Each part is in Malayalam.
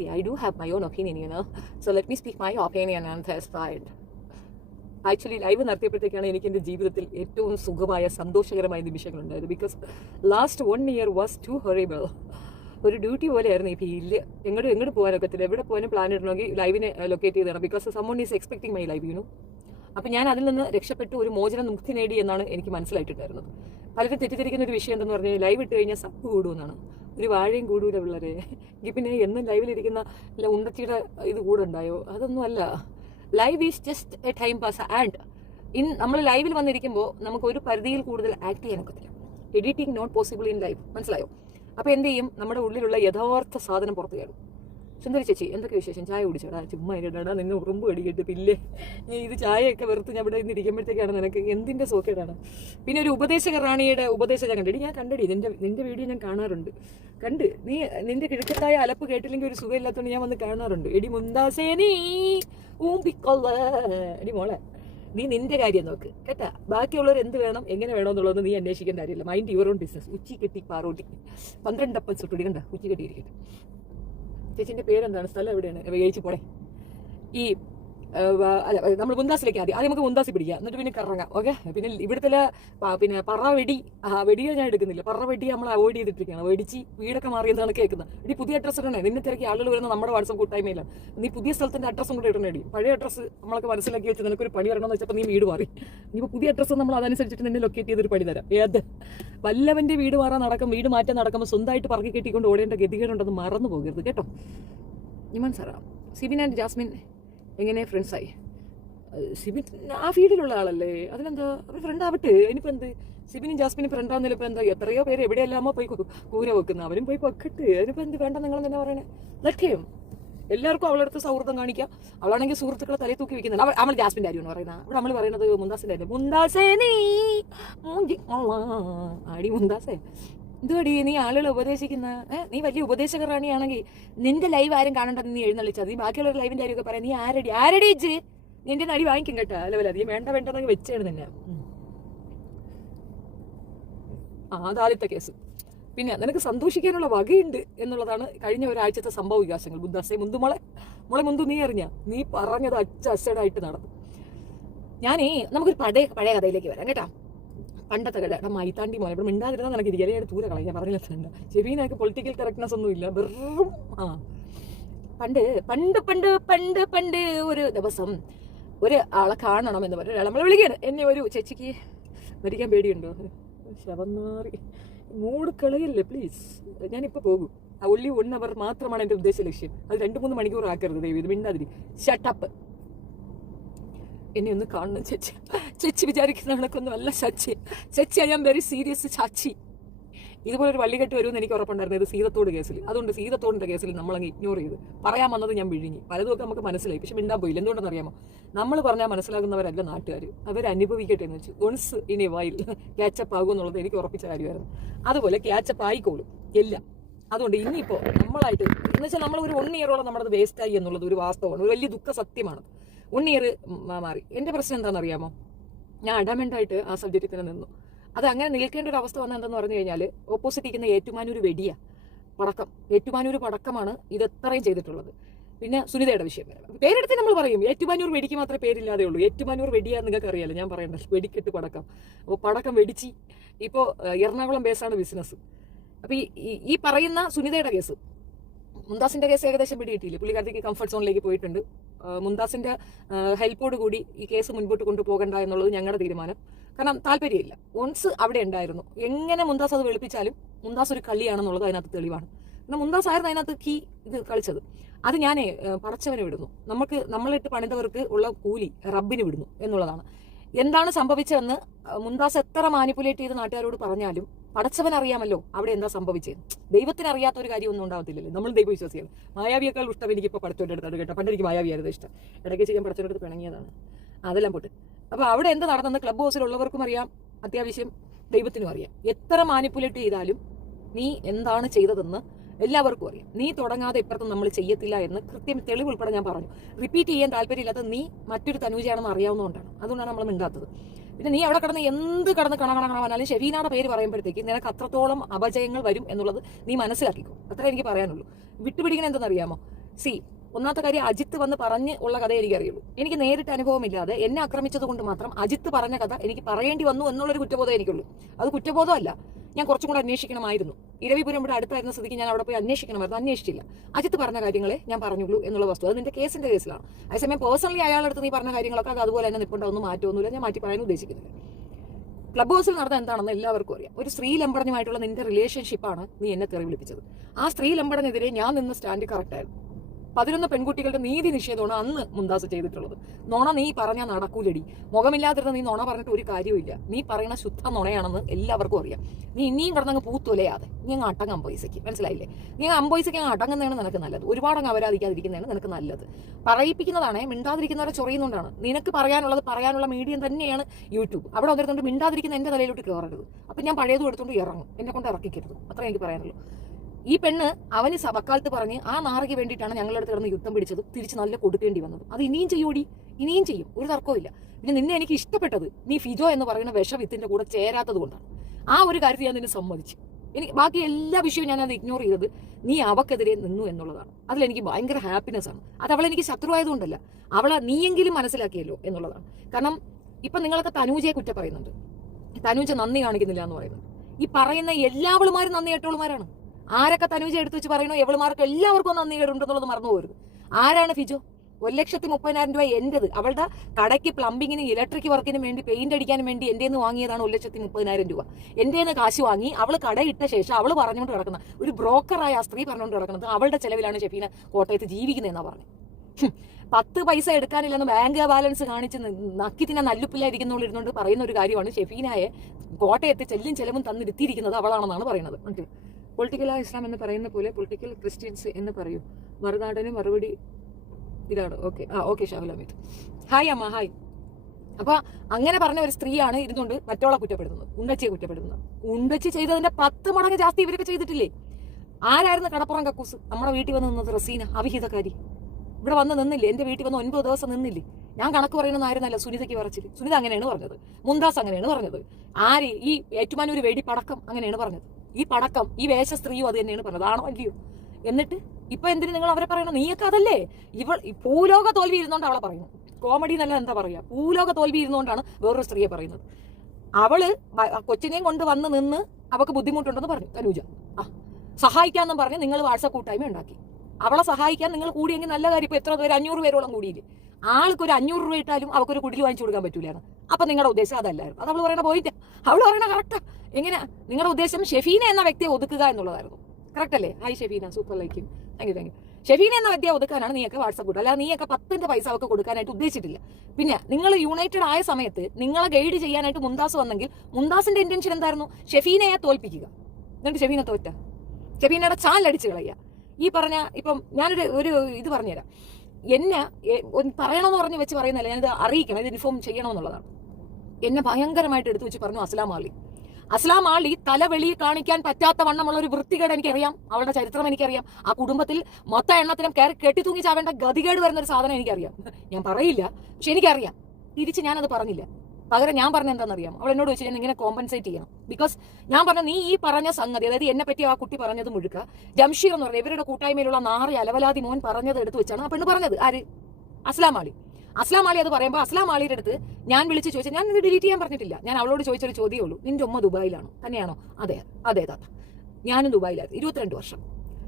see, I do have my own opinion, you know. So let me speak my opinion on this side. Actually live നടത്തിയപ്പോഴത്തേക്കാണ് എനിക്ക് എൻ്റെ ജീവിതത്തിൽ ഏറ്റവും സുഖമായ സന്തോഷകരമായ നിമിഷങ്ങളുണ്ടായത്. Because last 1 year was too horrible. ഒരു ഡ്യൂട്ടി പോലെയായിരുന്നു ഈ ഫീൽഡ്. എങ്ങോട്ട് പോകാനൊക്കത്തില്ല, എവിടെ പോകാനും പ്ലാൻ ഇടണമെങ്കിൽ ലൈവിനെ ലൊക്കേറ്റ് ചെയ്ത് തരണം. Because someone is expecting my live, you know. അപ്പം ഞാൻ അതിൽ നിന്ന് രക്ഷപ്പെട്ടു ഒരു മോചന മുക്തി നേടി എന്നാണ് എനിക്ക് മനസ്സിലായിട്ടുണ്ടായിരുന്നത്. പലരും തെറ്റിദ്ധരിക്കുന്ന ഒരു വിഷയം എന്തെന്ന് പറഞ്ഞാൽ ലൈവ് ഇട്ട് കഴിഞ്ഞാൽ സപ്പ് കൂടുമെന്നാണ്. ഒരു വാഴയും കൂടൂല പിള്ളേരെ. എനിക്ക് പിന്നെ എന്നും ലൈവിലിരിക്കുന്ന ഉണ്ടത്തിയുടെ ഇത് കൂടെ ഉണ്ടായോ? അതൊന്നും അല്ല. Live is just a time pass. And നമ്മൾ ലൈവിൽ വന്നിരിക്കുമ്പോൾ നമുക്ക് ഒരു പരിധിയിൽ കൂടുതൽ ആക്ട് ചെയ്യാനൊക്കത്തില്ല. Editing not possible in live, മനസ്സിലായോ? അപ്പോൾ എന്ത് ചെയ്യും? നമ്മുടെ ഉള്ളിലുള്ള യഥാർത്ഥ സാധനം പുറത്തു കാണും. സുന്ദരി ചേച്ചി, എന്തൊക്കെ വിശേഷം? ചായ കുടിച്ചോടാ? ചുമ്മാ ഇരടാ, നിന്നെ ഉറുമ്പ് കടിക്കിട്ട് പിന്നെ ഇത് ചായയൊക്കെ വെറുത്ത് ഞാൻ ഇവിടെ നിന്ന് ഇരിക്കുമ്പോഴത്തേക്കാണ് നിനക്ക് എന്തിൻ്റെ സോക്കേടാണ്. പിന്നെ ഒരു ഉപദേശക റാണിയുടെ ഉപദേശം ഞാൻ കണ്ടടി. ഞാൻ കണ്ടടി, നിന്റെ വീഡിയോ ഞാൻ കാണാറുണ്ട്. നീ നിന്റെ കിഴക്കത്തായ അലപ്പ് കേട്ടില്ലെങ്കിൽ ഒരു സുഖമില്ലാത്തതുകൊണ്ട് ഞാൻ വന്ന് കാണാറുണ്ട്. എടി മുന്താസേനീ ഊമ്പിക്കൊള്ള. എടി മോളെ, നീ നിന്റെ കാര്യം നോക്ക് കേട്ടാ. ബാക്കിയുള്ളവർ എന്ത് വേണം എങ്ങനെ വേണമെന്നുള്ളത് നീ അന്വേഷിക്കേണ്ട കാര്യമില്ല. Mind your own business. ഉച്ചി കെട്ടി പാറോട്ടി 12 അപ്പം ചുട്ടുടി കണ്ട. ഉച്ചി കെട്ടിയിരിക്കട്ടെ. ചേച്ചിൻ്റെ പേരെന്താണ്? സ്ഥലം എവിടെയാണ്? കഴിച്ച് പോടെ. ഈ അല്ല, നമ്മൾ മുന്താസിലേക്ക് ആദ്യം നമുക്ക് മുന്താസി പിടിക്കാം, എന്നിട്ട് പിന്നെ കറങ്ങാം. ഓക്കെ. പിന്നെ ഇവിടുത്തെ പിന്നെ പറവെടി വെടിയോ ഞാൻ എടുക്കുന്നില്ല. പറവെടി നമ്മൾ അവോയ്ഡ് ചെയ്തിട്ടിരിക്കുകയാണ്. വെടിച്ച് വീടൊക്കെ മാറിയെന്നാണ് കേൾക്കുന്നത്. ഇനി പുതിയ അഡ്രസ്സ് ഇടണേ. നിന്നെ തിരക്കി ആളുകൾ വരുന്ന നമ്മുടെ വാട്സപ്പ് കൂട്ടായ്മയിലാണ്. നീ പുതിയ സ്ഥലത്തിൻ്റെ അഡ്രസ്സും കൂടെ ഇടണേടി. പഴയ അഡ്രസ്സ് നമ്മളൊക്കെ മനസ്സിലാക്കി വെച്ച് നിനക്കൊരു പണി വരണമെന്ന് വെച്ചപ്പോൾ നീ വീട് മാറി. ഇനിയിപ്പോൾ പുതിയ അഡ്രസ്സ് നമ്മൾ അതനുസരിച്ചിട്ട് നിന്നെ ലൊക്കേറ്റ് ചെയ്തൊരു പണി തരാം. ഏത് വല്ലവൻ്റെ വീട് മാറാൻ വീട് മാറ്റാൻ നടക്കുമ്പോൾ സ്വന്തമായിട്ട് പറക്കി കെട്ടിക്കൊണ്ട് ഓടേണ്ട ഗതികേടുണ്ടെന്ന് മറന്നു പോകരുത് കേട്ടോ. Iman Sarah, Sibin and Jasmine എങ്ങനെ ഫ്രണ്ട്സായി? സിബിൻ ആ ഫീൽഡിലുള്ള ആളല്ലേ, അതിനെന്താ? അവർ ഫ്രണ്ട് ആവട്ടെ. ഇനിയിപ്പോൾ എന്ത്? സിബിനും ജാസ്മിനും ഫ്രണ്ടാകുന്നതിൽ ഇപ്പോൾ എന്താ? എത്രയോ പേര് എവിടെയെല്ലാമോ പോയി കൂര വെക്കുന്നത്. അവരും പോയി വെക്കട്ട്. അതിനിപ്പോൾ എന്ത്? വേണ്ട, നിങ്ങൾ തന്നെ പറയണേ. ലക്ഷ്യം എല്ലാവർക്കും അവളടുത്ത് സൗഹൃദം കാണിക്കാം. അവളാണെങ്കിൽ സുഹൃത്തുക്കളെ തലയിൽ തൂക്കി വെക്കുന്നുണ്ട്. അവൾ ജാസ്മിൻ്റെ കാര്യമാണ് പറയുന്നത്. ഇവിടെ നമ്മൾ പറയുന്നത് മുന്താസിൻ്റെ കാര്യം. മുന്താസേ നീ ആടി മുന്താസേ, ഇതുവടി നീ ആളുകളെ ഉപദേശിക്കുന്ന നീ വലിയ ഉപദേശക റാണിയാണെങ്കിൽ നിന്റെ ലൈവ് ആരും കാണണ്ടെന്ന് നീ എഴുന്നള്ളിച്ചത്. നീ ബാക്കിയുള്ള ലൈവിൻ്റെ കാര്യമൊക്കെ പറയാം. നീ ആരടി ഇജ്ജ്? നിന്റെ നടി വാങ്ങിക്കും കേട്ടോ. അല്ല നീ വേണ്ടെന്നൊക്കെ വെച്ചാണ് തന്നെ. അതാദ്യത്തെ കേസ്. പിന്നെ നിനക്ക് സന്തോഷിക്കാനുള്ള വകയുണ്ട് എന്നുള്ളതാണ് കഴിഞ്ഞ ഒരാഴ്ചത്തെ സംഭവ വികാസങ്ങൾ. ബുദ്ധാസെ മുന്തുമോളെ മുന്തു നീ അറിഞ്ഞ? നീ പറഞ്ഞത് അച്ചടായിട്ട് നടന്നു. നമുക്കൊരു പഴയ കഥയിലേക്ക് വരാം കേട്ടോ. പണ്ടത്തെ കഥ. മൈത്താണ്ടി മോനെ ഇവിടെ മിണ്ടാതിരുന്നാൽ നിനക്ക് ഇരിക്കും. ദൂരെ കളയാം. ഞാൻ പറഞ്ഞില്ല. ചെവിനൊക്കെ പൊളിറ്റിക്കൽ കറക്റ്റ്നെസ് ഒന്നും ഇല്ല. വെറും പണ്ട് ഒരു ദിവസം ഒരു ആളെ കാണണം എന്ന് പറഞ്ഞ നമ്മളെ വിളിക്കാൻ എന്നെ ഒരു ചേച്ചിക്ക് മരിക്കാൻ പേടിയുണ്ടോ? ശവന്നാറി മൂട് കളയല്ലേ പ്ലീസ്. ഞാനിപ്പോൾ പോകും. ഒള്ളി 1 hour മാത്രമാണ് എൻ്റെ ഉദ്ദേശ ലക്ഷ്യം. അത് 2-3 മണിക്കൂർ ആക്കരുത് ദൈവം. ഇത് മിണ്ടാതിരി. ഷട്ടപ്പ്. എന്നെ ഒന്ന് കാണണം ചേച്ചി. ചേച്ചി വിചാരിക്കുന്ന കണക്കൊന്നും അല്ല ചേച്ചി. ഐ ആം വെരി സീരിയസ് ചാച്ചി. ഇതുപോലെ ഒരു വള്ളികെട്ട് വരുമെന്ന് എനിക്ക് ഉറപ്പുണ്ടായിരുന്നു. ഇത് സീതത്തോട് കേസിൽ. അതുകൊണ്ട് സീതത്തോടിൻ്റെ കേസിൽ നമ്മളങ്ങ് ഇഗ്നോർ ചെയ്ത് പറയാൻ വന്നത് ഞാൻ വിഴുങ്ങി. പലതുമൊക്കെ നമുക്ക് മനസ്സിലായി, പക്ഷെ മിണ്ടാൻ പോയില്ല. എന്തുകൊണ്ടെന്ന് അറിയാമോ? നമ്മൾ പറഞ്ഞാൽ മനസ്സിലാകുന്നവരല്ല നാട്ടുകാർ. അവരനുഭവിക്കട്ടെ എന്ന് വെച്ച് ഒൺസ് ഇനി വൈൽ ക്യാച്ചപ്പ് ആകും എന്നുള്ളത് എനിക്ക് ഉറപ്പിച്ച കാര്യമായിരുന്നു. അതുപോലെ ക്യാച്ചപ്പ് ആയിക്കോളും എല്ലാം. അതുകൊണ്ട് ഇനിയിപ്പോൾ നമ്മളായിട്ട് എന്ന് വെച്ചാൽ നമ്മൾ ഒരു 1 year നമ്മളത് വേസ്റ്റായി എന്നുള്ളത് ഒരു വാസ്തവമാണ്. ഒരു വലിയ ദുഃഖ സത്യമാണ്. 1 year മാറി. എൻ്റെ പ്രശ്നം എന്താണെന്ന് അറിയാമോ? ഞാൻ അഡാമെൻ്റായിട്ട് ആ സബ്ജക്റ്റിൽ തന്നെ നിന്നു. അത് അങ്ങനെ നിൽക്കേണ്ട ഒരു അവസ്ഥ വന്നത് എന്തെന്ന് പറഞ്ഞു കഴിഞ്ഞാൽ ഓപ്പോസിറ്റ് ഇരിക്കുന്ന ഏറ്റുമാനൂർ വെടിയ പടക്കം. ഏറ്റുമാനൂർ പടക്കമാണ് ഇത് എത്രയും ചെയ്തിട്ടുള്ളത്. പിന്നെ സുനിതയുടെ വിഷയം പേരെടുത്ത് നമ്മൾ പറയും. ഏറ്റുമാനൂർ വെടിക്ക് മാത്രമേ പേരില്ലാതെ ഉള്ളൂ. ഏറ്റുമാനൂർ വെടിയ നിങ്ങൾക്ക് അറിയാലോ. ഞാൻ പറയണ്ട. വെടിക്കെട്ട് പടക്കം. അപ്പോൾ പടക്കം വെടിച്ച് ഇപ്പോൾ എറണാകുളം ബേസാണ് ബിസിനസ്. അപ്പോൾ ഈ പറയുന്ന സുനിതയുടെ കേസ്, മുന്താസിൻ്റെ കേസ് ഏകദേശം പിടികിട്ടിയില്ലേ? പുള്ളിക്കാരത്തേക്ക് കംഫർട്ട് സോണിലേക്ക് പോയിട്ടുണ്ട്. മുന്താസിൻ്റെ ഹെൽപ്പോട് കൂടി ഈ കേസ് മുൻപോട്ട് കൊണ്ടുപോകണ്ട എന്നുള്ളത് ഞങ്ങളുടെ തീരുമാനം. കാരണം താല്പര്യമില്ല. വൺസ് അവിടെ ഉണ്ടായിരുന്നു. എങ്ങനെ മുന്താസ് അത് വെളുപ്പിച്ചാലും മുന്താസ് ഒരു കളിയാണെന്നുള്ളത് അതിനകത്ത് തെളിവാണ്. കാരണം മുന്താസ് ആയിരുന്നു അതിനകത്ത് ഇത് കളിച്ചത്. അത് ഞാനേ പടച്ചവനെ വിടുന്നു. നമ്മളിട്ട് പണിതവർക്ക് ഉള്ള കൂലി റബ്ബിന് വിടുന്നു എന്നുള്ളതാണ്. എന്താണ് സംഭവിച്ചതെന്ന് മുന്താസ് എത്ര മാനിപ്പുലേറ്റ് ചെയ്ത് നാട്ടുകാരോട് പറഞ്ഞാലും പടച്ചവൻ അറിയാമല്ലോ അവിടെ എന്താ സംഭവിച്ചത്. ദൈവത്തിന് അറിയാത്ത ഒരു കാര്യമൊന്നും ഉണ്ടാവത്തില്ലല്ലോ. നമ്മൾ ദൈവവിശ്വാസിയാണ്. മായാവിയേക്കാൾ ഇഷ്ടം എനിക്കിപ്പോൾ പടച്ചവൻ്റെ അടുത്താണ് കേട്ടോ. പണ്ട് എനിക്ക് മായാവിയായിരുന്നു ഇഷ്ടം. ഇടയ്ക്ക് ചെയ്യാൻ പടച്ചവൻ്റെ അടുത്ത് പിണങ്ങിയതാണ്. അതെല്ലാം പോട്ട്. അപ്പോൾ അവിടെ എന്താ നടന്നത് ക്ലബ് ഹൗസിലുള്ളവർക്കും അറിയാം, അത്യാവശ്യം ദൈവത്തിനും അറിയാം. എത്ര മാനിപ്പുലേറ്റ് ചെയ്താലും നീ എന്താണ് ചെയ്തതെന്ന് എല്ലാവർക്കും അറിയാം. നീ തുടങ്ങാതെ ഇപ്പുറത്തും നമ്മൾ ചെയ്യത്തില്ല എന്ന് കൃത്യം തെളിവ് ഉൾപ്പെടെ ഞാൻ പറഞ്ഞു. റിപ്പീറ്റ് ചെയ്യാൻ താല്പര്യമില്ലാത്തത് നീ മറ്റൊരു തനൂജയാണെന്ന് അറിയാവുന്നതുകൊണ്ടാണ്. അതുകൊണ്ടാണ് നമ്മൾ മിണ്ടാത്തത്. പിന്നെ നീ അവിടെ കിടന്ന് എന്ത് കണവനാലും ഷെഫീനയുടെ പേര് പറയുമ്പോഴത്തേക്ക് നിനക്ക് അത്രത്തോളം അപജയങ്ങൾ വരും എന്നുള്ളത് നീ മനസ്സിലാക്കിക്കോ. അത്ര എനിക്ക് പറയാനുള്ളൂ. വിട്ടുപിടിക്കണം എന്തെന്നറിയാമോ? സി ഒന്നാമത്തെ കാര്യം അജിത്ത് വന്ന് പറഞ്ഞ് ഉള്ള കഥ എനിക്കറിയുള്ളൂ. എനിക്ക് നേരിട്ട് അനുഭവമില്ലാതെ എന്നെ ആക്രമിച്ചത് കൊണ്ട് മാത്രം അജിത്ത് പറഞ്ഞ കഥ എനിക്ക് പറയേണ്ടി വന്നു എന്നുള്ളൊരു കുറ്റബോധം എനിക്കുള്ളൂ. അത് കുറ്റബോധമല്ല, ഞാൻ കുറച്ചും കൂടെ അന്വേഷിക്കണമായിരുന്നു. ഇരവിപുരം ഇവിടെ അടുത്തായിരുന്ന സ്ഥിതിക്ക് ഞാൻ അവിടെ പോയി അന്വേഷിക്കണമായിരുന്നു, അന്വേഷിച്ചില്ല. അജിത്ത് പറഞ്ഞ കാര്യങ്ങളെ ഞാൻ പറഞ്ഞുള്ളൂ എന്നുള്ള വസ്തു അത് നിന്റെ കേസിലാണ്. അതേസമയം പേഴ്സണലി അയാളെടുത്ത് നീ പറഞ്ഞ കാര്യങ്ങളൊക്കെ അത് അതുപോലെ തന്നെ നിൽപ്പുണ്ടാവുന്ന മാറ്റമൊന്നുമില്ല, ഞാൻ മാറ്റി പറയാൻ ഉദ്ദേശിക്കുന്നില്ല. ക്ലബ് ഹൗസിൽ നടന്ന എന്താണെന്ന് എല്ലാവർക്കും അറിയാം. ഒരു സ്ത്രീ ലംബടനുമായിട്ടുള്ള നിന്റെ റിലേഷൻഷിപ്പാണ് നീ എന്നെ തെറി വിളിപ്പിച്ചത്. ആ സ്ത്രീ ലംബടനെതിരെ ഞാൻ നിന്ന സ്റ്റാൻഡ് കറക്റ്റായിരുന്നു. 11 പെൺകുട്ടികളുടെ നീതി നിഷേധമാണ് അന്ന് മുന്താസ് ചെയ്തിട്ടുള്ളത്. നുണ നീ പറഞ്ഞാൽ നടക്കൂലടി. മുഖമില്ലാതിരുന്ന നീ നുണ പറഞ്ഞിട്ട് ഒരു കാര്യമില്ല. നീ പറയുന്ന ശുദ്ധ നുണയാണെന്ന് എല്ലാവർക്കും അറിയാം. നീ ഇനിയും കിടന്നങ്ങ് പൂത്തൊലയാതെ നീ അങ്ങ് അടങ്ങ് അമ്പൈസയ്ക്ക്, മനസ്സിലായില്ലേ? നീ അമ്പൈസയ്ക്ക് അങ്ങ് അടങ്ങുന്നതാണ് നിനക്ക് നല്ലത്. ഒരുപാടങ്ങ് അവരാധിക്കാതിരിക്കുന്നതാണ് നിനക്ക് നല്ലത്. പറയിപ്പിക്കുന്നതാണേ, മിണ്ടാതിരിക്കുന്നവരെ ചൊറിയുന്നുകൊണ്ടാണ്. നിനക്ക് പറയാനുള്ള മീഡിയം തന്നെയാണ് യൂട്യൂബ്. അവിടെ വന്നിരുന്നുകൊണ്ട് മിണ്ടാതിരിക്കുന്ന എന്റെ തലയിലോട്ട് കയറരുത്. അപ്പം ഞാൻ പഴയതും എടുത്തുകൊണ്ട് ഇറങ്ങും. എന്നെ കൊണ്ട് ഇറക്കിക്കരുത്. അത്ര എനിക്ക് പറയാനുള്ളൂ. ഈ പെണ്ണ് അവന് വക്കാലത്ത് പറഞ്ഞ് ആ നാറിക്ക് വേണ്ടിയിട്ടാണ് ഞങ്ങളടുത്ത് കിടന്ന് യുദ്ധം പിടിച്ചത്. തിരിച്ച് നല്ല കൊടുക്കേണ്ടി വന്നത്. അത് ഇനിയും ചെയ്യൂടി, ഇനിയും ചെയ്യും, ഒരു തർക്കവും ഇല്ല. പിന്നെ നിന്നെ എനിക്ക് ഇഷ്ടപ്പെട്ടത് നീ ഫിജോ എന്ന് പറയുന്ന വിഷവിത്തിന്റെ കൂടെ ചേരാത്തത് കൊണ്ടാണ്. ആ ഒരു കാര്യത്തിൽ ഞാൻ നിന്നെ സമ്മതിച്ചു. എനിക്ക് ബാക്കി എല്ലാ വിഷയവും ഞാൻ അത് ഇഗ്നോർ ചെയ്തത് നീ അവക്കെതിരെ നിന്നു എന്നുള്ളതാണ്. അതിലെനിക്ക് ഭയങ്കര ഹാപ്പിനെസ് ആണ്. അത് അവളെനിക്ക് ശത്രുവായതുകൊണ്ടല്ല, അവളെ നീയെങ്കിലും മനസ്സിലാക്കിയല്ലോ എന്നുള്ളതാണ്. കാരണം ഇപ്പൊ നിങ്ങളൊക്കെ തനൂജയെ കുറ്റം പറയുന്നുണ്ട്. തനൂജ നന്ദി കാണിക്കുന്നില്ല എന്ന് പറയുന്നത്. ഈ പറയുന്ന എല്ലാവളുമാരും നന്ദി കേട്ടവളുമാരാണ്. ആരൊക്കെ തനൂജ എടുത്തു വെച്ച് പറയണോ എവളുമാർക്ക് എല്ലാവർക്കും നന്ദി കേടുണ്ടെന്നുള്ളത് മറന്നു പോരുത്. ആരാണ് ഫിജോ? 1,30,000 രൂപ എന്റേത്. അവളുടെ കടയ്ക്ക് പ്ലംബിങ്ങിന് ഇലക്ട്രിക് വർക്കിന് വേണ്ടി പെയിന്റ് അടിക്കാനും വേണ്ടി എന്റെ നിന്ന് വാങ്ങിയതാണ് 1,30,000 രൂപ. എന്റെ നിന്ന് കാശ് വാങ്ങി അവള് കടയിട്ട ശേഷം അവള് പറഞ്ഞുകൊണ്ട് കിടക്കുന്ന ഒരു ബ്രോക്കറായ ആ സ്ത്രീ പറഞ്ഞുകൊണ്ട് കിടക്കുന്നത് അവളുടെ ചെലവിലാണ് ഷെഫീന കോട്ടയത്ത് ജീവിക്കുന്നതെന്നാ പറഞ്ഞു. 10 പൈസ എടുക്കാനില്ലെന്ന് ബാങ്ക് ബാലൻസ് കാണിച്ച് നക്കിത്തിനെ നല്ലുപ്പില്ലായിരിക്കുന്നുള്ളിരുന്നുകൊണ്ട് പറയുന്ന ഒരു കാര്യമാണ് ഷെഫീനയെ കോട്ടയത്ത് ചെലവും തന്നിരുത്തിയിരിക്കുന്നത് അവളാണെന്നാണ് പറയുന്നത്. പൊളിറ്റിക്കൽ ഇസ്ലാം എന്ന് പറയുന്ന പോലെ പൊളിറ്റിക്കൽ ക്രിസ്ത്യൻസ് എന്ന് പറയൂ. മറുനാടന് മറുപടി ഇതാണ്. ഓക്കെ ഷാഹുൽ അമീദ്. ഹായ് അമ്മ, ഹായ്. അപ്പൊ അങ്ങനെ പറഞ്ഞ ഒരു സ്ത്രീയാണ് ഇരുന്നുകൊണ്ട് മറ്റോളെ കുറ്റപ്പെടുന്നത്, ഉണ്ടച്ചിയെ കുറ്റപ്പെടുന്നത്. ഉണ്ടച്ചി ചെയ്തതിന്റെ 10 മടങ്ങ് ജാസ്തി ഇവരൊക്കെ ചെയ്തിട്ടില്ലേ? ആരായിരുന്നു കടപ്പുറം കക്കൂസ്? നമ്മുടെ വീട്ടിൽ വന്ന് നിന്നത് റസീന, അവിഹിതക്കാരി. ഇവിടെ വന്ന് നിന്നില്ലേ? എന്റെ വീട്ടിൽ വന്ന് 9 ദിവസം നിന്നില്ലേ? ഞാൻ കണക്ക് പറയുന്ന ആയിരുന്നല്ല സുനിതയ്ക്ക് പറച്ചില്. സുനിത അങ്ങനെയാണ് പറഞ്ഞത്, മുന്താസ് അങ്ങനെയാണ് പറഞ്ഞത്, ആര് ഈ ഏറ്റുമാനൂർ വേടി പടക്കം അങ്ങനെയാണ് പറഞ്ഞത്. ഈ പടക്കം ഈ വേഷ സ്ത്രീയും അത് തന്നെയാണ് പറഞ്ഞത്. ആണോ അല്ലയോ? എന്നിട്ട് ഇപ്പൊ എന്തിനു നിങ്ങൾ അവരെ പറയണം? നീയൊക്കെ അതല്ലേ ഭൂലോക തോൽവി ഇരുന്നോണ്ട് അവളെ പറയുന്നു. കോമഡി എന്നല്ല എന്താ പറയാ, ഭൂലോക തോൽവി ഇരുന്നുകൊണ്ടാണ് വേറൊരു സ്ത്രീയെ പറയുന്നത്. അവള് കൊച്ചിനെയും കൊണ്ട് വന്ന് നിന്ന് അവൾക്ക് ബുദ്ധിമുട്ടുണ്ടെന്ന് പറഞ്ഞു തനൂജ. സഹായിക്കാന്നും പറഞ്ഞ് നിങ്ങൾ വാട്സാപ്പ് കൂട്ടായ്മ ഉണ്ടാക്കി. അവളെ സഹായിക്കാൻ നിങ്ങൾ കൂടിയെങ്കിൽ നല്ല കാര്യം. ഇപ്പൊ എത്ര പേര് 500 പേരോളം കൂടിയില്ലേ? ആൾക്ക് ഒരു 500 രൂപ ഇട്ടാലും അവക്കൊരു കുടിൽ വാങ്ങിച്ചു കൊടുക്കാൻ പറ്റൂലാണ്. അപ്പൊ നിങ്ങളുടെ ഉദ്ദേശം അതല്ലായിരുന്നു. അത് അവള് പറയണ പോയിന്റ്, അവള് പറയണ കറക്റ്റാ. എങ്ങനെയാ നിങ്ങളുടെ ഉദ്ദേശം? ഷെഫീന എന്ന വ്യക്തിയെ ഒതുക്കുക എന്നുള്ളതായിരുന്നു. കറക്റ്റ് അല്ലേ? ഹായ് ഷെഫീന, സൂപ്പർ ലൈക്കും. Thank you. ഷെഫീന എന്ന വ്യക്തിയെ ഒതുക്കാനാണ് നീയൊക്കെ വാട്സാപ്പ് കൂട്ടുക. അല്ലാതെ നീയൊക്കെ 10ന്റെ പൈസ അവർക്ക് കൊടുക്കാനായിട്ട് ഉദ്ദേശിച്ചിട്ടില്ല. പിന്നെ നിങ്ങൾ യൂണൈറ്റഡ് ആയ സമയത്ത് നിങ്ങളെ ഗൈഡ് ചെയ്യാനായിട്ട് മുന്താസ് വന്നെങ്കിൽ മുന്താസിന്റെ ഇന്റൻഷൻ എന്തായിരുന്നു? ഷെഫീനയെ തോൽപ്പിക്കുക. എന്നിട്ട് ഷെഫീന തോറ്റ ഷെഫീനയുടെ ചാലടിച്ച് കളയുക. ഈ പറഞ്ഞ ഇപ്പം ഞാനൊരു ഇത് പറഞ്ഞുതരാം. എന്നെ പറയണമെന്ന് പറഞ്ഞ് വെച്ച് പറയുന്നല്ല, ഞാനിത് അറിയിക്കണം, ഇത് ഇൻഫോം ചെയ്യണമെന്നുള്ളതാണ്. എന്നെ ഭയങ്കരമായിട്ട് എടുത്തു വെച്ച് പറഞ്ഞു അസ്ലാം ആളി തല വെളിയിൽ കാണിക്കാൻ പറ്റാത്ത വണ്ണമുള്ള ഒരു വൃത്തികേട് എനിക്കറിയാം. അവളുടെ ചരിത്രം എനിക്കറിയാം. ആ കുടുംബത്തിൽ മൊത്തം എണ്ണത്തിനും കെട്ടി തൂങ്ങി ചാവേണ്ട ഗതികേട് വരുന്ന ഒരു സാധനം എനിക്കറിയാം. ഞാൻ പറയില്ല, പക്ഷെ എനിക്കറിയാം. തിരിച്ച് ഞാനത് പറഞ്ഞില്ല. പകരം ഞാൻ പറഞ്ഞ എന്താണെന്നറിയാം? അവൾ എന്നോട് വെച്ച് ഞാൻ ഇങ്ങനെ കോമ്പൻസേറ്റ് ചെയ്യണം. ബിക്കോസ് ഞാൻ പറഞ്ഞു നീ ഈ പറഞ്ഞ സംഗതി, അതായത് എന്നെ പറ്റി ആ കുട്ടി പറഞ്ഞത് മുഴുക്ക ജംഷീർ എന്ന് പറഞ്ഞ ഇവരുടെ കൂട്ടായ്മയിലുള്ള നാറി അലവലാതി മോൻ പറഞ്ഞത് എടുത്തു വെച്ചാണ് ആ പെണ്ണ് പറഞ്ഞത്. ആര്? അസ്ലാം ആളി അത് പറയുമ്പോൾ അസ്ലാം ആളിയുടെ അടുത്ത് ഞാൻ വിളിച്ച് ചോദിച്ചാൽ ഞാൻ ഇത് ഡിലീറ്റ് ചെയ്യാൻ പറഞ്ഞിട്ടില്ല. ഞാൻ അവളോട് ചോദിച്ചൊരു ചോദ്യമേ ഉള്ളൂ, നിന്റെ ഉമ്മ ദുബായിലാണോ? തന്നെയാണോ? അതെ താത്ത, ഞാനും ദുബായിലായിരുന്നു 22 വർഷം.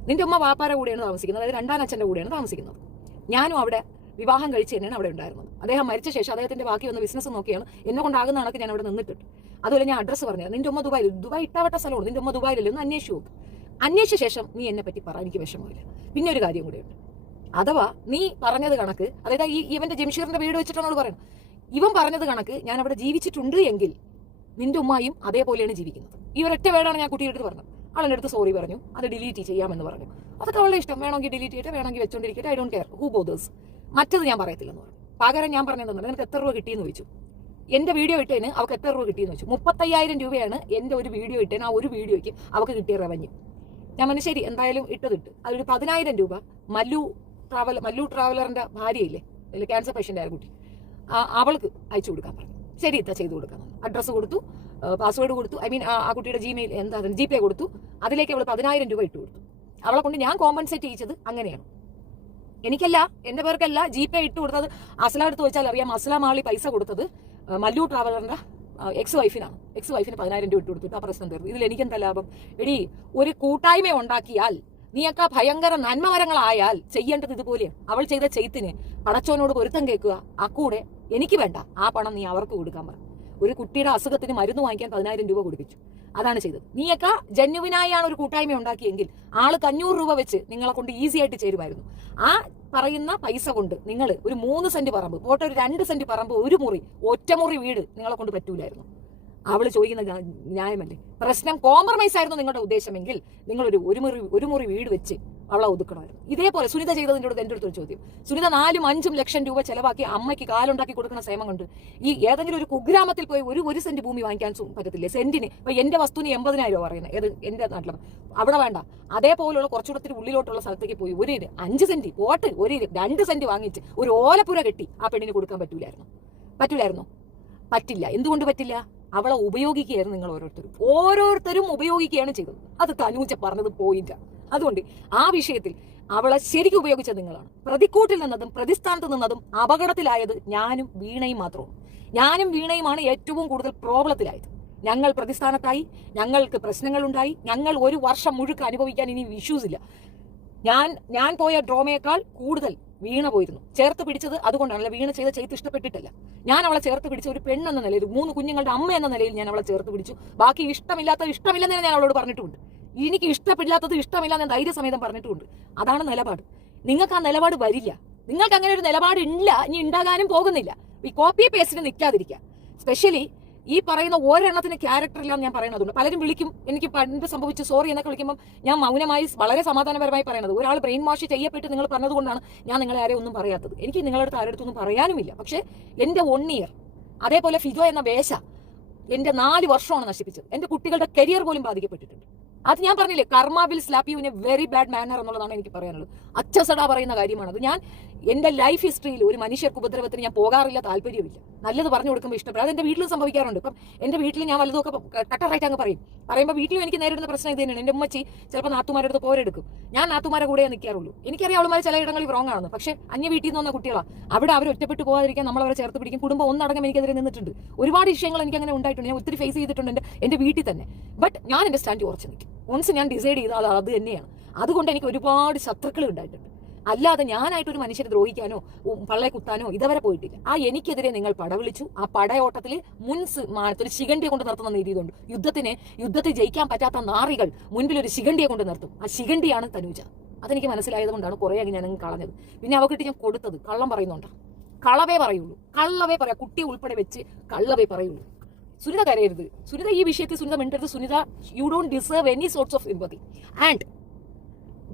നിന്റെ ഉമ്മ വാപ്പാരെ കൂടെയാണ് താമസിക്കുന്നത്, അതായത് 2ാം അച്ഛന്റെ കൂടെയാണ് താമസിക്കുന്നത്. ഞാനും അവിടെ വിവാഹം കഴിച്ച് തന്നെയാണ് അവിടെ ഉണ്ടായിരുന്നത്. അദ്ദേഹം മരിച്ച ശേഷം അദ്ദേഹത്തിന്റെ ബാക്കി വന്ന ബിസിനസ് നോക്കിയാണ് എന്നെ കൊണ്ടാകുന്ന കണക്ക് ഞാൻ അവിടെ നിന്നിട്ടുണ്ട്. അതുപോലെ ഞാൻ അഡ്രസ്സ് പറഞ്ഞത് നിന്റെ ഉമ്മ ദുബായ് ഇട്ടാവട്ട സ്ഥലമാണ്, നിന്റെ ഉമ്മ ദുബായിലല്ലേ, ഒന്ന് അന്വേഷിച്ചു നോക്ക്. അന്വേഷിച്ച ശേഷം നീ എന്നെ പറ്റി പറ, എനിക്ക് വിഷമമില്ല. പിന്നെ ഒരു കാര്യം കൂടെയുണ്ട്, അഥവാ നീ പറഞ്ഞത് കണക്ക്, അതായത് ഇവന്റെ ജംഷീറിന്റെ വീട് വെച്ചിട്ടാണ് പറയുന്നത്, ഇവൻ പറഞ്ഞത് കണക്ക് ഞാൻ അവിടെ ജീവിച്ചിട്ടുണ്ട് എങ്കിൽ നിന്റെ ഉമ്മായും അതേപോലെയാണ് ജീവിക്കുന്നത്. ഈ ഒരൊറ്റ വേടാണ് ഞാൻ കുട്ടിയുടെ അടുത്ത് പറഞ്ഞത്. അവളെൻ്റെ അടുത്ത് സോറി പറഞ്ഞു, അത് ഡിലീറ്റ് ചെയ്യാമെന്ന് പറഞ്ഞു. അതൊക്കെ അവളുടെ ഇഷ്ടം, വേണമെങ്കിൽ ഡിലീറ്റ് ചെയ്യട്ടെ, വേണമെങ്കിൽ വെച്ചോണ്ടിരിക്കട്ടെ, I don't care, who bothers. മറ്റത് ഞാൻ പറയത്തില്ലെന്ന് പറഞ്ഞു. പകരം ഞാൻ പറഞ്ഞതെന്ന് നിനക്ക് എത്ര രൂപ കിട്ടിയെന്ന് ചോദിച്ചു. എന്റെ വീഡിയോ ഇട്ടേന് അവൾക്ക് എത്ര രൂപ കിട്ടിയെന്ന് ചോദിച്ചു. 35,000 രൂപയാണ് എന്റെ ഒരു വീഡിയോ ഇട്ടേന്. ആ ഒരു വീഡിയോയ്ക്ക് അവൾക്ക് കിട്ടിയ റവന്യൂ. ഞാൻ പറഞ്ഞു ശരി, എന്തായാലും ഇട്ടത്. അതൊരു 10,000 രൂപ മല്ലു ട്രാവലറിന്റെ ഭാര്യയില്ലേ, അതിൽ ക്യാൻസർ പേഷ്യന്റ് ആയ കുട്ടി, അവൾക്ക് അയച്ചു കൊടുക്കാൻ പറഞ്ഞു. ശരി ഇത്ത ചെയ്തു കൊടുക്കാൻ. അഡ്രസ്സ് കൊടുത്തു, പാസ്വേഡ് കൊടുത്തു, ആ കുട്ടിയുടെ ജി പേ കൊടുത്തു. അതിലേക്ക് അവൾ 10,000 രൂപ ഇട്ട് കൊടുത്തു. അവളെ കൊണ്ട് ഞാൻ കോമ്പൻസേറ്റ് ചെയ്യിച്ചത് അങ്ങനെയാണ്. എനിക്കല്ല, എന്റെ പേർക്കല്ല, GPay ഇട്ട് കൊടുത്തത് അസ്ല എടുത്ത് വെച്ചാൽ അറിയാം. അസ്ല മാളി പൈസ കൊടുത്തത് മല്ലു ട്രാവലറിന്റെ എക്സ് വൈഫിനാണ്. എക്സ് വൈഫിന് 10,000 രൂപ ഇട്ട് കൊടുത്തിട്ട് ആ പ്രശ്നം തീർന്നു. ഇതിൽ എനിക്കെന്താ ലാഭം? എടി, ഒരു കൂട്ടായ്മ ഉണ്ടാക്കിയാൽ നീയൊക്കെ ഭയങ്കര നന്മമരങ്ങളായാൽ ചെയ്യേണ്ടത് ഇതുപോലെ. അവൾ ചെയ്ത ചെയ്ത്തിന് പടച്ചോനോട് പൊരുത്തം കേൾക്കുക. ആ കൂടെ എനിക്ക് വേണ്ട, ആ പണം നീ അവർക്ക് കൊടുക്കാൻ പറഞ്ഞു. ഒരു കുട്ടിയുടെ അസുഖത്തിന് മരുന്ന് വാങ്ങിക്കാൻ 10,000 രൂപ കൊടുപ്പിച്ചു. അതാണ് ചെയ്തത്. നീയൊക്കെ ജെന്യുവിനായാണ് ഒരു കൂട്ടായ്മ ഉണ്ടാക്കിയെങ്കിൽ ആൾക്ക് 500 രൂപ വെച്ച് നിങ്ങളെ കൊണ്ട് ഈസി ആയിട്ട് ചേരുമായിരുന്നു. ആ പറയുന്ന പൈസ കൊണ്ട് നിങ്ങൾ ഒരു 3 സെന്റ് പറമ്പ് പോട്ടെ, ഒരു 2 സെന്റ് പറമ്പ്, ഒരു മുറി, ഒറ്റമുറി വീട് നിങ്ങളെ കൊണ്ട് പറ്റൂലായിരുന്നു. അവള് ചോദിക്കുന്ന ന്യായമല്ലേ? പ്രശ്നം കോംപ്രമൈസ് ആയിരുന്നു നിങ്ങളുടെ ഉദ്ദേശമെങ്കിൽ നിങ്ങൾ ഒരു മുറി വീട് വെച്ച് അവളെ ഒതുക്കണമായിരുന്നു. ഇതേപോലെ സുനിത ചെയ്തതിൻ്റെ അടുത്ത് എൻ്റെ അടുത്തൊരു ചോദ്യം. സുനിത 4-5 ലക്ഷം രൂപ ചെലവാക്കി അമ്മയ്ക്ക് കാലുണ്ടാക്കി കൊടുക്കുന്ന സേമം കൊണ്ട് ഈ ഏതെങ്കിലും ഒരു കുഗ്രാമത്തിൽ പോയി ഒരു സെന്റ് ഭൂമി വാങ്ങിക്കാൻ പറ്റത്തില്ലേ? സെന്റിന് ഇപ്പൊ എന്റെ വസ്തുവിന് 80,000 രൂപ പറയുന്നത്. ഏത് എന്റെ നാട്ടിലാണ്. അവിടെ വേണ്ട. അതേപോലുള്ള കുറച്ചുകൂടത്തിന് ഉള്ളിലോട്ടുള്ള സ്ഥലത്തേക്ക് പോയി ഒരു 5 സെന്റ് പോട്ട്, ഒരു 2 സെന്റ് വാങ്ങിച്ച് ഒരു ഓലപ്പുര കെട്ടി ആ പെണ്ണിന് കൊടുക്കാൻ പറ്റൂലായിരുന്നു? പറ്റില്ല. എന്തുകൊണ്ട് പറ്റില്ല? അവളെ ഉപയോഗിക്കുകയായിരുന്നു നിങ്ങൾ ഓരോരുത്തരും ഉപയോഗിക്കുകയാണ് ചെയ്തത്. അത് തനൂജ പറഞ്ഞത് പോയിന്റ്. അതുകൊണ്ട് ആ വിഷയത്തിൽ അവളെ ശരിക്കും ഉപയോഗിച്ചത് നിങ്ങളാണ്. പ്രതിക്കൂട്ടിൽ നിന്നതും പ്രതിസ്ഥാനത്ത് നിന്നതും അപകടത്തിലായത് ഞാനും വീണയും മാത്രമാണ്. ഞാനും വീണയുമാണ് ഏറ്റവും കൂടുതൽ പ്രോബ്ലത്തിലായത്. ഞങ്ങൾ പ്രതിസ്ഥാനത്തായി, ഞങ്ങൾക്ക് പ്രശ്നങ്ങളുണ്ടായി, ഞങ്ങൾ 1 വർഷം മുഴുവൻ അനുഭവിക്കാൻ ഇനി ഇഷ്യൂസ് ഇല്ല. ഞാൻ പോയ ഡ്രോമയേക്കാൾ കൂടുതൽ വീണ പോയിരുന്നു. ചേർത്ത് പിടിച്ചത് അതുകൊണ്ടാണല്ലോ. വീണ ചെയ്ത ചെയ്ത് ഇഷ്ടപ്പെട്ടിട്ടല്ല. ഞാൻ അവളെ ചേർത്ത് പിടിച്ച ഒരു പെണ്ണെന്ന നിലയിൽ, 3 കുഞ്ഞുങ്ങളുടെ അമ്മ എന്ന നിലയിൽ ഞാൻ അവളെ ചേർത്ത് പിടിച്ചു. ബാക്കി ഇഷ്ടമില്ലെന്ന് ഞാൻ അവളോട് പറഞ്ഞിട്ടുമുണ്ട്. എനിക്ക് ഇഷ്ടമില്ലാത്തത് ഇഷ്ടമില്ലെന്ന് ധൈര്യസമേതം പറഞ്ഞിട്ടുമുണ്ട്. അതാണ് നിലപാട്. നിങ്ങൾക്ക് ആ നിലപാട് വരില്ല. നിങ്ങൾക്ക് അങ്ങനെ ഒരു നിലപാട് ഇല്ല, ഇനി ഉണ്ടാകാനും പോകുന്നില്ല. ഈ കോപ്പി പേസ്റ്റിന് നിൽക്കാതിരിക്കുക. സ്പെഷ്യലി ഈ പറയുന്ന ഒരെണ്ണത്തിന് ക്യാരക്ടറില്ലാന്ന് ഞാൻ പറയുന്നതുകൊണ്ട് പലരും വിളിക്കും, എനിക്ക് പണ്ട് സംഭവിച്ചു സോറി എന്നൊക്കെ വിളിക്കുമ്പോൾ ഞാൻ മൗനമായി വളരെ സമാധാനപരമായി പറയുന്നത്. ഒരാൾ ബ്രെയിൻ വാഷ് ചെയ്യപ്പെട്ട് നിങ്ങൾ പറഞ്ഞതുകൊണ്ടാണ് ഞാൻ നിങ്ങളെ ആരെയും ഒന്നും പറയാത്തത്. എനിക്ക് നിങ്ങളുടെ അടുത്ത് ആരുടെ അടുത്തൊന്നും പറയാനുമില്ല. പക്ഷെ എന്റെ 1 ഇയർ, അതേപോലെ ഫിജോ എന്ന വേശ എന്റെ 4 വർഷമാണ് നശിപ്പിച്ചത്. എന്റെ കുട്ടികളുടെ കരിയർ പോലും ബാധിക്കപ്പെട്ടിട്ടുണ്ട്. അത് ഞാൻ പറഞ്ഞില്ലേ, karma will slap you in a very bad manner എന്നുള്ളതാണ് എനിക്ക് പറയാനുള്ളത്. അച്ചസടാ പറയുന്ന കാര്യമാണത്. ഞാൻ എന്റെ ലൈഫ് ഹിസ്റ്ററിയിൽ ഒരു മനുഷ്യർക്ക് ഉപദ്രവത്തിന് ഞാൻ പോകാറില്ല, താല്പര്യമില്ല. നല്ലത് പറഞ്ഞു കൊടുക്കുമ്പോൾ ഇഷ്ടപ്പെടും. അത് എന്റെ വീട്ടിലും സംഭവിക്കാറുണ്ട്. ഇപ്പം എന്റെ വീട്ടിൽ ഞാൻ വലുതൊക്കെ കട്ടറായിട്ട് അങ്ങ് പറയുമ്പോൾ വീട്ടിലും എനിക്ക് നേരിടുന്ന പ്രശ്നം ഇത് തന്നെയാണ്. എന്റെ ഉമ്മച്ചി ചിലപ്പോൾ നാത്തുമാരുടെ അടുത്ത് പോരെടുക്കും. ഞാൻ നാത്തുമാരെ കൂടെ നിൽക്കാറുള്ളൂ. എനിക്കറിയാം അവളുമാർ ചില ഇടങ്ങളിൽ റോങ് ആണെന്ന്. പക്ഷേ അന്യ വീട്ടിൽ നിന്ന് വന്ന കുട്ടികളാണ്. അവിടെ അവർ ഒറ്റപ്പെട്ട് പോകാതിരിക്കാൻ നമ്മൾ അവരെ ചേർത്ത് പിടിക്കും. കുടുംബം ഒന്നടങ്കം എനിക്കെതിരെ നിന്നിട്ടുണ്ട്. ഒരുപാട് വിഷയങ്ങൾ എനിക്ക് അങ്ങനെ ഉണ്ടായിട്ടുണ്ട്. ഞാൻ ഒത്തിരി ഫേസ് ചെയ്തിട്ടുണ്ട് എന്റെ വീട്ടിൽ തന്നെ. ബട്ട് ഞാൻ എന്റെ സ്റ്റാൻഡ് ഉറച്ചു നിൽക്കും. വൺസ് ഞാൻ ഡിസൈഡ് ചെയ്താൽ അത് തന്നെയാണ്. അതുകൊണ്ട് എനിക്ക് ഒരുപാട് ശത്രുക്കൾ ഉണ്ടായിട്ടുണ്ട്. അല്ലാതെ ഞാനായിട്ടൊരു മനുഷ്യരെ ദ്രോഹിക്കാനോ പള്ളയെ കുത്താനോ ഇതുവരെ പോയിട്ടില്ല. ആ എനിക്കെതിരെ നിങ്ങൾ പടവിളിച്ചു. ആ പടയോട്ടത്തിൽ മാനത്തൊരു ശിഖണ്ഡിയെ കൊണ്ട് നിർത്തുന്ന രീതിയുണ്ട്. യുദ്ധത്തിൽ ജയിക്കാൻ പറ്റാത്ത നാറികൾ മുൻപിൽ ഒരു ശിഖണ്ഡിയെ കൊണ്ട് നിർത്തും. ആ ശിഖണ്ഡിയാണ് തനൂജ. അതെനിക്ക് മനസ്സിലായത് കൊണ്ടാണ് കുറെ ഞാൻ കളഞ്ഞത്. പിന്നെ അവക്കിട്ട് ഞാൻ കൊടുത്തത് കള്ളം പറയുന്നുണ്ടോ? കള്ളവേ പറയുള്ളൂ. കുട്ടി ഉൾപ്പെടെ വെച്ച് കള്ളവേ പറയുള്ളൂ. സുനിത കരയരുത്. സുനിത ഈ വിഷയത്തിൽ സുനിത മിണ്ടരുത്. Sunitha, you don't deserve any sorts of sympathy. And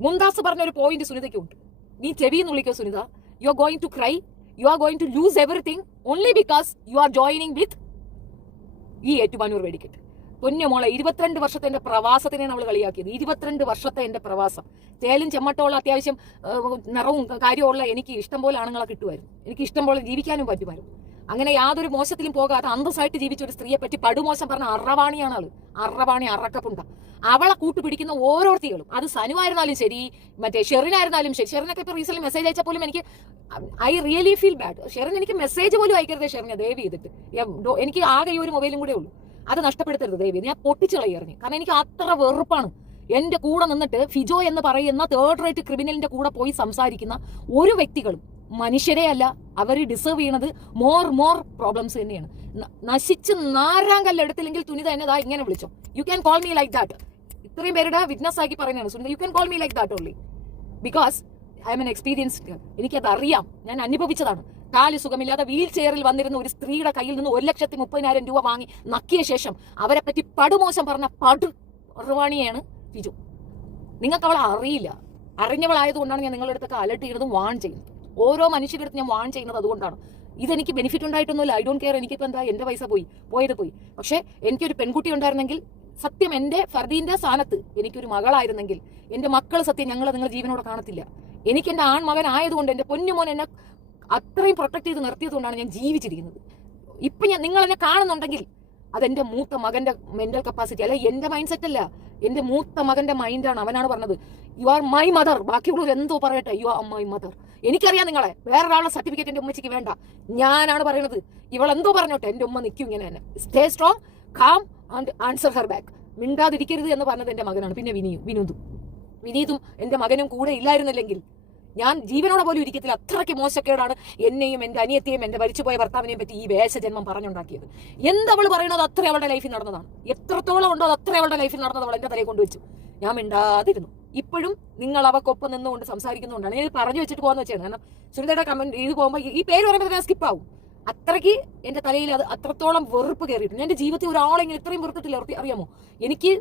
Mumtaz പറഞ്ഞ ഒരു പോയിന്റ് സുനിതയ്ക്കുണ്ട്. നീ ചെവിന്ന് വിളിക്കോ Sunitha. You are going to cry. You are going to lose everything only because you are joining with ഈ ഏറ്റുമാനൂർ വെടിക്കെട്ട്. പൊന്നുമോളെ, 22 വർഷത്തെ എന്റെ പ്രവാസത്തിനെയാണ് അവൾ കളിയാക്കിയത്. 22 വർഷത്തെ എന്റെ പ്രവാസം. തേലും ചെമ്മട്ടമുള്ള അത്യാവശ്യം നിറവും കാര്യമുള്ള എനിക്ക് ഇഷ്ടം പോലെ ആണുങ്ങളെ കിട്ടുമായിരുന്നു. എനിക്ക് ഇഷ്ടം പോലെ ജീവിക്കാനും പറ്റുമായിരുന്നു. അങ്ങനെ യാതൊരു മോശത്തിലും പോകാതെ അന്തസ്സായിട്ട് ജീവിച്ച ഒരു സ്ത്രീയെ പറ്റി പടുമോശം പറഞ്ഞ അറവാണിയാണ് ആള്. അറക്കപ്പുണ്ട. അവളെ കൂട്ടുപിടിക്കുന്ന ഓരോരുത്തികളും, അത് സനുവായിരുന്നാലും ശരി, മറ്റേ ഷെറിനായിരുന്നാലും ശരി. ഷെറിനൊക്കെ ഇപ്പൊ റീസെന്റ് മെസ്സേജ് അയച്ചാൽ പോലും എനിക്ക് I really feel bad. Sherin എനിക്ക് മെസ്സേജ് പോലും അയക്കരുത് ഷെറിനെ, ദയവ് ചെയ്തിട്ട്. എനിക്ക് ആകെ ഈ ഒരു മൊബൈലും കൂടെ ഉള്ളൂ. അത് നഷ്ടപ്പെടുത്തരുത് ദയവ്. ഞാൻ പൊട്ടിച്ചു കളയറിഞ്ഞു. കാരണം എനിക്ക് അത്ര വെറുപ്പാണ്. എന്റെ കൂടെ നിന്നിട്ട് ഫിജോ എന്ന് പറയുന്ന 3rd റേറ്റ് ക്രിമിനലിന്റെ കൂടെ പോയി സംസാരിക്കുന്ന ഒരു വ്യക്തികളും മനുഷ്യരെ അല്ല. അവർ ഡിസേർവ് ചെയ്യണത് മോർ പ്രോബ്ലംസ് തന്നെയാണ്. നശിച്ച് നാരാം കല്ലെടുത്തില്ലെങ്കിൽ തുനിത എന്നതാ ഇങ്ങനെ വിളിച്ചോ. You can call me like that. ഇത്രയും പേരുടെ വിറ്റ്നസ് ആക്കി പറയുന്നതാണ് Sunitha. You can call me like that only because I am an experienced. എനിക്കത് അറിയാം. ഞാൻ അനുഭവിച്ചതാണ്. കാല് സുഖമില്ലാതെ വീൽ ചെയറിൽ വന്നിരുന്ന ഒരു സ്ത്രീയുടെ കയ്യിൽ നിന്ന് 1,30,000 രൂപ വാങ്ങി നക്കിയ ശേഷം അവരെ പറ്റി പടുമോശം പറഞ്ഞ പടുവാണിയാണ് ഫിജു. നിങ്ങൾക്ക് അവളെ അറിയില്ല. അറിഞ്ഞവളായതുകൊണ്ടാണ് ഞാൻ നിങ്ങളുടെ അടുത്തൊക്കെ അലർട്ട് ചെയ്യുന്നതും വാൺ ചെയ്യുന്നത്. ഓരോ മനുഷ്യരുടെ അടുത്ത് ഞാൻ വാൺ ചെയ്യുന്നത് അതുകൊണ്ടാണ്. ഇതെനിക്ക് ബെനിഫിറ്റ് ഉണ്ടായിട്ടൊന്നുമില്ല. I don't care. എനിക്കിപ്പോൾ എന്താ, എന്റെ പൈസ പോയത് പോയി. പക്ഷെ എനിക്കൊരു പെൺകുട്ടി ഉണ്ടായിരുന്നെങ്കിൽ, സത്യം എന്റെ ഫർദീന്റെ സ്ഥാനത്ത് എനിക്കൊരു മകളായിരുന്നെങ്കിൽ, എന്റെ മക്കൾ സത്യം ഞങ്ങൾ നിങ്ങളുടെ ജീവനോടെ കാണത്തില്ല. എനിക്ക് എന്റെ ആൺമകൻ ആയതുകൊണ്ട്, എന്റെ പൊന്നുമോൻ എന്നെ അത്രയും പ്രൊട്ടക്ട് ചെയ്ത് നിർത്തിയതുകൊണ്ടാണ് ഞാൻ ജീവിച്ചിരിക്കുന്നത്. ഇപ്പൊ നിങ്ങൾ എന്നെ കാണുന്നുണ്ടെങ്കിൽ അതെന്റെ മൂത്ത മകന്റെ മെന്റൽ കപ്പാസിറ്റി അല്ല, എന്റെ മൈൻഡ് സെറ്റ് അല്ല. എന്റെ മൂത്ത മകന്റെ മൈൻഡാണ്. അവനാണ് പറഞ്ഞത് യു ആർ മൈ മദർ. ബാക്കിയുള്ളവർ എന്തോ പറയട്ടെ, യു ആർ മൈ മദർ. എനിക്കറിയാം നിങ്ങളെ, വേറൊരാളുടെ സർട്ടിഫിക്കറ്റ് എന്റെ ഉമ്മച്ചിക്ക് വേണ്ട. ഞാനാണ് പറയുന്നത്. ഇവൾ എന്തോ പറഞ്ഞോട്ടെ, എന്റെ ഉമ്മ നിൽക്കും ഇങ്ങനെ തന്നെ. Stay strong, calm and answer her back. മിണ്ടാതിരിക്കരുത് എന്ന് പറഞ്ഞത് എന്റെ മകനാണ്. പിന്നെ വിനീതും എന്റെ മകനും കൂടെ ഇല്ലായിരുന്നില്ലെങ്കിൽ ഞാൻ ജീവനോടെ പോലും ഇരിക്കത്തില്ല. അത്രയ്ക്ക് മോശക്കേടാണ് എന്നെയും എന്റെ അനിയത്തെയും എന്റെ മരിച്ചുപോയ ഭർത്താവിനെയും പറ്റി ഈ വേഷജന്മം പറഞ്ഞുണ്ടാക്കിയത്. എന്തവൾ പറയുന്നത് അത്ര അവളുടെ ലൈഫിൽ നടന്നതാണ്. എത്രത്തോളം ഉണ്ടോ അത് അത്ര അവളുടെ ലൈഫിൽ നടന്നത് അവൾ എന്റെ തലയിൽ കൊണ്ടുവച്ചു. ഞാൻ മിണ്ടാതിരുന്നു. ഇപ്പോഴും നിങ്ങൾ അവക്കൊപ്പം നിന്നുകൊണ്ട് സംസാരിക്കുന്നതുകൊണ്ടാണ് ഞാൻ പറഞ്ഞു വെച്ചിട്ട് പോകുന്ന വെച്ചാണ്. കാരണം സുനിതയുടെ കമന്റ് ഇത് പോകുമ്പോൾ ഈ പേര് പറയുമ്പോൾ ഞാൻ സ്കിപ്പാവും. അത്രയ്ക്ക് എന്റെ തലയിൽ അത് അത്രത്തോളം വെറുപ്പ് കയറിയിട്ടുണ്ട്. എന്റെ ജീവിതത്തിൽ ഒരാളെങ്ങനെ ഇത്രയും വെറുത്തിട്ടില്ല. അറിയാമോ, എനിക്ക്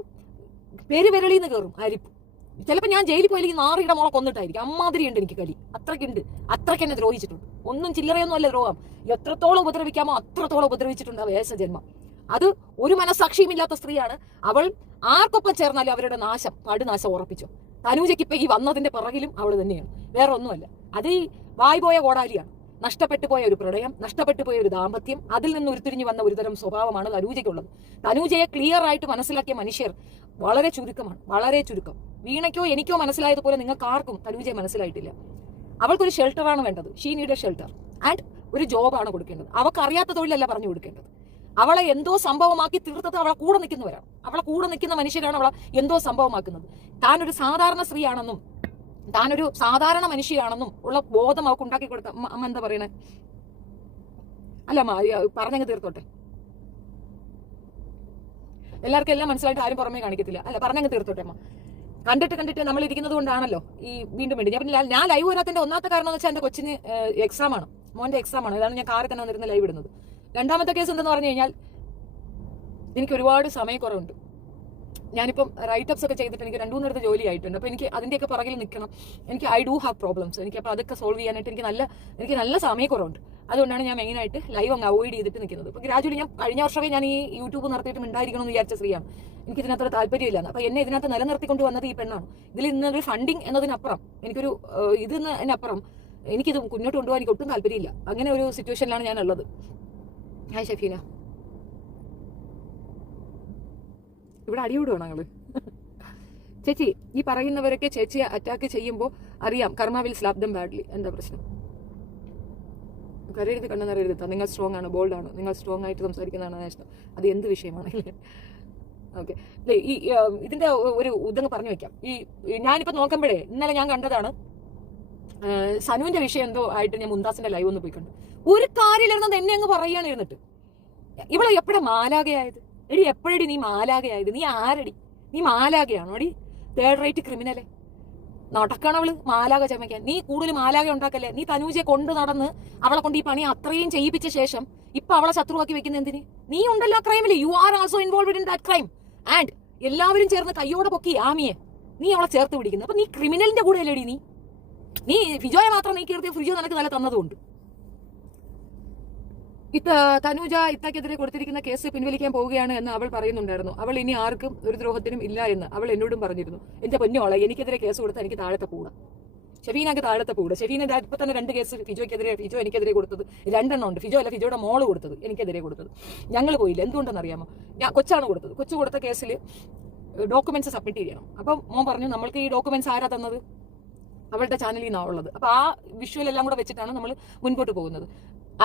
പെരുവിരളിന്ന് കയറും അരിപ്പ്. ചിലപ്പോൾ ഞാൻ ജയിലിൽ പോയില്ലെങ്കിൽ 4 മോളെ കൊന്നിട്ടായിരിക്കും. അമ്മാതിരി ഉണ്ട് എനിക്ക് കലി. അത്രയ്ക്ക് എന്നെ ദ്രോഹിച്ചിട്ടുണ്ട്. ഒന്നും ചില്ലറയൊന്നും അല്ല ദ്രോഹം. എത്രത്തോളം ഉപദ്രവിക്കാമോ അത്രത്തോളം ഉപദ്രവിച്ചിട്ടുണ്ട് ആ വേഷജന്മം. അത് ഒരു മനസാക്ഷിയുമില്ലാത്ത സ്ത്രീയാണ് അവൾ. ആർക്കൊപ്പം ചേർന്നാലും അവരുടെ നാശം, പടുനാശം ഉറപ്പിച്ചു. തനൂജയ്ക്ക് ഇപ്പൊ ഈ വന്നതിന്റെ പിറകിലും അവൾ തന്നെയാണ്, വേറെ ഒന്നുമല്ല. അത് ഈ വായ് പോയ കോടാലിയാണ്. നഷ്ടപ്പെട്ടു പോയ ഒരു പ്രണയം, നഷ്ടപ്പെട്ടു പോയ ഒരു ദാമ്പത്യം, അതിൽ നിന്ന് ഉരുത്തിരിഞ്ഞു വന്ന ഒരുതരം സ്വഭാവമാണ് തനൂജയ്ക്കുള്ളത്. തനൂജയെ ക്ലിയർ ആയിട്ട് മനസ്സിലാക്കിയ മനുഷ്യർ വളരെ ചുരുക്കമാണ്, വളരെ ചുരുക്കം. വീണയ്ക്കോ എനിക്കോ മനസ്സിലായതുപോലെ നിങ്ങൾക്ക് ആർക്കും തനൂജയെ മനസ്സിലായിട്ടില്ല. അവൾക്കൊരു ഷെൽട്ടറാണ് വേണ്ടത്. She need A shelter and ഒരു ജോബാണ് കൊടുക്കേണ്ടത്. അവൾക്ക് അറിയാത്ത തൊഴിലല്ല പറഞ്ഞു കൊടുക്കേണ്ടത്. അവളെ എന്തോ സംഭവമാക്കി തീർത്തത് അവളെ കൂടെ നിൽക്കുന്നവരാണ്. അവളെ കൂടെ നിൽക്കുന്ന മനുഷ്യരാണ് അവളെ എന്തോ സംഭവമാക്കുന്നത്. താനൊരു സാധാരണ സ്ത്രീയാണെന്നും താനൊരു സാധാരണ മനുഷ്യയാണെന്നും ഉള്ള ബോധം അവൾക്ക് ഉണ്ടാക്കി കൊടുത്ത അമ്മ എന്താ പറയണേ? അല്ല അമ്മ പറഞ്ഞങ്ങ് തീർത്തോട്ടെ. എല്ലാവർക്കും എല്ലാം മനസ്സിലായിട്ട് ആരും പുറമേ കാണിക്കത്തില്ല. അല്ല പറഞ്ഞങ്ങ് തീർത്തോട്ടെ അമ്മ. കണ്ടിട്ട് നമ്മൾ ഇരിക്കുന്നത് കൊണ്ടാണല്ലോ ഈ വീണ്ടും ഞാൻ ലൈവ് വരാത്തതിന്റെ ഒന്നാമത്തെ കാരണം എന്ന് വെച്ചാൽ എന്റെ കൊച്ചിന് എക്സാം ആണ്, മോന്റെ എക്സാം ആണ്. ഇതാണ് ഞാൻ കാറിൽ തന്നെ വന്നിരുന്ന ലൈവ് ഇടുന്നത്. രണ്ടാമത്തെ കേസ് എന്തെന്ന് പറഞ്ഞു കഴിഞ്ഞാൽ എനിക്ക് ഒരുപാട് സമയക്കുറവുണ്ട്. ഞാനിപ്പം റൈറ്റപ്സ് ഒക്കെ ചെയ്തിട്ട് എനിക്ക് 2-3 ജോലി ആയിട്ടുണ്ട്. അപ്പോൾ എനിക്ക് അതിൻ്റെയൊക്കെ പുറകിൽ നിൽക്കണം. എനിക്ക് ഐ ഡു ഹാവ് പ്രോബ്ലംസ്. അപ്പോൾ അതൊക്കെ സോൾവ് ചെയ്യാനായിട്ട് എനിക്ക് നല്ല സമയക്കുറവുണ്ട്. അതുകൊണ്ടാണ് ഞാൻ മെയിനായിട്ട് ലൈവ് അങ്ങ് അവോയ്ഡ് ചെയ്തിട്ട് നിൽക്കുന്നത്. ഇപ്പോൾ ഗ്രാജുവലി ഞാൻ കഴിഞ്ഞ വർഷമേ ഞാൻ ഈ യൂട്യൂബ് നടത്തിയിട്ട് ഉണ്ടായിരിക്കണമെന്ന് വിചാരിച്ച സ്ത്രീയാണ്. എനിക്ക് ഇതിനകത്ത് താല്പര്യമില്ല. അപ്പോൾ എന്നെ ഇതിനകത്ത് നിലനിർത്തിക്കൊണ്ട് വന്നത് ഈ പെണ്ണാണ്. ഇതിൽ ഇന്നൊരു ഫണ്ടിങ് എന്നതിനപ്പുറം എനിക്കൊരു ഇതിനപ്പുറം എനിക്കിത് മുന്നോട്ട് കൊണ്ടുപോകാൻ എനിക്ക് ഒട്ടും താല്പര്യമില്ല. അങ്ങനെ ഒരു സിറ്റുവേഷനിലാണ് ഞാൻ ഉള്ളത്. ഹായ് ഷഫീന. ഇവിടെ അടിയോടുവാണ് ഞങ്ങള്. ചേച്ചി, ഈ പറയുന്നവരൊക്കെ ചേച്ചിയെ അറ്റാക്ക് ചെയ്യുമ്പോൾ അറിയാം കർമ്മ വിൽ സ്ലാപ് ദം ബാഡ്ലി. എന്താ പ്രശ്നം? കരയെഴുതി കണ്ണെന്നറിയരുത്. നിങ്ങൾ സ്ട്രോങ് ആണ്, ബോൾഡ് ആണ്, നിങ്ങൾ സ്ട്രോങ് ആയിട്ട് സംസാരിക്കുന്നതാണ് ഇഷ്ടം. അത് എന്ത് വിഷയമാണെങ്കിലും ഓക്കെ. ഈ ഇതിന്റെ ഒരു ഉദങ്ങ് പറഞ്ഞു വെക്കാം. ഞാനിപ്പോ നോക്കുമ്പോഴേ ഇന്നലെ ഞാൻ കണ്ടതാണ് സനുവിന്റെ വിഷയം എന്തോ ആയിട്ട് ഞാൻ മുന്താസിന്റെ ലൈവ് ഒന്ന് പോയി കണ്ടു. ഒരു കാര്യമില്ലായിരുന്നത് എന്നെ അങ്ങ് പറയുകയാണ് ഇരുന്നിട്ട്. ഇവളെ എപ്പോഴാ മാലാകയായത്? എടി എപ്പോഴടി നീ മാലാകയായത്? നീ ആരടി? നീ മാലാകയാണോ അടി? 3rd റേറ്റ് ക്രിമിനലെ നടക്കണവള് മാലാക ചമയ്ക്കാൻ. നീ കൂടുതൽ മാലാക ഉണ്ടാക്കല്ലേ? നീ തനൂജയെ കൊണ്ട് നടന്ന് അവളെ കൊണ്ട് ഈ പണി അത്രയും ചെയ്യിപ്പിച്ച ശേഷം ഇപ്പൊ അവളെ ശത്രുവാക്കി വെക്കുന്ന എന്തിന്? നീ ഉണ്ടല്ലോ ക്രൈമില്. You are also involved in that crime and എല്ലാവരും ചേർന്ന് കയ്യോടെ പൊക്കി ആമിയെ നീ അവളെ ചേർത്ത് പിടിക്കുന്നത്. അപ്പൊ നീ ക്രിമിനലിന്റെ കൂടെ അല്ലേടി? നീ ഫിജോയെ മാത്രം നീ കീർത്തിയ ഫിജോ നിനക്ക് നല്ല തന്നതുകൊണ്ട്. തനൂജ ഇത്തക്കെതിരെ കൊടുത്തിരിക്കുന്ന കേസ് പിൻവലിക്കാൻ പോവുകയാണ് എന്ന് അവൾ പറയുന്നുണ്ടായിരുന്നു. അവൾ ഇനി ആർക്കും ഒരു ദ്രോഹത്തിനും ഇല്ല എന്ന് അവൾ എന്നോടും പറഞ്ഞിരുന്നു. എന്റെ പൊന്നോളെ, എനിക്കെതിരെ കേസ് കൊടുത്താൽ എനിക്ക് താഴത്തെ കൂടാ. ഷെഫീനക്ക് താഴത്തെ കൂടെ. ഷെഫീന ഇപ്പൊ തന്നെ 2 കേസ് ഫിജോ എനിക്കെതിരെ കൊടുത്തത് 2 എണ്ണം ഉണ്ട്. ഫിജോ അല്ല, ഫിജോയുടെ മോള് കൊടുത്തത്, എനിക്കെതിരെ കൊടുത്തത്. ഞങ്ങൾ പോയില്ല. എന്തുകൊണ്ടെന്ന് അറിയാമോ? കൊച്ചാണ് കൊടുത്തത്. കൊച്ചു കൊടുത്ത കേസിൽ ഡോക്യുമെന്റ്സ് സബ്മിറ്റ് ചെയ്യണം. അപ്പം മോൻ പറഞ്ഞു നമ്മൾക്ക് ഈ ഡോക്യുമെന്റ്സ് ആരാ തന്നത്? അവളുടെ ചാനലിൽ നിന്നാണ് ഉള്ളത്. അപ്പൊ ആ വിഷ്വൽ എല്ലാം കൂടെ വെച്ചിട്ടാണ് നമ്മൾ മുൻപോട്ട് പോകുന്നത്.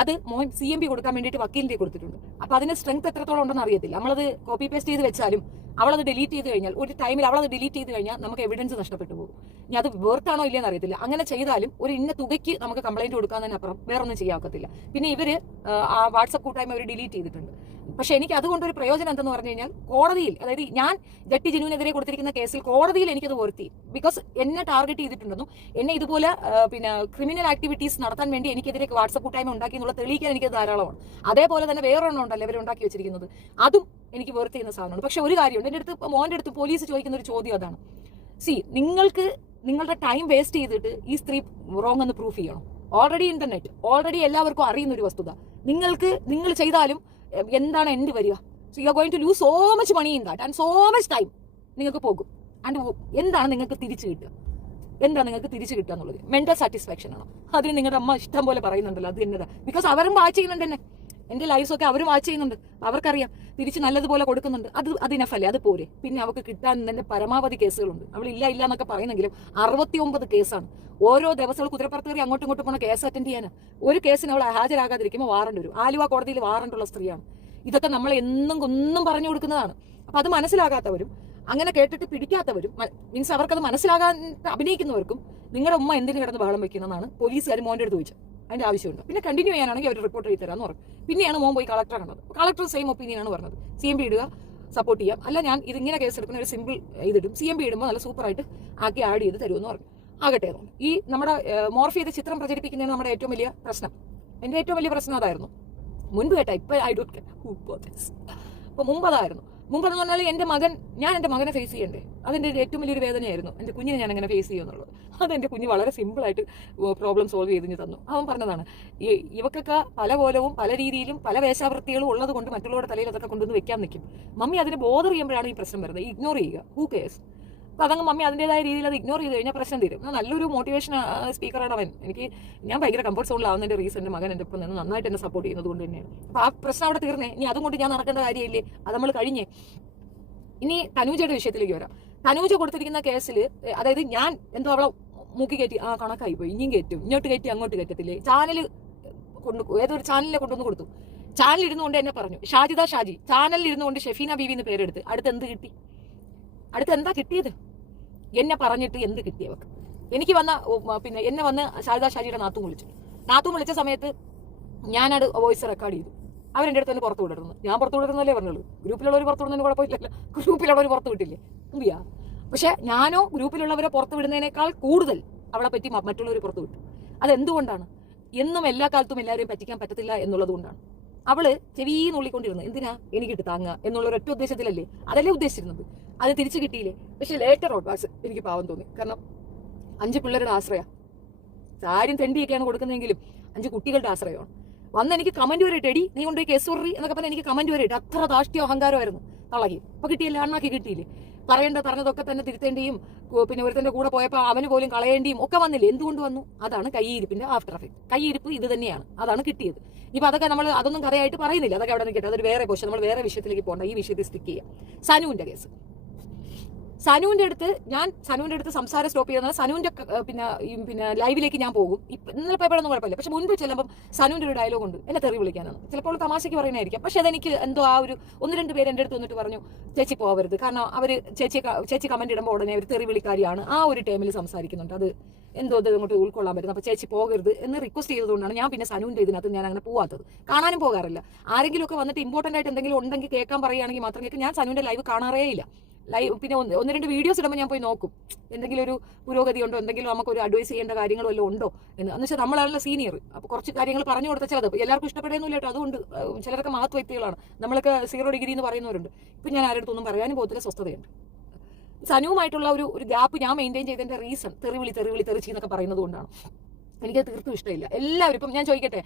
അത് മോൻ CMP കൊടുക്കാൻ വേണ്ടിയിട്ട് വക്കീലിന്റെ കൊടുത്തിട്ടുണ്ട്. അപ്പൊ അതിന് സ്ട്രെങ്ത് എത്രത്തോളം ഉണ്ടെന്ന് അറിയത്തില്ല. നമ്മളത് കോപ്പി പേസ്റ്റ് ചെയ്ത് വെച്ചാലും അവളത് ഡിലീറ്റ് ചെയ്ത് കഴിഞ്ഞാൽ ഒരു ടൈമിൽ അവളത് ഡിലീറ്റ് ചെയ്ത് കഴിഞ്ഞാൽ നമുക്ക് എവിഡൻസ് നഷ്ടപ്പെട്ടു പോകും. ഇനി അത് വേർത്താണോ ഇല്ലെന്ന് അറിയത്തില്ല. അങ്ങനെ ചെയ്താലും ഒരു ഇന്ന തുകയ്ക്ക് നമുക്ക് കംപ്ലൈന്റ് കൊടുക്കാന്നതിനപ്പുറം വേറൊന്നും ചെയ്യാക്കത്തില്ല. പിന്നെ ഇവര് ആ വാട്സപ്പ് കൂട്ടായ്മ അവർ ഡിലീറ്റ് ചെയ്തിട്ടുണ്ട്. പക്ഷെ എനിക്ക് അതുകൊണ്ടൊരു പ്രയോജനം എന്തെന്ന് പറഞ്ഞു കഴിഞ്ഞാൽ കോടതിയിൽ, അതായത് ഞാൻ ജട്ടി ജിനുവിനെതിരെ കൊടുത്തിരിക്കുന്ന കേസിൽ കോടതിയിൽ എനിക്കത് വർത്തി. ബിക്കോസ് എന്നെ ടാർഗറ്റ് ചെയ്തിട്ടുണ്ടെന്നും എന്നെ ഇതുപോലെ ക്രിമിനൽ ആക്ടിവിറ്റീസ് നടത്താൻ വേണ്ടി എനിക്കെതിരെ വാട്സപ്പ് കൂട്ടായ്മ ഉണ്ടാക്കി എന്നുള്ള തെളിയിക്കാൻ എനിക്ക് ധാരാളമാണ്. അതേപോലെ തന്നെ വേറൊരെണ്ണം ഉണ്ടല്ലോ ഇവർ ഉണ്ടാക്കി വെച്ചിരിക്കുന്നത്, അതും എനിക്ക് വർത്ത് ചെയ്യുന്ന സാധനമാണ്. പക്ഷെ ഒരു കാര്യമുണ്ട്, എൻ്റെ അടുത്ത് മോൻ്റെ അടുത്ത് പോലീസ് ചോദിക്കുന്ന ഒരു ചോദ്യം അതാണ്. നിങ്ങൾക്ക് നിങ്ങളുടെ ടൈം വേസ്റ്റ് ചെയ്തിട്ട് ഈ സ്ത്രീ റോങ് എന്ന് പ്രൂഫ് ചെയ്യണം. ഓൾറെഡി ഇന്റർനെറ്റ്, ഓൾറെഡി എല്ലാവർക്കും അറിയുന്ന ഒരു വസ്തുത. നിങ്ങൾ ചെയ്താലും എന്താണ് എൻഡ് വരിക? So you are going to lose so much money in that and so much time നിങ്ങൾക്ക് പോകും. ആൻഡ് എന്താണ് നിങ്ങൾക്ക് തിരിച്ചു കിട്ടുക? എന്താ നിങ്ങൾക്ക് തിരിച്ചു കിട്ടുക എന്നുള്ളത് മെന്റൽ സാറ്റിസ്ഫാക്ഷൻ ആണ്. അതിന് നിങ്ങളുടെ അമ്മ ഇഷ്ടം പോലെ പറയുന്നുണ്ടല്ലോ, അത് എന്നതാ. ബിക്കോസ് അവരും വാച്ച് ചെയ്യുന്നുണ്ട് തന്നെ. എൻ്റെ ലൈവ്സൊക്കെ അവർ വാച്ച് ചെയ്യുന്നുണ്ട്, അവർക്കറിയാം തിരിച്ച് നല്ലതുപോലെ കൊടുക്കുന്നുണ്ട്. അത് ഇനഫല്ലേ, അത് പോരെ. പിന്നെ അവൾക്ക് കിട്ടാൻ തന്നെ പരമാവധി കേസുകളുണ്ട്. അവൾ ഇല്ല എന്നൊക്കെ പറയുന്നെങ്കിലും 69 കേസാണ്. ഓരോ ദിവസവും കുതിരപ്പുറത്ത് കയറി അങ്ങോട്ടും ഇങ്ങോട്ടും പോണ കേസ് അറ്റൻഡ് ചെയ്യാനാ. ഒരു കേസിന് അവൾ ഹാജരാകാതിരിക്കുമ്പോൾ വാറണ്ട് വരും. ആലുവ കോടതിയിൽ വാറണ്ടുള്ള സ്ത്രീയാണ്. ഇതൊക്കെ നമ്മൾ ഒന്നും പറഞ്ഞു കൊടുക്കുന്നതാണ്. അപ്പൊ അത് മനസ്സിലാകാത്തവരും അങ്ങനെ കേട്ടിട്ട് പിടിക്കാത്തവരും, മീൻസ് അവർക്കത് മനസ്സിലാകാൻ അഭിനയിക്കുന്നവർക്കും നിങ്ങളുടെ ഉമ്മ എന്തിനു കിടന്ന് ബഹളം വെക്കുന്നതാണ് പോലീസുകാർ മോൻ്റെ അടുത്ത് ചോദിച്ചത്. അതിന്റെ ആവശ്യമുണ്ട്. പിന്നെ കണ്ടിന്യൂ ചെയ്യാനാണെങ്കിൽ അവർ റിപ്പോർട്ട് എഴുതി തരാമെന്ന് പറഞ്ഞു. പിന്നെയാണ് മോൻ പോയി കളക്ടറെ കണ്ടത്. കളക്ടർ സെയിം ഒപ്പീനിയനാണ് പറഞ്ഞത്. CMB ഇടുക, സപ്പോർട്ട് ചെയ്യാം. അല്ല, ഞാൻ ഇതിങ്ങനെ കേസ് എടുക്കുന്ന ഒരു സിമ്പിൾ ഇതിടും, CMB ഇടുമ്പോൾ നല്ല സൂപ്പറായിട്ട് ആക്കി ആഡ് ചെയ്ത് തരുമെന്ന് പറഞ്ഞു. ആകട്ടെ. ഈ നമ്മുടെ മോർഫ് ചെയ്ത ചിത്രം പ്രചരിപ്പിക്കുന്നതാണ് നമ്മുടെ ഏറ്റവും വലിയ പ്രശ്നം. എൻ്റെ ഏറ്റവും വലിയ പ്രശ്നം അതായിരുന്നു മുൻപ് കേട്ടാ. ഇപ്പൊ I don't care who both this. അപ്പൊ മുമ്പതായിരുന്നു. മുമ്പെന്ന് പറഞ്ഞാൽ എൻ്റെ മകനെ ഫേസ് ചെയ്യണ്ടേ. അതെൻ്റെ ഏറ്റവും വലിയൊരു വേദനയായിരുന്നു. എൻ്റെ കുഞ്ഞിനെ ഞാൻ അങ്ങനെ ഫേസ് ചെയ്യുമെന്നുള്ളത്. അതെൻ്റെ കുഞ്ഞ് വളരെ സിമ്പിളായിട്ട് പ്രോബ്ലം സോൾവ് ചെയ്തിന് തന്നു. അവൻ പറഞ്ഞതാണ്, ഇവക്കൊക്കെ പല കോലവും പല രീതിയിലും പല വേഷാവൃത്തികളും ഉള്ളത് കൊണ്ട് മറ്റുള്ളവരുടെ തലയിൽ അതൊക്കെ കൊണ്ടുവന്ന് വെക്കാൻ നിൽക്കും. മമ്മി അതിന് ബോധർ ചെയ്യുമ്പോഴാണ് ഈ പ്രശ്നം വരുന്നത്. ഇഗ്നോർ ചെയ്യുക, ഹൂ കെയർസ്. അപ്പൊ അതങ്ങ് മമ്മി അതിൻ്റെതായ രീതിയിൽ അത് ഇഗ്നോർ ചെയ്ത് കഴിഞ്ഞാൽ പ്രശ്നം തീരും. നല്ലൊരു മോട്ടിവേഷൻ സ്പീക്കറാണ് അവൻ. ഞാൻ ഭയങ്കര കംഫർട്ട് സോണിലാവുന്നതിന്റെ റീസൺ എൻ്റെ മകൻ എൻ്റെ ഒപ്പം നിന്ന് നന്നായിട്ട് എന്നെ സപ്പോർട്ട് ചെയ്യുന്നത് കൊണ്ട് തന്നെയാണ്. അപ്പൊ ആ പ്രശ്നം അവിടെ തീർന്നേ. ഇനി അതും കൊണ്ട് ഞാൻ നടക്കേണ്ട കാര്യമില്ലേ, അത് നമ്മൾ കഴിഞ്ഞേ. ഇനി തനൂജയുടെ വിഷയത്തിലേക്ക് വരാം. തനൂജ കൊടുത്തിരിക്കുന്ന കേസിൽ, അതായത് ഞാൻ എന്തോ അവളെ മൂക്കി കയറ്റി, കണക്കായി പോയി, ഇനിയും കയറ്റും, ഇങ്ങോട്ട് കയറ്റി അങ്ങോട്ട് കയറ്റത്തില്ലേ, ഏതൊരു ചാനലിലെ കൊണ്ടുവന്ന് കൊടുത്തു. ചാനൽ ഇരുന്നുകൊണ്ട് എന്നെ പറഞ്ഞു ഷാജി ചാനലിൽ ഇരുന്നുകൊണ്ട് ഷെഫീന ബീവി എന്ന് പേരെടുത്ത്. അടുത്ത് എന്ത് കിട്ടി? അടുത്ത് എന്താ കിട്ടിയത്? എന്നെ പറഞ്ഞിട്ട് എന്ത് കിട്ടിയവർക്ക്? എനിക്ക് പിന്നെ എന്നെ വന്ന് ഷാജിയുടെ നാത്തും വിളിച്ച സമയത്ത് ഞാനത് വോയിസ് റെക്കോർഡ് ചെയ്തു. അവരെൻ്റെ അടുത്ത് തന്നെ പുറത്തു വിടരുന്നു. ഞാൻ പുറത്തു വിടരുന്നല്ലേ പറഞ്ഞുള്ളൂ. ഗ്രൂപ്പിലുള്ളവർ പുറത്തു വിടുന്നതിന് കുഴപ്പമില്ലല്ലോ. ഗ്രൂപ്പിലുള്ളവർ പുറത്തു വിട്ടില്ലേ മുമ്പിയാ. പക്ഷെ ഞാനോ ഗ്രൂപ്പിലുള്ളവരെ പുറത്തു വിടുന്നതിനേക്കാൾ കൂടുതൽ അവളെ പറ്റി മറ്റുള്ളവർ പുറത്തു വിട്ടു. അതെന്തുകൊണ്ടാണ്? എന്നും എല്ലാ കാലത്തും എല്ലാവരെയും പറ്റിക്കാൻ പറ്റത്തില്ല എന്നുള്ളത് കൊണ്ടാണ്. അവള് ചെവിന്നുള്ളിക്കൊണ്ടിരുന്നത് എന്തിനാ എനിക്കിട്ട് താങ്ങുക എന്നുള്ള ഒരൊറ്റ ഉദ്ദേശത്തിലല്ലേ. അതല്ലേ ഉദ്ദേശിച്ചിരുന്നത്. അത് തിരിച്ചു കിട്ടിയില്ലേ. പക്ഷെ ലേറ്റർ ഓട്ട് എനിക്ക് പാവം തോന്നി. കാരണം 5 പിള്ളേരുടെ ആശ്രയ, ആരും തെണ്ടിയൊക്കെയാണ് കൊടുക്കുന്നതെങ്കിലും 5 കുട്ടികളുടെ ആശ്രയമാണ്. വന്ന് എനിക്ക് കമന്റ് വരെ ഇട്ട്, നീ കൊണ്ടുപോയി കേസ് പററി എന്നൊക്കെ പറഞ്ഞാൽ എനിക്ക് കമന്റ് വരെ ഇട്ട്. അത്ര ധാഷ്ട്യോ അഹങ്കാരമായിരുന്നു തളകി. അപ്പൊ കിട്ടിയില്ല, അണ്ണാക്കി കിട്ടിയില്ലേ. പറഞ്ഞതൊക്കെ തന്നെ തിരുത്തേണ്ടിയും പിന്നെ ഒരുത്തന്റെ കൂടെ പോയപ്പോൾ അവന് പോലും കളയേണ്ടിയും ഒക്കെ വന്നില്ലേ. എന്തുകൊണ്ട് വന്നു? അതാണ് കൈയിരിപ്പിന്റെ ആഫ്റ്റർ എഫക്ട്. കൈയിരിപ്പ് ഇത് തന്നെയാണ്, അതാണ് കിട്ടിയത്. ഇപ്പൊ അതൊക്കെ നമ്മൾ അതൊന്നും കഥയായിട്ട് പറയുന്നില്ല. അതൊക്കെ അവിടെ നിൽക്കട്ടെ, അതൊരു വേറെ ക്വസ്റ്റൻ. നമ്മൾ വേറെ വിഷയത്തിലേക്ക് പോകണ്ട, ഈ വിഷയത്തിൽ സ്റ്റിക്ക് ചെയ്യാം. സനുവിന്റെ കേസ്. സനുവിന്റെ അടുത്ത് സംസാരം സ്റ്റോപ്പ് ചെയ്യുന്നത്. സനുവിന്റെ പിന്നെ ലൈവിലേക്ക് ഞാൻ പോകും. ഇന്നലെ പേപ്പറൊന്നും കുഴപ്പമില്ല. പക്ഷെ മുൻപ് ചെല്ലുമ്പോൾ സനുവിന്റെ ഒരു ഡയലോഗ് ഉണ്ട്, എന്നെ തെറി വിളിക്കാനാണ്. ചിലപ്പോൾ തമാശയ്ക്ക് പറയുന്നതായിരിക്കാം. പക്ഷെ അതെനിക്ക് എന്തോ ആ ഒരു 1-2 പേര് എൻ്റെ അടുത്ത് വന്നിട്ട് പറഞ്ഞു, ചേച്ചി പോവരുത്, കാരണം അവർ ചേച്ചി കമന്റ് ഇടുമ്പോൾ ഉടനെ അവർ തെറി വിളിക്കാരിയാണ്, ആ ഒരു ടൈമിൽ സംസാരിക്കുന്നുണ്ട്, അത് എന്തോ ഇത് അങ്ങോട്ട് ഉൾക്കൊള്ളാൻ പറ്റുന്നത്, അപ്പൊ ചേച്ചി പോകരുത് എന്ന് റിക്വസ്റ്റ് ചെയ്തതുകൊണ്ടാണ് ഞാൻ പിന്നെ സനുവിന്റെ ഇതിനകത്ത് ഞാൻ അങ്ങനെ പോവാത്തത്. കാണാനും പോകാറില്ല. ആരെങ്കിലും ഒക്കെ വന്നിട്ട് ഇമ്പോർട്ടന്റ് ആയിട്ട് എന്തെങ്കിലും ഉണ്ടെങ്കിൽ കേൾക്കാൻ പറയുകയാണെങ്കിൽ മാത്രം കേൾക്കും. ഞാൻ സനുവിന്റെ ലൈവ് കാണാറേ ഇല്ല. പിന്നെ 1-2 വീഡിയോസ് ഇടുമ്പോൾ ഞാൻ പോയി നോക്കും, എന്തെങ്കിലും ഒരു പുരോഗതി ഉണ്ടോ, എന്തെങ്കിലും നമുക്കൊരു അഡ്വൈസ് ചെയ്യേണ്ട കാര്യങ്ങൾ വല്ലതും ഉണ്ടോ എന്ന് വെച്ചാൽ നമ്മളാണല്ലോ സീനിയർ. അപ്പൊ കുറച്ച് കാര്യങ്ങൾ പറഞ്ഞു കൊടുത്ത ചിലത് എല്ലാവർക്കും ഇഷ്ടപ്പെടുന്നില്ല കേട്ടോ. അതുകൊണ്ട് ചിലരൊക്കെ മഹത് വ്യക്തികളാണ്, നമ്മളൊക്കെ 0 ഡിഗ്രി എന്ന് പറയുന്നവരുണ്ട്. ഇപ്പൊ ഞാൻ ആരുടെ അടുത്തൊന്നും പറയാനും പോകത്തില്ല, സ്വസ്ഥതയുണ്ട്. സനുവുമായിട്ടുള്ള ഒരു ഗ്യാപ്പ് ഞാൻ മെയിൻറ്റെയിൻ ചെയ്തതിന്റെ റീസൺ തെറിച്ചി എന്നൊക്കെ പറയുന്നത് കൊണ്ടാണ്. എനിക്ക് തീർത്തും ഇഷ്ടമില്ല. എല്ലാവരും ഇപ്പം ഞാൻ ചോദിക്കട്ടെ,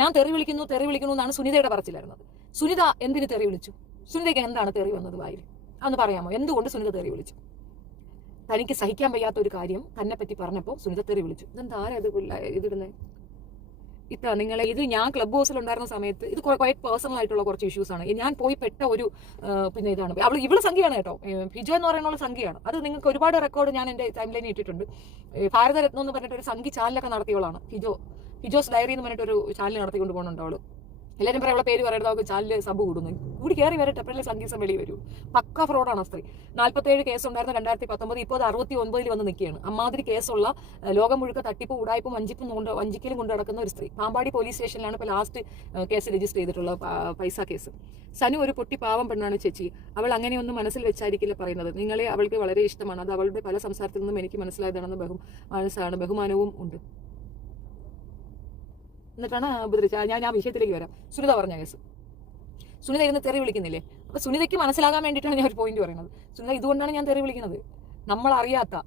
ഞാൻ തെറി വിളിക്കുന്നു എന്നാണ് സുനിതയുടെ പറച്ചിലായിരുന്നത്. സുനിത എന്തിന് തെറി വിളിച്ചു? സുനിതയ്ക്ക് എന്താണ് തെറി വന്നത് വായിൽ? അതൊന്ന് പറയാമോ? എന്തുകൊണ്ട് സുനിത തെറി വിളിച്ചു? തനിക്ക് സഹിക്കാൻ വയ്യാത്ത ഒരു കാര്യം തന്നെ പറ്റി പറഞ്ഞപ്പോൾ സുനിത തെറി വിളിച്ചു. ഇതെന്താ ഇതിടുന്നത്? നിങ്ങളെ ഞാൻ ക്ലബ് ഹൗസിൽ ഉണ്ടായിരുന്ന സമയത്ത് ഇത് ക്വൈറ്റ് പേഴ്സണൽ ആയിട്ടുള്ള കുറച്ച് ഇഷ്യൂസ് ആണ്. ഞാൻ പോയി പെട്ട ഒരു പിന്നെ ഇതാണ്. ഇവള് സംഖ്യയാണ് കേട്ടോ. ഫിജോ എന്ന് പറയുന്ന സംഖ്യയാണ്. അത് നിങ്ങൾക്ക് ഒരുപാട് റെക്കോർഡ് ഞാൻ എൻ്റെ ടൈം ലൈനിൽ ഇട്ടിട്ടുണ്ട്. ഭാരതരത്നം എന്ന് പറഞ്ഞിട്ട് ഒരു സംഖ്യ ചാനലൊക്കെ നടത്തിയവളാണ്. ഫിജോസ് ഡയറി എന്ന് പറഞ്ഞിട്ട് ഒരു ചാനൽ നടത്തിക്കൊണ്ട് പോകുന്നുണ്ട് അവള്. എല്ലാവരും പറയും അവളെ പേര് പറയുന്നത് അവർക്ക് ചാനൽ സബ് കൂടി കയറി വരട്ടെ, അപ്പോഴല്ലേ സംഗീതം വെളി വരൂ. പക്ക ഫ്രോഡാണ് സ്ത്രീ. 47 കേസ് ഉണ്ടായിരുന്ന 2019, ഇപ്പോൾ അത് 69 വന്ന് നിൽക്കുകയാണ്. അമ്മാതിരി കേസുള്ള ലോകം മുഴുക്ക തട്ടിപ്പും ഉടായ്പും വഞ്ചിക്കലും കൊണ്ട് നടക്കുന്ന ഒരു സ്ത്രീ. പാമ്പാടി പോലീസ് സ്റ്റേഷനിലാണ് ഇപ്പോൾ ലാസ്റ്റ് കേസ് രജിസ്റ്റർ ചെയ്തിട്ടുള്ള പൈസ കേസ്. സനു ഒരു പൊട്ടി പാവം പെണ്ണാണ് ചേച്ചി. അവൾ അങ്ങനെയൊന്നും മനസ്സിൽ വെച്ചായിരിക്കില്ല പറയുന്നത്. നിങ്ങളെ അവൾക്ക് വളരെ ഇഷ്ടമാണ്. അത് അവളുടെ പല സംസാരത്തിൽ നിന്നും എനിക്ക് മനസ്സിലായതാണെന്ന് മനസ്സാണ്, ബഹുമാനവും ഉണ്ട്. എന്നിട്ടാണ് ഞാൻ ആ വിഷയത്തിലേക്ക് വരാം. സുനിത പറഞ്ഞ കേസ്. സുനിത ഇരുന്ന് തെറി വിളിക്കുന്നില്ലേ? അപ്പൊ സുനിതയ്ക്ക് മനസ്സിലാകാൻ വേണ്ടിയിട്ടാണ് ഞാൻ ഒരു പോയിന്റ് പറയുന്നത്. സുനിത ഇതുകൊണ്ടാണ് ഞാൻ തെറി വിളിക്കുന്നത്.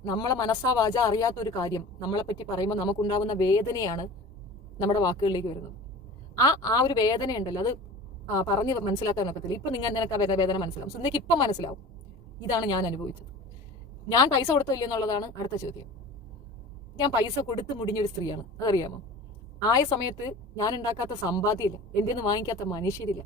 നമ്മളെ മനസ്സാവാച അറിയാത്ത ഒരു കാര്യം നമ്മളെ പറ്റി പറയുമ്പോൾ നമുക്കുണ്ടാവുന്ന വേദനയാണ് നമ്മുടെ വാക്കുകളിലേക്ക് വരുന്നത്. ആ ഒരു വേദന ഉണ്ടല്ലോ, അത് പറഞ്ഞ് മനസ്സിലാക്കാൻ ഒക്കത്തില്ല. ഇപ്പൊ നിനക്ക് ആ വേദന മനസ്സിലാവും. സുനിതയ്ക്ക് ഇപ്പം മനസ്സിലാവും. ഇതാണ് ഞാൻ അനുഭവിച്ചത്. ഞാൻ പൈസ കൊടുത്തില്ല എന്നുള്ളതാണ് അടുത്ത ചോദ്യം. ഞാൻ പൈസ കൊടുത്ത് മുടിഞ്ഞൊരു സ്ത്രീയാണ്, അതറിയാമോ? ആയ സമയത്ത് ഞാൻ ഉണ്ടാക്കാത്ത സമ്പാദ്യമില്ല, എൻ്റെ നിന്ന് വാങ്ങിക്കാത്ത മനുഷ്യരില്ല.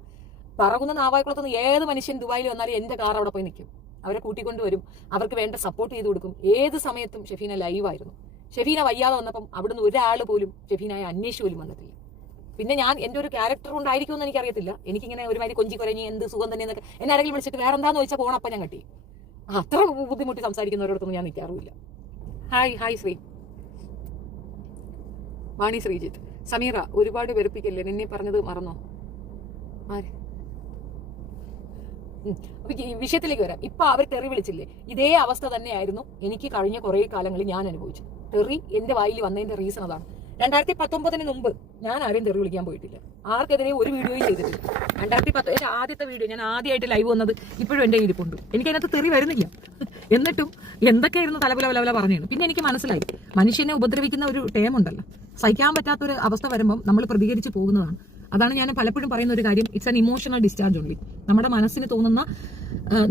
പറകുന്ന നാവായിക്കുളത്തുനിന്ന് ഏത് മനുഷ്യൻ ദുബായിൽ വന്നാലും എൻ്റെ കാർ അവിടെ പോയി നിൽക്കും, അവരെ കൂട്ടിക്കൊണ്ട് വരും, അവർക്ക് വേണ്ട സപ്പോർട്ട് ചെയ്ത് കൊടുക്കും. ഏത് സമയത്തും ഷെഫീന ലൈവായിരുന്നു. ഷെഫീന വയ്യാതെ വന്നപ്പം അവിടുന്ന് ഒരാൾ പോലും ഷെഫീനായെ അന്വേഷിച്ച് പോലും വന്നിട്ടില്ല. പിന്നെ ഞാൻ എൻ്റെ ഒരു ക്യാരക്ടർ കൊണ്ടായിരിക്കുമെന്ന് എനിക്കറിയത്തില്ല, എനിക്കിങ്ങനെ ഒരുമാതിരി കൊഞ്ചി കുരഞ്ഞ് എന്ത് സുഖം തന്നെ എന്നൊക്കെ എന്നെ ആരെങ്കിലും വിളിച്ചിട്ട് വേറെ എന്താന്ന് ചോദിച്ചാൽ പോകണം, ഞാൻ കട്ടി. അത്ര ബുദ്ധിമുട്ടി സംസാരിക്കുന്നവരോടൊന്നും ഞാൻ നിൽക്കാറുമില്ല. ഹായ് ശ്രീ വാണി ശ്രീജിത്ത്. സമീറ, ഒരുപാട് വെറുപ്പിക്കല്ലേ, നിന്നെ പറഞ്ഞത് മറന്നോ? ആര്? വിഷയത്തിലേക്ക് വരാം. ഇപ്പൊ അവർ തെറി വിളിച്ചില്ലേ, ഇതേ അവസ്ഥ തന്നെയായിരുന്നു എനിക്ക് കഴിഞ്ഞ കുറെ കാലങ്ങളിൽ ഞാൻ അനുഭവിച്ചു. തെറി എന്റെ വായിൽ വന്നതിന്റെ റീസൺ അതാണ്. 2019 മുമ്പ് ഞാൻ ആരെയും തെറി വിളിക്കാൻ പോയിട്ടില്ല, ആർക്കെതിരെ ഒരു വീഡിയോയും ചെയ്തിട്ടില്ല. 2010 ആദ്യത്തെ വീഡിയോ ഞാൻ ആദ്യമായിട്ട് ലൈവ് വന്നത് ഇപ്പോഴും എന്റെ ഇരിപ്പുണ്ട്. എനിക്ക് അതിനകത്ത് തെറി വരുന്നില്ല, എന്നിട്ടും എന്തൊക്കെയായിരുന്നു തലപുല പറഞ്ഞു. പിന്നെ എനിക്ക് മനസ്സിലായി, മനുഷ്യനെ ഉപദ്രവിക്കുന്ന ഒരു ടേം ഉണ്ടല്ലോ, സഹിക്കാൻ പറ്റാത്തൊരു അവസ്ഥ വരുമ്പോൾ നമ്മൾ പ്രതികരിച്ച് പോകുന്നതാണ്. അതാണ് ഞാൻ പലപ്പോഴും പറയുന്ന ഒരു കാര്യം, it's an emotional discharge only. നമ്മുടെ മനസ്സിന് തോന്നുന്ന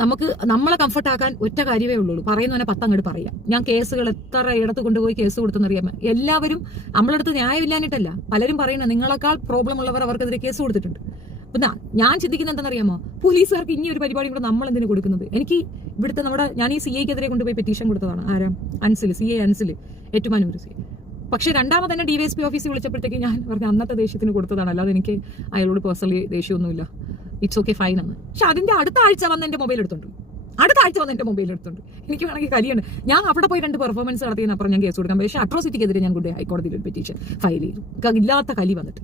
നമുക്ക് നമ്മളെ കംഫർട്ട് ആക്കാൻ ഒറ്റ കാര്യമേ ഉള്ളൂ, പറയുന്നവനെ 10 അങ്ങോട്ട് പറയാം. ഞാൻ കേസുകൾ എത്ര ഇടത്ത് കൊണ്ടുപോയി കേസ് കൊടുത്തെന്നറിയാമോ? എല്ലാവരും നമ്മളടുത്ത് ന്യായമില്ലാഞ്ഞിട്ടല്ല, പലരും പറയുന്നത് നിങ്ങളെക്കാൾ പ്രോബ്ലം ഉള്ളവർ അവർക്കെതിരെ കേസ് കൊടുത്തിട്ടുണ്ട്. അപ്പൊ ഞാൻ ചിന്തിക്കുന്നത് എന്താണെന്നറിയാമോ, പോലീസുകാർക്ക് ഇനി ഒരു പരിപാടി കൂടെ നമ്മൾ എന്തിനു കൊടുക്കുന്നത്? എനിക്ക് ഇവിടുത്തെ ഞാൻ ഈ CA-ക്കെതിരെ കൊണ്ടുപോയി പെറ്റീഷൻ കൊടുത്തതാണ്. ആരാ? Ansil, CA Ansil, Ettumanoor CA. പക്ഷെ രണ്ടാമത് തന്നെ DYSP ഓഫീസിൽ വിളിച്ചപ്പോഴത്തേക്ക് ഞാൻ പറഞ്ഞ അന്നത്തെ ദേഷ്യത്തിന് കൊടുത്തതാണ്, അല്ലാതെ എനിക്ക് അയാളോട് പേഴ്സണലി ദേഷ്യമൊന്നുമില്ല, ഇറ്റ്സ് ഓക്കെ ഫൈൻ എന്ന്. പക്ഷെ അതിന്റെ അടുത്ത ആഴ്ച വന്ന് എന്റെ മൊബൈൽ എടുത്തോണ്ട്, എനിക്ക് വേണമെങ്കിൽ കലിയാണ്. ഞാൻ അവിടെ പോയി 2 പെർഫോമൻസ് നടത്തിയതിനപ്പുറം ഞാൻ കേസ് കൊടുക്കാൻ. പക്ഷേ അട്രോസിറ്റിക്കെതിരെ ഞാൻ കൊണ്ട് ഹൈക്കോടതിയിൽ ഒരു പെറ്റീഷൻ ഫയൽ ചെയ്തു, ഇല്ലാത്ത കലി വന്നിട്ട്.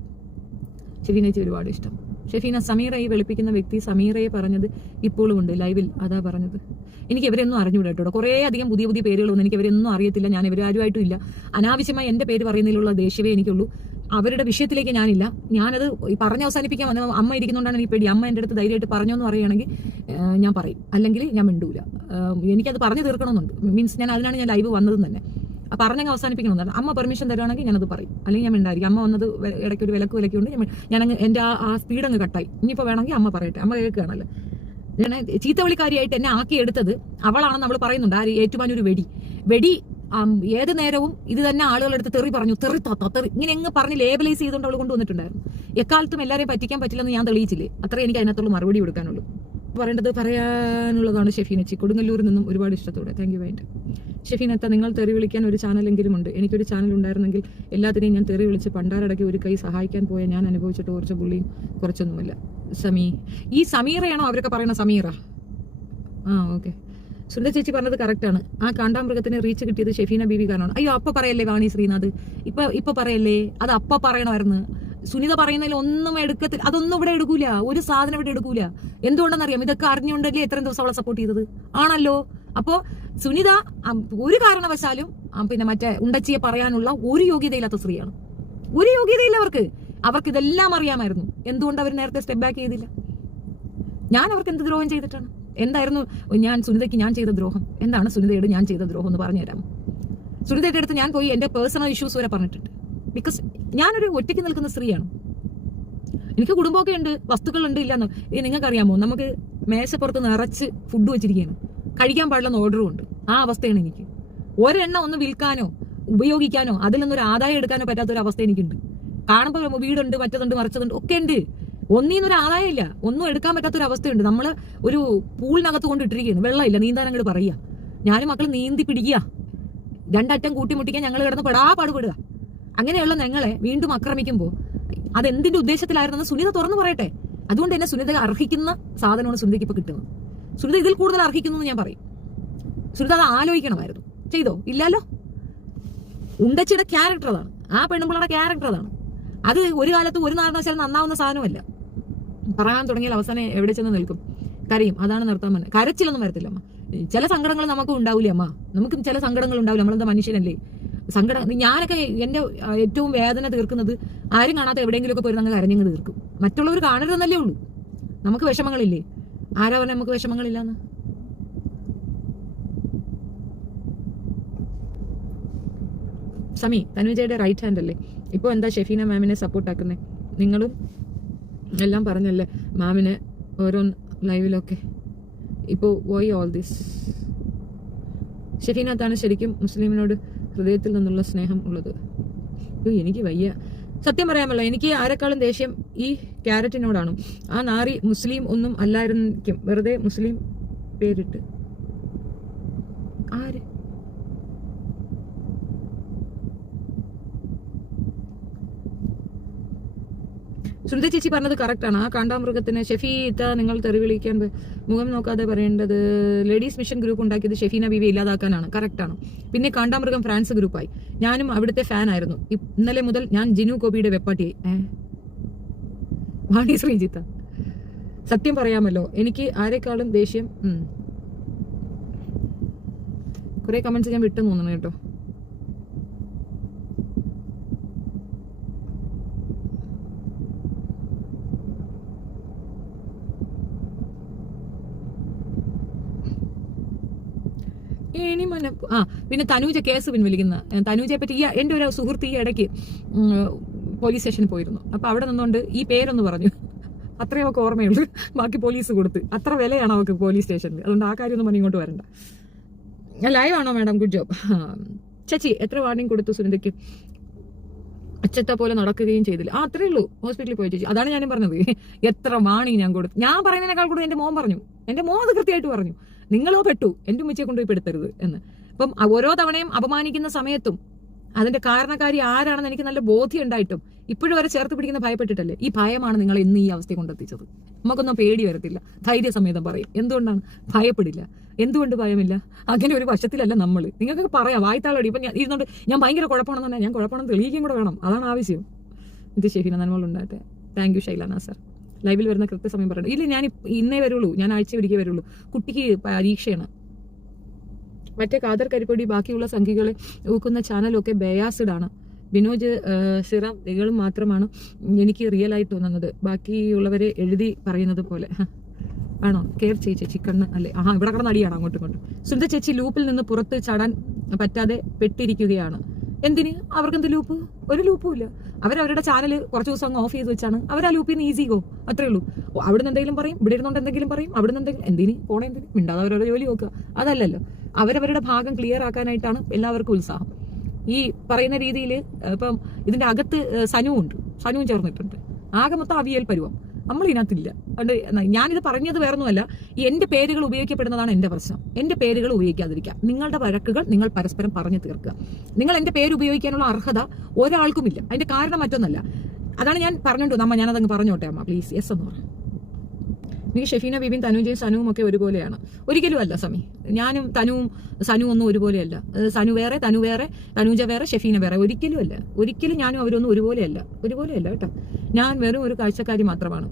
ഷെഫീനയ്ക്ക് ഒരുപാട് ഇഷ്ടം. ഷെഫീന, സമീറയെ വെളുപ്പിക്കുന്ന വ്യക്തി സമീറയെ പറഞ്ഞത് ഇപ്പോഴും ഉണ്ട് ലൈവിൽ, അതാ പറഞ്ഞത്. എനിക്ക് ഇവരെയൊന്നും അറിഞ്ഞുകൂടാ കേട്ടോ, കുറേ അധികം പുതിയ പേരുകളൊന്നും എനിക്ക് ഇവരൊന്നും അറിയത്തില്ല. ഞാൻ ഇവരാരുമായിട്ടും ഇല്ല. അനാവശ്യമായി എൻ്റെ പേര് പറയുന്നതിലുള്ള ദേഷ്യമേ എനിക്കുള്ളൂ, അവരുടെ വിഷയത്തിലേക്ക് ഞാനില്ല. ഞാനത് പറഞ്ഞ് അവസാനിപ്പിക്കാൻ വന്ന അമ്മ ഇരിക്കുന്നതുകൊണ്ടാണ് എനിക്ക് പേടി. അമ്മ എൻ്റെ അടുത്ത് ധൈര്യമായിട്ട് പറഞ്ഞോ എന്ന് പറയുകയാണെങ്കിൽ ഞാൻ പറയും, അല്ലെങ്കിൽ ഞാൻ മിണ്ടൂല. എനിക്കത് പറഞ്ഞു തീർക്കണമെന്നുണ്ട്, മീൻസ് ഞാൻ അതിനാണ് ഞാൻ ലൈവ് വന്നതും തന്നെ. പറഞ്ഞങ്ങ് അവസാനിപ്പിക്കണമെന്നാണ്. അമ്മ പെർമിഷൻ തരുവാണെങ്കിൽ ഞാനത് പറയും, അല്ലെങ്കിൽ ഞാൻ മിണ്ടായിരിക്കും. അമ്മ വന്നത് ഇടയ്ക്ക് ഒരു വിലക്കുണ്ട്, ഞാനങ്ങ് എൻ്റെ ആ സ്പീഡ് അങ്ങ് കട്ടായി. ഇനിയിപ്പോൾ വേണമെങ്കിൽ അമ്മ പറയട്ടെ, അമ്മ കേൾക്കുകയാണല്ലോ. ഞാൻ ചീത്തവിളിക്കാരിയായിട്ട് എന്നെ ആക്കിയെടുത്തത് അവളാണെന്ന് അവൾ പറയുന്നുണ്ട്. ആ ഏറ്റുമാനൂർ വെടി ഏത് നേരവും ഇത് തന്നെ ആളുകളെടുത്ത് തെറി പറഞ്ഞു, തെറി ഇങ്ങനെ എങ്ങ് പറഞ്ഞ് ലേബലൈസ് ചെയ്തുകൊണ്ട് അവൾ കൊണ്ടുവന്നിട്ടുണ്ടായിരുന്നു. എക്കാലത്തും എല്ലാവരെയും പറ്റിക്കാൻ പറ്റില്ലെന്ന് ഞാൻ തെളിയിച്ചില്ലേ, അത്രേ എനിക്ക് അതിനകത്തുള്ള മറുപടി കൊടുക്കാനുള്ളൂ. പറയാനുള്ളതാണ് ഷെഫീനച്ചി, കൊടുങ്ങല്ലൂരിൽ നിന്നും ഒരുപാട് ഇഷ്ടത്തോടെ. താങ്ക് യു വേണ്ട ഷെഫീനത്ത. നിങ്ങൾ തെറി വിളിക്കാൻ ഒരു ചാനലെങ്കിലും ഉണ്ട്. എനിക്കൊരു ചാനൽ ഉണ്ടായിരുന്നെങ്കിൽ എല്ലാത്തിനെയും ഞാൻ തെറി വിളിച്ച് പണ്ടാരടക്കി ഒരു കൈ സഹായിക്കാൻ പോയ ഞാൻ അനുഭവിച്ചിട്ട് കുറച്ച് പുള്ളിയും കുറച്ചൊന്നുമില്ല. ഈ സമീറയാണോ അവരൊക്കെ പറയുന്ന സമീറ? ഓക്കെ. സുന്ദർ ചേച്ചി പറഞ്ഞത് കറക്റ്റാണ്. ആ കാണ്ടാമൃഗത്തിന് റീച്ച് കിട്ടിയത് ഷെഫീന ബീവി കാരണമാണ്. അയ്യോ, അപ്പ പറയല്ലേ വാണി ശ്രീനാഥ്, ഇപ്പൊ പറയല്ലേ, അത് അപ്പ പറയണമായിരുന്നു. സുനിത പറയുന്നതിൽ ഒന്നും എടുക്കത്തില്ല, അതൊന്നും ഇവിടെ എടുക്കൂല, ഒരു സാധനം ഇവിടെ എടുക്കൂല. എന്തുകൊണ്ടെന്നറിയാം? ഇതൊക്കെ അറിഞ്ഞുകൊണ്ടല്ലേ എത്രയും ദിവസം അവളെ സപ്പോർട്ട് ചെയ്തത് ആണല്ലോ. അപ്പോ സുനിത ഒരു കാരണവശാലും പിന്നെ മറ്റേ ഉണ്ടച്ചിയെ പറയാനുള്ള ഒരു യോഗ്യതയില്ലാത്ത സ്ത്രീയാണ്. ഒരു യോഗ്യതയില്ല അവർക്ക് ഇതെല്ലാം അറിയാമായിരുന്നു. എന്തുകൊണ്ട് അവർ നേരത്തെ സ്റ്റെപ്പ് ബാക്ക് ചെയ്തില്ല? ഞാൻ അവർക്ക് എന്ത് ദ്രോഹം ചെയ്തിട്ടാണ്? എന്തായിരുന്നു സുനിതയ്ക്ക് ഞാൻ ചെയ്ത ദ്രോഹം? എന്താണ് സുനിതയോട് ഞാൻ ചെയ്ത ദ്രോഹം എന്ന് പറഞ്ഞുതരാം. സുനിതയുടെ അടുത്ത് ഞാൻ പോയി എന്റെ പേഴ്സണൽ ഇഷ്യൂസ് വരെ പറഞ്ഞിട്ടുണ്ട്. ബിക്കോസ് ഞാനൊരു ഒറ്റയ്ക്ക് നിൽക്കുന്ന സ്ത്രീയാണ്. എനിക്ക് കുടുംബമൊക്കെ ഉണ്ട്, വസ്തുക്കളുണ്ട്, ഇല്ലെന്നോ നിങ്ങൾക്കറിയാമോ? നമുക്ക് മേശപ്പുറത്ത് നിറച്ച് ഫുഡ് വെച്ചിരിക്കുകയാണ്, കഴിക്കാൻ പാടില്ലെന്ന് ഓർഡറും ഉണ്ട്. ആ അവസ്ഥയാണ് എനിക്ക്. ഒരെണ്ണം ഒന്ന് വിൽക്കാനോ ഉപയോഗിക്കാനോ അതിൽ നിന്നൊരു ആദായം എടുക്കാനോ പറ്റാത്തൊരു അവസ്ഥ എനിക്കുണ്ട്. കാണുമ്പോൾ വീടുണ്ട്, മറ്റതുണ്ട്, മറിച്ചതുണ്ട്, ഒക്കെ ഉണ്ട്. ഒന്നീന്നൊരു ആദായം ഇല്ല, ഒന്നും എടുക്കാൻ പറ്റാത്തൊരു അവസ്ഥയുണ്ട്. നമ്മൾ ഒരു പൂളിനകത്ത് കൊണ്ട് ഇട്ടിരിക്കുകയാണ്, വെള്ളമില്ല, നീന്താൻ അങ്ങോട്ട് പറയുക. ഞാനും മക്കൾ നീന്തി പിടിക്കുക, 2 അറ്റം കൂട്ടിമുട്ടിക്കാൻ ഞങ്ങൾ കിടന്ന് പാടുപെടുക. അങ്ങനെയുള്ള ഞങ്ങളെ വീണ്ടും ആക്രമിക്കുമ്പോൾ അതെന്തിന്റെ ഉദ്ദേശത്തിലായിരുന്നെന്ന് സുനിത തുറന്നു പറയട്ടെ. അതുകൊണ്ട് തന്നെ സുനിത അർഹിക്കുന്ന സാധനമാണ് സുനിതയ്ക്ക് ഇപ്പൊ കിട്ടുന്നത്. സുനിത ഇതിൽ കൂടുതൽ അർഹിക്കുന്നു എന്ന് ഞാൻ പറയും. സുനിത അത് ആലോചിക്കണമായിരുന്നു. ചെയ്തോ? ഇല്ലല്ലോ. ഉണ്ടച്ചിയുടെ ക്യാരക്ടർ അതാണ്, ആ പെണ്ണുമ്പിള്ളയുടെ ക്യാരക്ടർ അതാണ്. അത് ഒരു കാലത്ത് ഒരു കാരണവശാലും നന്നാവുന്ന സാധനമല്ല. പറയാൻ തുടങ്ങിയാൽ അവസാനം എവിടെ ചെന്ന് നിൽക്കും? കരയും. അതാണ് നിർത്താൻ പറഞ്ഞത്. കരച്ചിലൊന്നും വരത്തില്ല അമ്മ. ചില സങ്കടങ്ങൾ നമുക്കും ഉണ്ടാവില്ലേ അമ്മ? നമുക്കും ചില സങ്കടങ്ങൾ ഉണ്ടാവില്ല, നമ്മളെന്താ മനുഷ്യനല്ലേ? ഞാനൊക്കെ എന്റെ ഏറ്റവും വേദന തീർക്കുന്നത് ആരും കാണാത്ത എവിടെയെങ്കിലും ഒക്കെ പോയി അങ്ങ് കരഞ്ഞങ്ങ് തീർക്കും. മറ്റുള്ളവർ കാണരുതെന്നല്ലേ ഉള്ളൂ. നമുക്ക് വിഷമങ്ങളില്ലേ? ആരാ പറഞ്ഞ നമുക്ക് വിഷമങ്ങളില്ലാന്ന്? സമി തനുജയുടെ റൈറ്റ് ഹാൻഡ് അല്ലേ? ഇപ്പോൾ എന്താ ഷെഫീന മാമിനെ സപ്പോർട്ട് ആക്കുന്നേ? നിങ്ങളും എല്ലാം പറഞ്ഞല്ലേ മാമിനെ ഓരോ ലൈവിലൊക്കെ. ഇപ്പോൾ വൈ ഓൾ ദിസ്? ഷെഫീനത്താണ് ശരിക്കും മുസ്ലിമിനോട് ഹൃദയത്തിൽ നിന്നുള്ള സ്നേഹം ഉള്ളത്. എനിക്ക് വയ്യ സത്യം പറയാമല്ലോ, എനിക്ക് ആരെക്കാളും ദേഷ്യം ഈ ക്യാരറ്റിനോടാണ്. ആ നാറി മുസ്ലിം ഒന്നും അല്ലായിരുന്നിരിക്കും, വെറുതെ മുസ്ലിം പേരിട്ട്. ആര് സുനിത ചേച്ചി പറഞ്ഞത് കറക്റ്റാണ്. ആ കാണ്ടാമൃഗത്തിന് ഷെഫീത്ത നിങ്ങൾ തെറി വിളിക്കാൻ മുഖം നോക്കാതെ പറയേണ്ടത്. ലേഡീസ് മിഷൻ ഗ്രൂപ്പ് ഉണ്ടാക്കിയത് ഷെഫീന ബീവി ഇല്ലാതാക്കാനാണ്. കറക്റ്റാണ്. പിന്നെ കാണ്ടാമൃഗം ഫ്രാൻസ് ഗ്രൂപ്പായി. ഞാനും അവിടുത്തെ ഫാൻ ആയിരുന്നു. ഇന്നലെ മുതൽ ഞാൻ ജിനു ഗോപിയുടെ വെപ്പാട്ടിയായി. വാണി ശ്രീജിത്ത, സത്യം പറയാമല്ലോ, എനിക്ക് ആരെക്കാളും ദേഷ്യം. കുറെ കമന്റ്സ് ഞാൻ വിട്ടു തോന്നുന്നു കേട്ടോ. പിന്നെ തനൂജ കേസ് പിൻവലിക്കുന്ന തനൂജയെ പറ്റി എന്റെ ഒരു സുഹൃത്ത് ഈ ഇടയ്ക്ക് പോലീസ് സ്റ്റേഷനിൽ പോയിരുന്നു. അപ്പൊ അവിടെ നിന്നുകൊണ്ട് ഈ പേരൊന്ന് പറഞ്ഞു, അത്രയും അവർക്ക് ഓർമ്മയുള്ളൂ. ബാക്കി പോലീസ് കൊടുത്ത്. അത്ര വിലയാണ് അവർക്ക് പോലീസ് സ്റ്റേഷനിൽ. അതുകൊണ്ട് ആ കാര്യമൊന്നും പറഞ്ഞ് ഇങ്ങോട്ട് വരണ്ട. ലൈവ് ആണോ മാഡം? Good job. ചേച്ചി എത്ര വാർണിംഗ് കൊടുത്തു സുനിതയ്ക്ക്? അച്ചത്തെ പോലെ നടക്കുകയും ചെയ്തില്ല. അത്രേ ഉള്ളൂ. ഹോസ്പിറ്റലിൽ പോയി ചേച്ചി. അതാണ് ഞാനും പറഞ്ഞത്. എത്ര വാർണിംഗ് ഞാൻ കൊടുത്തു. ഞാൻ പറയുന്നതിനേക്കാൾ കൂടുതൽ എന്റെ മോൻ പറഞ്ഞു. എന്റെ മോൻ അത് കൃത്യമായിട്ട് പറഞ്ഞു, നിങ്ങളോ പെട്ടു, എന്റെ ഉമ്മച്ചിയെ കൊണ്ടുപോയി പെടുത്തരുത് എന്ന്. അപ്പം ഓരോ തവണയും അപമാനിക്കുന്ന സമയത്തും അതിന്റെ കാരണക്കാരി ആരാണെന്ന് എനിക്ക് നല്ല ബോധ്യം ഉണ്ടായിട്ടും ഇപ്പോഴും വരെ ചേർത്ത് പിടിക്കുന്ന ഭയപ്പെട്ടിട്ടല്ലേ. ഈ ഭയമാണ് നിങ്ങളെ ഇന്ന് ഈ അവസ്ഥ കൊണ്ടെത്തിച്ചത്. നമുക്കൊന്നും പേടി വരത്തില്ല, ധൈര്യസമേതം പറയും. എന്തുകൊണ്ടാണ്? ഭയപ്പെടില്ല. എന്തുകൊണ്ട് ഭയമില്ല? അങ്ങനെ ഒരു വശത്തിലല്ല നമ്മൾ. നിങ്ങൾക്ക് പറയാം, വായ്ത്താളടി. ഇപ്പൊ ഞാൻ ഇരുന്നോണ്ട് ഞാൻ ഭയങ്കര കുഴപ്പമാണെന്ന് പറഞ്ഞാൽ ഞാൻ കുഴപ്പമാണെന്ന് തെളിയിക്കുകയും കൂടെ വേണം. അതാണ് ആവശ്യം. ഇത് ഷെഫീന നന്മകളുണ്ടാകട്ടെ. Thank you Shailana sir. ലൈവിൽ വരുന്ന കൃത്യസമയം പറയണം. ഇല്ല, ഞാൻ ഇന്നേ വരുള്ളൂ, ഞാൻ ആഴ്ച ഒരിക്കൽ വരുള്ളൂ. കുട്ടിക്ക് പരീക്ഷയാണ്. മറ്റേ കാദർ കരിപ്പൊടി ബാക്കിയുള്ള സംഖ്യകളെ ഊക്കുന്ന ചാനലൊക്കെ ബയാസ്ഡ് ആണ്. ബിനോജ് സിറാം നിങ്ങളും മാത്രമാണ് എനിക്ക് റിയൽ ആയി തോന്നുന്നത്, ബാക്കിയുള്ളവരെ എഴുതി പറയുന്നത് പോലെ. ആണോ? കെയർ ചേച്ചി കണ്ണ് അല്ലേ? ഇവിടെ കിടന്ന് അടിയാണ് അങ്ങോട്ടും ഇങ്ങോട്ടും. സുനിത ചേച്ചി ലൂപ്പിൽ നിന്ന് പുറത്ത് ചാടാൻ പറ്റാതെ പെട്ടിരിക്കുകയാണ്. എന്തിന്? അവർക്കെന്ത് ലൂപ്പ്? ഒരു ലൂപ്പും ഇല്ല. അവരവരുടെ ചാനൽ കുറച്ച് ദിവസം അങ്ങ് ഓഫ് ചെയ്ത് വെച്ചാണ് അവർ ആ ലൂപ്പിൽ നിന്ന് ഈസി ഗോ. അത്രേ ഉള്ളൂ. അവിടുന്ന് എന്തെങ്കിലും പറയും, ഇവിടെ ഇരുന്നുകൊണ്ട് എന്തെങ്കിലും പറയും, അവിടുന്ന് എന്തെങ്കിലും. എന്തിന് പോണേ? എന്തിന് മിണ്ടാതെ അവരവരുടെ ജോലി നോക്കുക? അതല്ലല്ലോ. അവരവരുടെ ഭാഗം ക്ലിയർ ആക്കാനായിട്ടാണ് എല്ലാവർക്കും ഉത്സാഹം. ഈ പറയുന്ന രീതിയിൽ ഇപ്പം ഇതിന്റെ അകത്ത് സനുവും ചേർന്നിട്ടുണ്ട്. ആകെ മൊത്തം അവിയൽ പരുവം. നമ്മൾ ഇതിനകത്തില്ല. അതുകൊണ്ട് ഞാനിത് പറഞ്ഞത് വേറൊന്നുമല്ല, എന്റെ പേരുകൾ ഉപയോഗിക്കപ്പെടുന്നതാണ് എന്റെ പ്രശ്നം. എന്റെ പേരുകൾ ഉപയോഗിക്കാതിരിക്കുക. നിങ്ങളുടെ വഴക്കുകൾ നിങ്ങൾ പരസ്പരം പറഞ്ഞു തീർക്കുക. നിങ്ങൾ എന്റെ പേര് ഉപയോഗിക്കാനുള്ള അർഹത ഒരാൾക്കുമില്ല. അതിന്റെ കാരണം മറ്റൊന്നല്ല. അതാണ് ഞാൻ പറഞ്ഞോണ്ടു. ഞാനതങ്ങ് പറഞ്ഞോട്ടെ അമ്മ പ്ലീസ്. യെസ് എന്ന് പറഞ്ഞു. എനിക്ക് ഷെഫീന ബീബിയും തനുജയും സനുവും ഒക്കെ ഒരുപോലെയാണ്. ഒരിക്കലും അല്ല സമി. ഞാനും തനുവും സനുവും ഒന്നും ഒരുപോലെയല്ല. സനു വേറെ, തനു വേറെ, തനുജ വേറെ, ഷെഫീന വേറെ. ഒരിക്കലും അല്ല. ഒരിക്കലും ഞാനും അവരൊന്നും ഒരുപോലെയല്ല കേട്ടോ. ഞാൻ വെറും ഒരു കാഴ്ചക്കാരി മാത്രമാണ്.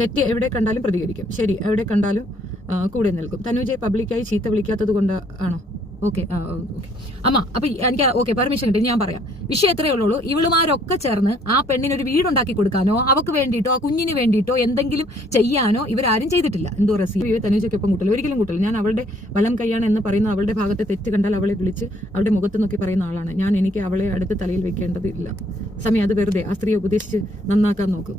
തെറ്റ് എവിടെ കണ്ടാലും പ്രതികരിക്കും. ശരി, എവിടെ കണ്ടാലും കൂടെ നിൽക്കും. തനുജയെ പബ്ലിക്കായി ചീത്ത വിളിക്കാത്തത് കൊണ്ട് ആണോ? ഓക്കെ അമ്മ. അപ്പൊ എനിക്ക് ഓക്കെ പെർമിഷൻ കിട്ടി. ഞാൻ പറയാം. വിഷയം എത്രയേ ഉള്ളൂ. ഇവളുമാരൊക്കെ ചേർന്ന് ആ പെണ്ണിനൊരു വീടുണ്ടാക്കി കൊടുക്കാനോ അവക്ക് വേണ്ടിയിട്ടോ ആ കുഞ്ഞിന് വേണ്ടിയിട്ടോ എന്തെങ്കിലും ചെയ്യാനോ ഇവരാരും ചെയ്തിട്ടില്ല. എന്തോ റസീവ് തനുജയ്ക്കൊപ്പം കൂട്ടില്ല, ഒരിക്കലും കൂട്ടില്ല. ഞാൻ അവളുടെ വലം കൈയാണ് എന്ന് പറയുന്ന അവളുടെ ഭാഗത്തെ തെറ്റ് കണ്ടാൽ അവളെ വിളിച്ച് അവളുടെ മുഖത്ത് നോക്കി പറയുന്ന ആളാണ് ഞാൻ. എനിക്ക് അവളെ അടുത്ത് തലയിൽ വെക്കേണ്ടതില്ല. സമയം അത് വെറുതെ ആ സ്ത്രീയെ ഉപദേശിച്ച് നന്നാക്കാൻ നോക്കും.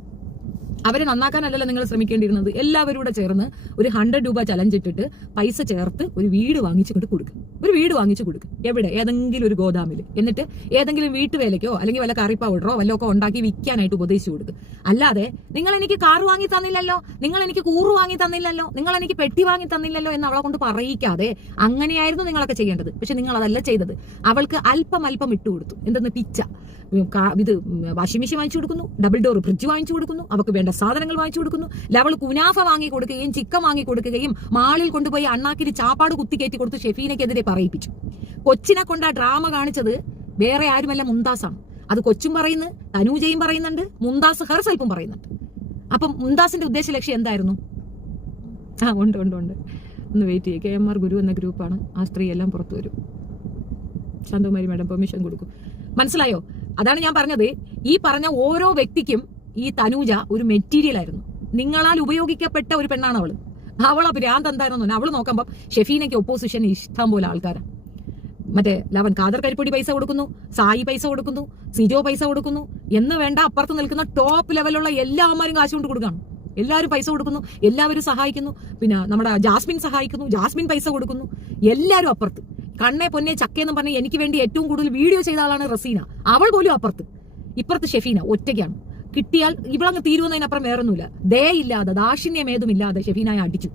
അവരെ നന്നാക്കാനല്ലല്ലോ നിങ്ങൾ ശ്രമിക്കേണ്ടിയിരുന്നത്. എല്ലാവരും കൂടെ ചേർന്ന് ഒരു 100 രൂപ ചലഞ്ച് ഇട്ടിട്ട് പൈസ ചേർത്ത് ഒരു വീട് വാങ്ങിച്ചു കൊണ്ട് കൊടുക്കും. ഒരു വീട് വാങ്ങിച്ചു കൊടുക്കും. എവിടെ? ഏതെങ്കിലും ഒരു ഗോദാമിൽ. എന്നിട്ട് ഏതെങ്കിലും വീട്ടുവേലയ്ക്കോ അല്ലെങ്കിൽ വല്ല കറി പൗഡറോ വല്ലതൊക്കെ ഉണ്ടാക്കി വിൽക്കാനായിട്ട് ഉപദേശിച്ചു കൊടുക്കും. അല്ലാതെ നിങ്ങൾ എനിക്ക് കാർ വാങ്ങി തന്നില്ലല്ലോ, നിങ്ങൾ എനിക്ക് കൂറ് വാങ്ങി തന്നില്ലല്ലോ, നിങ്ങൾ എനിക്ക് പെട്ടി വാങ്ങി തന്നില്ലല്ലോ എന്ന് അവളെ കൊണ്ട് പറയിക്കാതെ അങ്ങനെയായിരുന്നു നിങ്ങളൊക്കെ ചെയ്യേണ്ടത്. പക്ഷെ നിങ്ങൾ അതല്ല ചെയ്തത്. അവൾക്ക് അല്പം ഇട്ടുകൊടുത്തു. എന്തെന്ന്? പിച്ച. ഇത് വാഷിംഗ് മെഷീൻ വാങ്ങിച്ചു കൊടുക്കുന്നു, ഡബിൾ ഡോർ ഫ്രിഡ്ജ് വാങ്ങിച്ചു കൊടുക്കുന്നു, അവർക്ക് വേണ്ട സാധനങ്ങൾ വാങ്ങിച്ചു കൊടുക്കുന്നു. അവൾ കുനാഫ വാങ്ങി കൊടുക്കുകയും ചിക്കൻ വാങ്ങി കൊടുക്കുകയും മാളിൽ കൊണ്ടുപോയി അണ്ണാക്കിന് ചാപ്പാട് കുത്തിക്കയറ്റി കൊടുത്ത് ഷെഫീനയ്ക്കെതിരെ പറയിപ്പിച്ചു. കൊച്ചിനെ കൊണ്ട് ആ ഡ്രാമ കാണിച്ചത് വേറെ ആരുമല്ല, മുംതാസാണ്. അത് കൊച്ചും പറയുന്നു, തനൂജയും പറയുന്നുണ്ട്, മുംതാസ് ഹെർസെൽഫും പറയുന്നുണ്ട്. അപ്പം മുംതാസിന്റെ ഉദ്ദേശ ലക്ഷ്യം എന്തായിരുന്നു? ഉണ്ട് ഒന്ന് വെയിറ്റ് ചെയ്യുക. KMR ഗുരു എന്ന ഗ്രൂപ്പാണ്. ആ സ്ത്രീ എല്ലാം പുറത്തു വരും. ശാന്തകുമാരി മാഡം പെർമിഷൻ കൊടുക്കും. മനസ്സിലായോ? അതാണ് ഞാൻ പറഞ്ഞത്. ഈ പറഞ്ഞ ഓരോ വ്യക്തിക്കും ഈ തനൂജ ഒരു മെറ്റീരിയൽ ആയിരുന്നു. നിങ്ങളാൽ ഉപയോഗിക്കപ്പെട്ട ഒരു പെണ്ണാണ് അവള്. അവളെ ഭ്രാന്ത് എന്തായിരുന്നു? അവള് നോക്കുമ്പോൾ ഷെഫീനയ്ക്ക് ഒപ്പോസിഷൻ ഇഷ്ടം പോലെ ആൾക്കാരാണ്. മറ്റേ ലവൻ കാദർ കരിപ്പൊടി പൈസ കൊടുക്കുന്നു, സായി പൈസ കൊടുക്കുന്നു, സിജോ പൈസ കൊടുക്കുന്നു എന്ന് വേണ്ട, അപ്പുറത്ത് നിൽക്കുന്ന ടോപ്പ് ലെവലുള്ള എല്ലാ അമ്മമാരും കാശ് കൊണ്ട് കൊടുക്കുകയാണ്. എല്ലാവരും പൈസ കൊടുക്കുന്നു, എല്ലാവരും സഹായിക്കുന്നു. പിന്നെ നമ്മുടെ ജാസ്മിൻ സഹായിക്കുന്നു, ജാസ്മിൻ പൈസ കൊടുക്കുന്നു. എല്ലാവരും അപ്പുറത്ത്. കണ്ണേ പൊന്നെ ചക്കയെന്നും പറഞ്ഞ് എനിക്ക് വേണ്ടി ഏറ്റവും കൂടുതൽ വീഡിയോ ചെയ്ത ആളാണ് റസീന. അവൾ പോലും അപ്പുറത്ത്. ഇപ്പുറത്ത് ഷെഫീന ഒറ്റയ്ക്കാണ്. കിട്ടിയാൽ ഇവളങ്ങ് തീരുവന്നതിനപ്പുറം വേറൊന്നുമില്ല. ദയയില്ലാതെ ദാക്ഷിണ്യമേതുമില്ലാതെ ഷെഫീനയെ അടിച്ചു.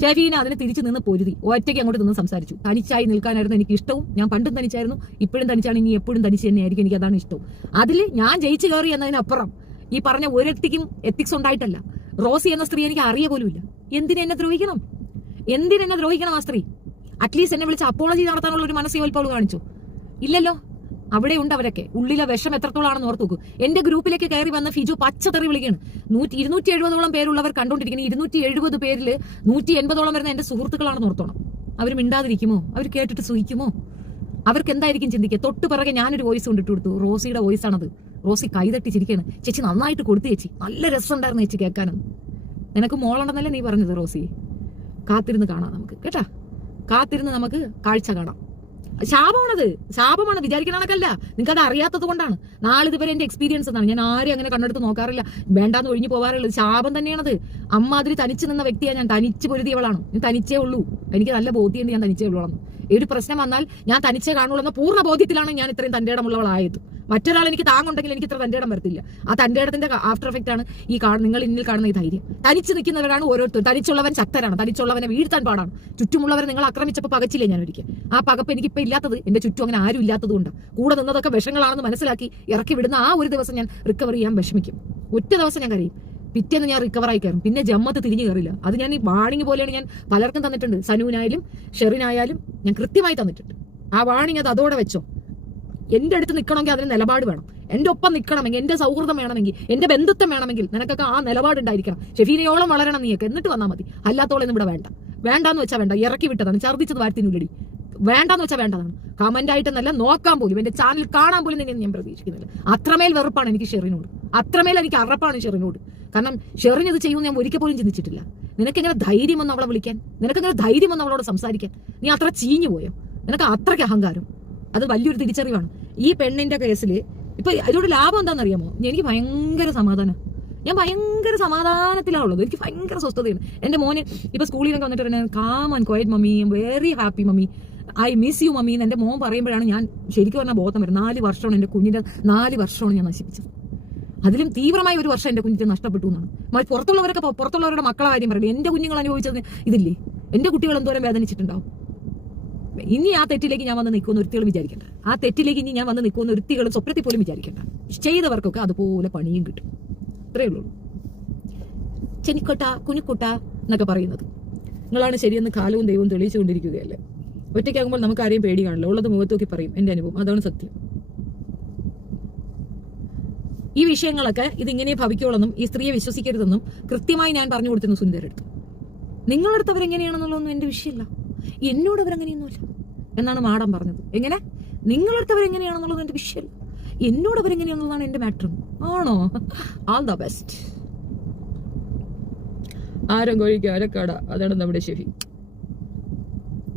ഷെഫീന അതിനെ തിരിച്ചു നിന്ന് പൊരുതി ഒറ്റയ്ക്ക് അങ്ങോട്ട് നിന്ന് സംസാരിച്ചു. തനിച്ചായി നിൽക്കാനായിരുന്നു എനിക്ക് ഇഷ്ടവും. ഞാൻ പണ്ടും തനിച്ചായിരുന്നു, ഇപ്പോഴും തനിച്ചാണ്, ഇനി എപ്പോഴും തനിച്ച് തന്നെയായിരിക്കും. എനിക്ക് അതാണ് ഇഷ്ടവും. അതിൽ ഞാൻ ജയിച്ചു കയറി എന്നതിനപ്പുറം ഈ പറഞ്ഞ ഒരൊറ്റയ്ക്കും എത്തിക്സ് ഉണ്ടായിട്ടല്ല. റോസി എന്ന സ്ത്രീ എനിക്ക് അറിയ പോലുമില്ല. എന്തിനെന്നെ ദ്രോഹിക്കണം? എന്തിനെന്നെ ദ്രോഹിക്കണം ആ സ്ത്രീ? അറ്റ്ലീസ്റ്റ് എന്നെ വിളിച്ച് അപ്പോളജി നടത്താനുള്ള ഒരു മനസ്സിൽ കാണിച്ചു ഇല്ലല്ലോ. അവിടെ ഉണ്ട് അവരൊക്കെ. ഉള്ളിലെ വിഷം എത്രത്തോളാണെന്ന് ഓർത്ത് നോക്കൂ. എന്റെ ഗ്രൂപ്പിലേക്ക് കയറി വന്ന ഫിജു പച്ചത്തെറി വിളിക്കുകയാണ്. 270 പേരുള്ളവർ കണ്ടുകൊണ്ടിരിക്കുന്നത്. 270 പേരിൽ 180 വരുന്ന എന്റെ സുഹൃത്തുക്കളാണെന്ന് ഓർത്തോണം. അവർ മിണ്ടാതിരിക്കുമോ? അവർ കേട്ടിട്ട് സുഖിക്കുമോ? അവർക്ക് എന്തായിരിക്കും ചിന്തിക്കുക? തൊട്ട് പിറകെ ഞാനൊരു വോയിസ് കൊണ്ടിട്ട് കൊടുത്തു. റോസിയുടെ വോയിസ് ആണത്. റോസി കൈതട്ടി ചിരിക്കുകയാണ്. ചേച്ചി നന്നായിട്ട് കൊടുത്തു ചേച്ചി, നല്ല രസമുണ്ടായിരുന്നു ചേച്ചി കേൾക്കാനും. നിനക്ക് മോളുണ്ടെന്നല്ലേ നീ പറഞ്ഞത് റോസി? കാത്തിരുന്ന് കാണാം നമുക്ക് കേട്ടാ. കാത്തിരുന്ന് നമുക്ക് കാഴ്ച കാണാം. ശാപമാണത്, ശാപമാണ്. വിചാരിക്കണക്കല്ല, നിങ്ങൾക്ക് അത് അറിയാത്തത് കൊണ്ടാണ്. നാളിതുവരെ എന്റെ എക്സ്പീരിയൻസ് എന്നാണ്. ഞാൻ ആരെയും അങ്ങനെ കണ്ടെടുത്ത് നോക്കാറില്ല, വേണ്ടാന്ന് ഒഴിഞ്ഞു പോകാറുള്ളത്. ശാപം തന്നെയാണത്. അമ്മാതിരി തനിച്ച് നിന്ന വ്യക്തിയാണ് ഞാൻ. തനിച്ച് പൊരുതിയവളാണ് ഞാൻ. തനിച്ചേ ഉള്ളൂ. എനിക്ക് നല്ല ബോധ്യമുണ്ട് ഞാൻ തനിച്ചേ ഉള്ളതാണ്. ഒരു പ്രശ്നം വന്നാൽ ഞാൻ തനിച്ചേ കാണുള്ളൂ എന്ന പൂർണ്ണ ബോധ്യത്തിലാണ് ഞാൻ ഇത്രയും തന്റെ ഇടമുള്ളവളായത്. മറ്റൊരാൾ എനിക്ക് താങ്ങുണ്ടെങ്കിൽ എനിക്ക് ഇത്ര തന്റെ ഇടം വരത്തില്ല. ആ തന്റെ ഇടത്തിന്റെ ആഫ്റ്റർ എഫക്റ്റ് ആണ് ഈ നിങ്ങൾ ഇന്നിൽ കാണുന്ന ഈ ധൈര്യം. തനിച്ച് നിൽക്കുന്നവരാണ് ഓരോരുത്തരും. തനിച്ചുള്ളവൻ ശക്തരാണ്. തനിച്ചുള്ളവനെ വീഴ്ത്താൻ പാടാണ്. ചുറ്റുമുള്ളവരെ നിങ്ങൾ ആക്രമിച്ചപ്പോൾ പകച്ചില്ലേ ഞാൻ ഒരിക്കൽ. ആ പകപ്പ് എനിക്കിപ്പോൾ ഇല്ലാത്തത് എന്റെ ചുറ്റും അങ്ങനെ ആരും ഇല്ലാത്തത് കൊണ്ട്. കൂടെ നിന്നതൊക്കെ വിഷങ്ങളാണെന്ന് മനസ്സിലാക്കി ഇറക്കി വിടുന്ന ആ ഒരു ദിവസം ഞാൻ റിക്കവർ ചെയ്യാൻ വിഷമിക്കും. ഒറ്റ ദിവസം ഞാൻ കരയും. പിറ്റേന്ന് ഞാൻ റിക്കവറായി കയറും. പിന്നെ ജമ്മത്ത് തിരിഞ്ഞു കയറില്ല. അത് ഞാൻ ഈ വാണിംഗ് പോലെയാണ് ഞാൻ പലർക്കും തന്നിട്ടുണ്ട്. സനുവിനായാലും ഷെറിനായാലും ഞാൻ കൃത്യമായി തന്നിട്ടുണ്ട്. ആ വാണിംഗ് അത് അതോടെ വെച്ചോ. എന്റെ അടുത്ത് നിൽക്കണമെങ്കിൽ അതിന് നിലപാട് വേണം. എന്റെ ഒപ്പം നിൽക്കണമെങ്കിൽ, എന്റെ സൗഹൃദം വേണമെങ്കിൽ, എന്റെ ബന്ധുത്വം വേണമെങ്കിൽ നിനക്കൊക്കെ ആ നിലപാടുണ്ടായിരിക്കണം. ഷെഫീനയോളം വളരണം നീയൊക്കെ. എന്നിട്ട് വന്നാൽ മതി. അല്ലാത്തോളൊന്നും ഇവിടെ വേണ്ട. വേണ്ടാന്ന് വെച്ചാൽ വേണ്ട. ഇറക്കി വിട്ടതാണ്. ഛർദ്ദിച്ചത് വാരത്തിനുള്ളടി. വേണ്ടാന്ന് വെച്ചാൽ വേണ്ടതാണ്. കമന്റ് ആയിട്ടെന്നല്ല, നോക്കാൻ പോലും എന്റെ ചാനൽ കാണാൻ പോലും നിന്നെ ഞാൻ പ്രതീക്ഷിക്കുന്നില്ല. അത്രമേൽ വെറുപ്പാണ് എനിക്ക് ഷെറിനോട്. അത്രമേൽ എനിക്ക് അറപ്പാണ് ഷെറിനോട്. കാരണം ഷെറിന് ഇത് ചെയ്യുമെന്ന് ഞാൻ ഒരിക്കൽ പോലും ചിന്തിച്ചിട്ടില്ല. നിനക്കെങ്ങനെ ധൈര്യം വന്ന് അവളെ വിളിക്കാൻ? നിനക്കെങ്ങനെ ധൈര്യം വന്ന് അവളോട് സംസാരിക്കാൻ? നീ അത്ര ചീഞ്ഞു പോയോ? നിനക്ക് അത്രയ്ക്ക് അഹങ്കാരം. അത് വലിയൊരു തിരിച്ചറിവാണ്. ഈ പെണ്ണിന്റെ കേസിൽ ഇപ്പൊ അതിലൊരു ലാഭം എന്താണെന്നറിയാമോ? എനിക്ക് ഭയങ്കര സമാധാനം. ഞാൻ ഭയങ്കര സമാധാനത്തിലാണുള്ളത്. എനിക്ക് ഭയങ്കര സ്വസ്ഥതയാണ്. എന്റെ മോന് ഇപ്പൊ സ്കൂളിൽ നിന്നൊക്കെ വന്നിട്ട് പറയുന്നത് calm and quiet mummy, very happy mummy, I miss you mummy എന്ന് എന്റെ മോൻ പറയുമ്പോഴാണ് ഞാൻ ശരിക്കും പറഞ്ഞാൽ ബോധം വരും. 4 വർഷമാണ് എന്റെ കുഞ്ഞിന്റെ 4 വർഷമാണ് ഞാൻ നശിപ്പിച്ചത്. അതിലും തീവ്രമായ ഒരു വർഷം എന്റെ കുഞ്ഞിന് നഷ്ടപ്പെട്ടു എന്നാണ്. പുറത്തുള്ളവരുടെ മക്കളെ കാര്യം പറയുന്നത്. എന്റെ കുഞ്ഞുങ്ങൾ അനുഭവിച്ചത് ഇതില്ലേ? എന്റെ കുട്ടികൾ എന്തോരം വേദനിച്ചിട്ടുണ്ടാവും. ഇനി ആ തെറ്റിലേക്ക് ഞാൻ വന്ന് നിൽക്കുന്ന ഒരുത്തികളും വിചാരിക്കണ്ട. ആ തെറ്റിലേക്ക് ഇനി ഞാൻ വന്ന് നിൽക്കുന്ന ഒരുത്തികളും സ്വപ്നത്തിൽ പോലും വിചാരിക്കണ്ട. ചെയ്തവർക്കൊക്കെ അതുപോലെ പണിയും കിട്ടും. അത്രേ ഉള്ളൂ. ചെനിക്കൊട്ട കുഞ്ഞിക്കൊട്ട എന്നൊക്കെ പറയുന്നത് നിങ്ങളാണ് ശരിയെന്ന് കാലവും ദൈവവും തെളിയിച്ചുകൊണ്ടിരിക്കുകയല്ലേ. ഒറ്റയ്ക്കാകുമ്പോൾ നമുക്ക് ആരെയും പേടി കാണില്ല. ഉള്ളത് മുഖത്ത് നോക്കി പറയും. എന്റെ അനുഭവം അതാണ് സത്യം. ഈ വിഷയങ്ങളൊക്കെ ഇതിങ്ങനെ ഭവിക്കുള്ളെന്നും ഈ സ്ത്രീയെ വിശ്വസിക്കരുതെന്നും കൃത്യമായി ഞാൻ പറഞ്ഞു കൊടുത്തിരുന്നു സുനിതയുടെ അടുത്ത്. നിങ്ങളടുത്ത് അവരെങ്ങനെയാണെന്നുള്ളതൊന്നും എന്റെ വിഷയമല്ല. എന്നോട് അവരങ്ങനെയൊന്നുമില്ല എന്നാണ് മാഡം പറഞ്ഞത്. എങ്ങനെ? നിങ്ങളടുത്ത് അവരെങ്ങനെയാണെന്നുള്ളത് എന്റെ വിഷയമല്ല. എന്നോട് അവരെങ്ങനെയാണെന്നുള്ളതാണ് എന്റെ മാറ്റർ. ആണോ? All the best. ആരം കോഴിക്ക് അരക്കാട. അതാണ് നമ്മുടെ ഷെഫി.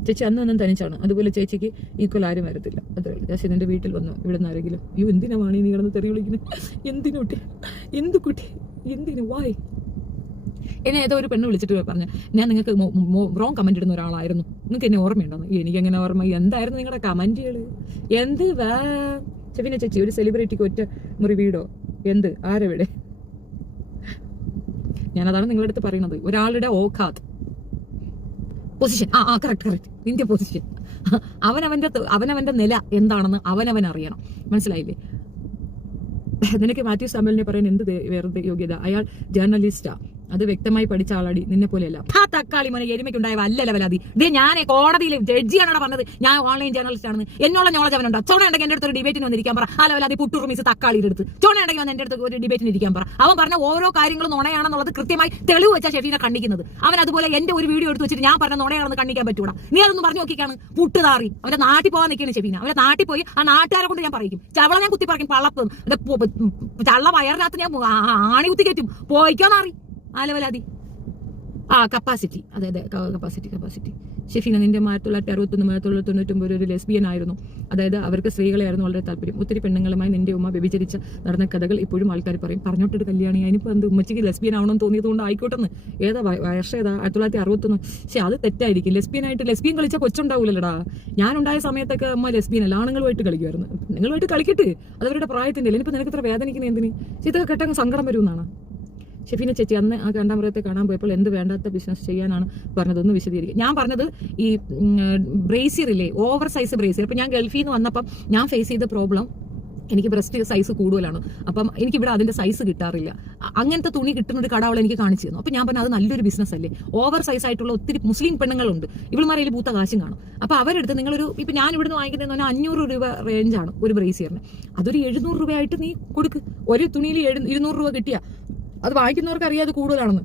ചേച്ചി അന്നൊന്നും തനിച്ചാണ്. അതുപോലെ ചേച്ചിക്ക് ഈക്വൽ ആരും വരത്തില്ല. അത്രേ ഉള്ളൂ. ചേച്ചി എന്റെ വീട്ടിൽ വന്നു. ഇവിടെ നിന്ന് ആരെങ്കിലും എന്തിനാ വാണി നീ കിടന്ന് തെറി വിളിക്കുന്നത്? എന്തിനോട്ടെ? എന്തു കുട്ടി? എന്തിനു? വായ്. എന്നെ ഏതോ ഒരു പെണ്ണ് വിളിച്ചിട്ട് പറഞ്ഞു, ഞാൻ നിങ്ങൾക്ക് റോങ് കമന്റ് ഇടുന്ന ഒരാളായിരുന്നു, നിങ്ങൾക്ക് എന്നെ ഓർമ്മയുണ്ടോന്ന്. എനിക്കെങ്ങനെ ഓർമ്മ? എന്തായിരുന്നു നിങ്ങളുടെ കമന്റുകൾ? എന്ത് ചെവിനെ ചേച്ചി ഒരു സെലിബ്രിറ്റിക്ക് ഒറ്റ മുറി വീടോ? എന്ത്? ആരെവിടെ? ഞാനതാണ് നിങ്ങളുടെ അടുത്ത് പറയുന്നത്. ഒരാളുടെ ഓഖാത്ത് പൊസിഷൻ. കറക്റ്റ്. നിന്റെ പൊസിഷൻ. അവനവന്റെ നില എന്താണെന്ന് അവനവൻ അറിയണം. മനസ്സിലായില്ലേ? നിനക്ക് മാത്യു സാമുവലിനെ പറയാൻ എന്ത് വേറെ യോഗ്യത? അയാൾ ജേർണലിസ്റ്റാ. അത് വ്യക്തമായി പഠിച്ച ആളാടി. നിന്നെ പോലെയല്ല. തക്കാളി മോനെ എരുമയ്ക്കുണ്ടായ വല്ല ലെവലാതി. ഇതേ ഞാൻ കോടതിയിൽ ജഡ്ജിയാണോ പറഞ്ഞത് ഞാൻ ഓൺലൈൻ ജേർണലിസ്റ്റ് ആണെന്ന്? എന്നുള്ള നോളജ് അവനുണ്ടോ? ചോണ ഉണ്ടെങ്കിൽ എന്റെ അടുത്ത് ഒരു ഡിബേറ്റിന് വന്നിരിക്കാൻ പറ. ആ ലെവലാതി പുട്ടൂർ മിസ് തക്കാളിയുടെ അടുത്ത് ചോണ ഉണ്ടെങ്കിൽ വന്ന് എന്റെ അടുത്ത് ഒരു ഡിബേറ്റിന് ഇരിക്കാൻ പറ. അവൻ പറഞ്ഞ ഓരോ കാര്യങ്ങളും നുണയാണെന്നുള്ളത് കൃത്യമായി തെളിവ് വെച്ചാൽ ഷെഫീനെ കണ്ണിക്കുന്നത്. അവൻ അതുപോലെ എന്റെ ഒരു വീഡിയോ എടുത്ത് വെച്ചിട്ട് ഞാൻ പറഞ്ഞ നുണയാണെന്ന് കണ്ണിക്കാൻ പറ്റൂടാ. നീ അതൊന്നും പറഞ്ഞു നോക്കിക്കാണ്. പുട്ടുതാറി അവന്റെ നാട്ടിൽ പോകാൻ നിൽക്കുകയാണ് ഷെഫീന. അവന്റെ നാട്ടിൽ പോയി ആ നാട്ടുകാരെ കൊണ്ട് ഞാൻ പറയും. ചവള ഞാൻ കുത്തി പറയും. പള്ളപ്പ് ചള്ള വയറിനകത്ത് ഞാൻ ആണി കുത്തി കയറ്റും. പോയിക്കോന്നറി. ആ ലെവലാതി. കപ്പാസിറ്റി, അതെ കപ്പാസിറ്റി. ഷെഫീന, നിന്റെ 1961 1999 ഒരു ലെസ്ബിയൻ ആയിരുന്നു. അതായത് അവർക്ക് സ്ത്രീകളെയായിരുന്നു വളരെ താല്പര്യം. ഒത്തിരി പെണ്ണുങ്ങളുമായി നിന്റെ ഉമ്മ വ്യഭിചരിച്ച നടന്ന കഥകൾ ഇപ്പോഴും ആൾക്കാർ പറയും. പറഞ്ഞോട്ടൊരു കല്യാണി, അതിനിപ്പോൾ എന്ത് ഉമ്മച്ചിക്ക് ലെസ്ബിയൻ ആവണമെന്ന് തോന്നിയതുകൊണ്ട് ആയിക്കോട്ടെന്ന്. വർഷം ഏതാ? 1961. പക്ഷെ അത് തെറ്റായിരിക്കും. ലെസ്ബിയൻ കളിച്ചാൽ കൊച്ചുണ്ടാവൂലല്ലടാ. ഞാനുണ്ടായ സമയത്തൊക്കെ അമ്മ ലെസ്ബിയൻ അല്ല, ആണുങ്ങളുമായിട്ട് കളിക്കുമായിരുന്നു. നിങ്ങളുമായിട്ട് കളിക്കട്ടെ, അതവരുടെ പ്രായത്തിൻ്റെ അല്ലേ. ഇനിയിപ്പോൾ നിനക്ക് ഇത്ര വേദനിക്കുന്ന എന്തിന്? ഇതൊക്കെ കേട്ടങ്ങ് സങ്കടം വരുമെന്നാണ്. ഷെഫീന ചേച്ചി, അന്ന് ആ കാണ്ടാമൃഗത്തെ കാണാൻ പോയപ്പോൾ എന്ത് വേണ്ടാത്ത ബിസിനസ് ചെയ്യാനാണ് പറഞ്ഞതൊന്ന് വിശദീകരിക്കുക. ഞാൻ പറഞ്ഞത് ഈ ബ്രേസിയറില്ലേ, ഓവർ സൈസ് ബ്രേസിയർ. ഇപ്പം ഞാൻ ഗൾഫിൽ നിന്ന് വന്നപ്പം ഞാൻ ഫേസ് ചെയ്ത പ്രോബ്ലം, എനിക്ക് ബ്രസ്റ്റ് സൈസ് കൂടുതലാണ്. അപ്പം എനിക്കിവിടെ അതിന്റെ സൈസ് കിട്ടാറില്ല. അങ്ങനത്തെ തുണി കിട്ടുന്ന ഒരു കട അവൾ എനിക്ക് കാണിച്ചു തന്നു. അപ്പം ഞാൻ പറഞ്ഞു അത് നല്ലൊരു ബിസിനസ് അല്ലേ. ഓവർ സൈസ് ആയിട്ടുള്ള ഒത്തിരി മുസ്ലിം പെണ്ണുങ്ങളുണ്ട്, ഇവളുമാരയിൽ പൂത്ത കാശും കാണും. അപ്പോൾ അവരെടുത്ത് നിങ്ങളൊരു, ഇപ്പം ഞാൻ ഇവിടുന്ന് വാങ്ങിക്കുന്നതെന്ന് പറഞ്ഞാൽ 500 രൂപ റേഞ്ചാണ് ഒരു ബ്രേസിയറിന്. അതൊരു 700 രൂപയായിട്ട് നീ കൊടുക്ക്. ഒരു തുണിയിൽ 200 രൂപ കിട്ടിയ അത് വാങ്ങിക്കുന്നവർക്ക് അറിയാം അത് കൂടുതലാണെന്ന്.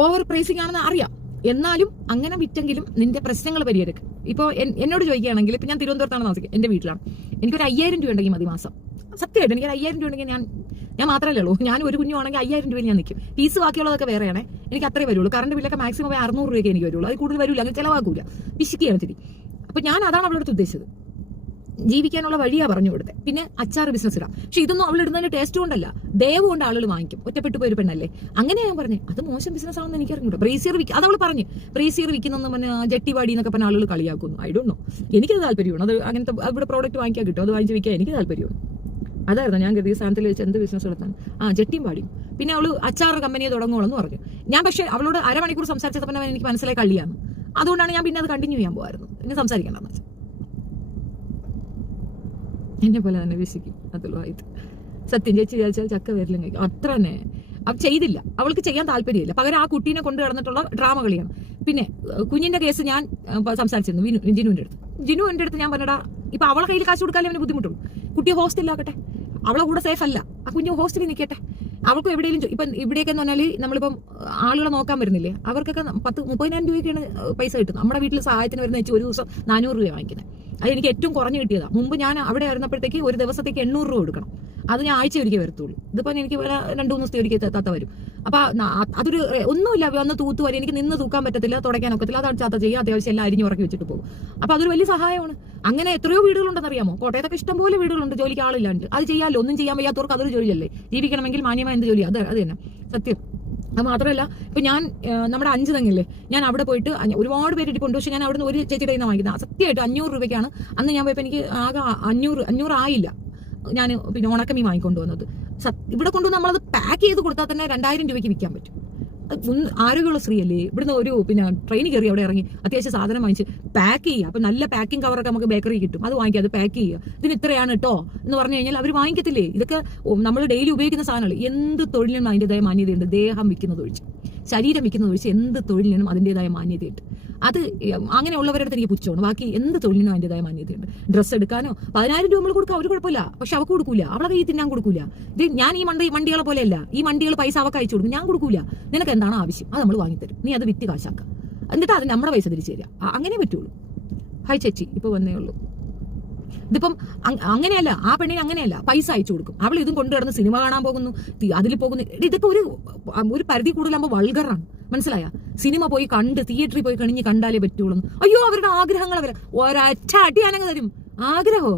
ഓവർ പ്രൈസിങ് ആണെന്ന് അറിയാം. എന്നാലും അങ്ങനെ വിറ്റെങ്കിലും നിന്റെ പ്രശ്നങ്ങൾ പരിഹരിക്കും. ഇപ്പോൾ എന്നോട് ചോദിക്കുകയാണെങ്കിൽ, ഇപ്പം ഞാൻ തിരുവനന്തപുരത്താണ് താമസിക്കുക, എൻ്റെ വീട്ടിലാണ്. എനിക്കൊരു 5000 രൂപ ഉണ്ടെങ്കിൽ മതി മാസം. സത്യമായിട്ട് എനിക്കൊരു 5000 രൂപ ഉണ്ടെങ്കിൽ ഞാൻ മാത്രമല്ലേ ഉള്ളൂ, ഞാൻ ഒരു കുഞ്ഞുവാണെങ്കിൽ 5000 രൂപയിൽ ഞാൻ നിൽക്കും. ഫീസ് ബാക്കിയുള്ളതൊക്കെ വേറെയാണ്. എനിക്ക് അത്രേ വരുള്ളൂ. കറണ്ട് ബില്ലൊക്കെ മാക്സിമം 600 രൂപയ്ക്ക് എനിക്ക് വരുള്ളൂ. അത് കൂടുതൽ വരില്ല, അങ്ങനെ ചിലവാക്കൂല, പിശിക്കുകയാണ് തിരി. അപ്പം ഞാൻ അതാണ് അവളുടെ അടുത്ത് ഉദ്ദേശിച്ചത്. ജീവിക്കാനുള്ള വഴിയാ പറഞ്ഞു കൊടുത്തത്. പിന്നെ അച്ചാർ ബിസിനസ് ഇടാം. പക്ഷെ ഇതൊന്നും അവൾ ഇടുന്നതിന്റെ ടേസ്റ്റ് കൊണ്ടല്ല, ദയവ് കൊണ്ട് ആളുകൾ വാങ്ങിക്കും. ഒറ്റപ്പെട്ടു പോയൊരു പെണ്ണല്ലേ. അങ്ങനെ ഞാൻ പറഞ്ഞു അത് മോശം ബിസിനസ് ആണെന്ന് എനിക്ക് അറിഞ്ഞൂടാ. ബ്രേസിയർ അത് അവൾ പറഞ്ഞു. ബ്രേസിയർ വിൽക്കുന്ന പറഞ്ഞ ജട്ടിവാടി എന്നൊക്കെ പറഞ്ഞ ആളുകൾ കളിയാക്കുന്നു. ഐ ഡോണ്ട് നോ, എനിക്കത് താല്പര്യമാണ്. അത് അങ്ങനത്തെ ഇവിടെ പ്രോഡക്റ്റ് വാങ്ങിക്കാൻ കിട്ടും, അത് വാങ്ങിച്ച് വിൽക്കാൻ എനിക്ക് താല്പര്യമാണ്. അതായിരുന്നു ഞാൻ കരുതിയ സ്ഥാനത്തിൽ വെച്ച് എന്ത് ബിസിനസ് നടത്താൻ. ജട്ടിയും പാടിയും. പിന്നെ അവള് അച്ചാർ കമ്പനിയെ തുടങ്ങുള്ളൂ എന്ന് പറഞ്ഞു. ഞാൻ പക്ഷേ അവളോട് അരമണിക്കൂർ സംസാരിച്ചപ്പോൾ തന്നെ എനിക്ക് മനസ്സിലായി കള്ളിയാണ്. അതുകൊണ്ടാണ് ഞാൻ പിന്നെ അത് കണ്ടിന്യൂ ചെയ്യാൻ പോകായിരുന്നു. പിന്നെ സംസാരിക്കേണ്ടെന്ന് വെച്ചാൽ എന്നെ പോലെ തന്നെ വിശിക്കും. അതുള്ളതായിട്ട് സത്യം ചേച്ചി വിചാരിച്ചാൽ ചക്ക വരില്ല കഴിക്കും. അത്ര തന്നെ അവ ചെയ്തില്ല. അവൾക്ക് ചെയ്യാൻ താല്പര്യമില്ല. പകരം ആ കുട്ടീനെ കൊണ്ട് കിടന്നിട്ടുള്ള ഡ്രാമ കളിയാണ്. പിന്നെ കുഞ്ഞിന്റെ കേസ് ഞാൻ സംസാരിച്ചിരുന്നു ജിനുവിന്റെ അടുത്ത് ഞാൻ പറഞ്ഞടാ, ഇപ്പൊ അവളെ കയ്യിൽ കാശ് കൊടുക്കാനേ അവന് ബുദ്ധിമുട്ടുള്ളൂ. കുട്ടിയെ ഹോസ്റ്റലിലാക്കട്ടെ, അവളെ കൂടെ സേഫ് അല്ല, ആ കുഞ്ഞ് ഹോസ്റ്റലിൽ നിൽക്കട്ടെ. അവൾക്ക് എവിടെയെങ്കിലും ഇപ്പം ഇവിടെയൊക്കെ എന്ന് പറഞ്ഞാൽ നമ്മളിപ്പം ആളുകളെ നോക്കാൻ വരുന്നില്ലേ, അവർക്കൊക്കെ 30,000 രൂപയ്ക്കാണ് പൈസ കിട്ടുന്നത്. നമ്മുടെ വീട്ടിൽ സഹായത്തിന് വരുന്ന വെച്ച് ഒരു ദിവസം 400 രൂപ വാങ്ങിക്കുന്നത്. അത് എനിക്ക് ഏറ്റവും കുറഞ്ഞു കിട്ടിയതാണ്. മുമ്പ് ഞാൻ അവിടെ ആയിരുന്നപ്പോഴത്തേക്ക് ഒരു ദിവസത്തേക്ക് 800 രൂപ കൊടുക്കണം. അത് ഞാൻ ആഴ്ച ഒരിക്കൽ വരത്തുള്ളൂ. ഇതിപ്പോൾ എനിക്ക് 2-3 ദിവസത്തെ ഒരിക്കൽ തത്ത വരും. അപ്പൊ അതൊരു ഒന്നുമില്ല, വന്ന് തൂത്ത് വരും. എനിക്ക് നിന്ന് തൂക്കാൻ പറ്റത്തില്ല, തുടയ്ക്കാൻ ഒക്കത്തില്ല. അത് ചാത്ത ചെയ്യുക, അത്യാവശ്യം എല്ലാം അരിഞ്ഞ് ഉറക്കി വെച്ചിട്ട് പോകും. അപ്പൊ അതൊരു വലിയ സഹായമാണ്. അങ്ങനെ എത്രയോ വീടുകളുണ്ടെന്ന് അറിയാമോ? കോട്ടയത്തൊക്കെ ഇഷ്ടംപോലെ വീടുകളുണ്ട്, ജോലിക്ക് ആളില്ലാണ്ട്. അത് ചെയ്യാമല്ലോ. ഒന്നും ചെയ്യാൻ വയ്യാത്തവർക്ക് അതൊരു ജോലിയല്ലേ. ജീവിക്കണമെങ്കിൽ മാന്യമായ എന്ത് ജോലി, അത് തന്നെ സത്യം. അത് മാത്രമല്ല, ഇപ്പൊ ഞാൻ നമ്മുടെ 5 തെങ്ങില്ലേ, ഞാൻ അവിടെ പോയിട്ട് ഒരുപാട് പേര് ഇരിപ്പുണ്ട്. പക്ഷെ ഞാൻ അവിടെ നിന്ന് ഒരു ചേച്ചിയുടെ കയ്യിൽ നിന്ന് വാങ്ങിക്കുന്നത് സത്യമായിട്ട് 500 രൂപയ്ക്കാണ്. അന്ന് ഞാൻ പോയപ്പോൾ എനിക്ക് ആകെ 500 ആയില്ല. ഞാൻ പിന്നെ ഉണക്കമീൻ വാങ്ങിക്കൊണ്ട് വന്നത്. ഇവിടെ കൊണ്ടുവന്ന് നമ്മളത് പാക്ക് ചെയ്ത് കൊടുത്താൽ തന്നെ 2000 രൂപയ്ക്ക് വിൽക്കാൻ പറ്റും. ആരോഗ്യമുള്ള സ്ത്രീയല്ലേ. ഇവിടുന്ന് ഒരു പിന്നെ ട്രെയിനിൽ കയറി അവിടെ ഇറങ്ങി അത്യാവശ്യം സാധനം വാങ്ങിച്ച് പാക്ക് ചെയ്യുക. അപ്പൊ നല്ല പാക്കിംഗ് കവറൊക്കെ നമുക്ക് ബേക്കറി കിട്ടും, അത് വാങ്ങിക്കുക, അത് പാക്ക് ചെയ്യുക. ഇതിന് ഇത്രയാണ് കേട്ടോ എന്ന് പറഞ്ഞു കഴിഞ്ഞാൽ അവർ വാങ്ങിക്കത്തില്ലേ. ഇതൊക്കെ നമ്മൾ ഡെയിലി ഉപയോഗിക്കുന്ന സാധനങ്ങൾ. എന്ത് തൊഴിലിനും അതിൻ്റെതായ മാന്യതയുണ്ട്. ദേഹം വിൽക്കുന്നത് ഒഴിച്ച്, ശരീരം വിൽക്കുന്നത് ഒഴിച്ച് എന്ത് തൊഴിലിനും അതിൻ്റെതായ മാന്യതയുണ്ട്. അത് അങ്ങനെയുള്ളവരുടെ അടുത്ത് എനിക്ക് പുച്ഛമാണ്. ബാക്കി എന്ത് തൊഴിലിനും അതിൻ്റെതായ മാന്യതയുണ്ട്. ഡ്രസ്സ് എടുക്കാനോ 10,000 രൂപ നമ്മൾ കൊടുക്കാം, അവർ കുഴപ്പമില്ല. പക്ഷെ അവർക്ക് കൊടുക്കൂല, അവളെ കയ്യിൽ തിന്നാൻ കൊടുക്കൂല. ഇത് ഞാൻ ഈ മണ്ടികളെ പോലെയല്ല. ഈ മണ്ടികൾ പൈസ അവർക്ക് അയച്ചു കൊടുക്കും, ഞാൻ കൊടുക്കൂല. നിനക്ക് എന്താണ് ആവശ്യം അത് നമ്മൾ വാങ്ങിത്തരും, നീ അത് വിറ്റ് കാശാക്കാം, എന്നിട്ട് അത് നമ്മുടെ പൈസ തിരിച്ചു തരിക. അങ്ങനെ പറ്റുള്ളൂ. ഹായ് ചേച്ചി, ഇപ്പൊ വന്നേ ഉള്ളൂ. ഇതിപ്പം അങ്ങനെയല്ല, ആ പെണ്ണിന് അങ്ങനെയല്ല, പൈസ അയച്ചു കൊടുക്കും. അവൾ ഇതും കൊണ്ടു കിടന്ന് സിനിമ കാണാൻ പോകുന്നു, അതിൽ പോകുന്നു. ഇതൊക്കെ ഒരു പരിധി കൂടുതലാകുമ്പോൾ വൾഗറാണ്, മനസ്സിലായ? സിനിമ പോയി കണ്ട് തിയേറ്ററിൽ പോയി കണിഞ്ഞ് കണ്ടാലേ പറ്റുള്ളൂ. അയ്യോ അവരുടെ ആഗ്രഹങ്ങൾ വരെ ഒരൊറ്റ അടി ഞാനങ്ങ് തരും. ആഗ്രഹമോ?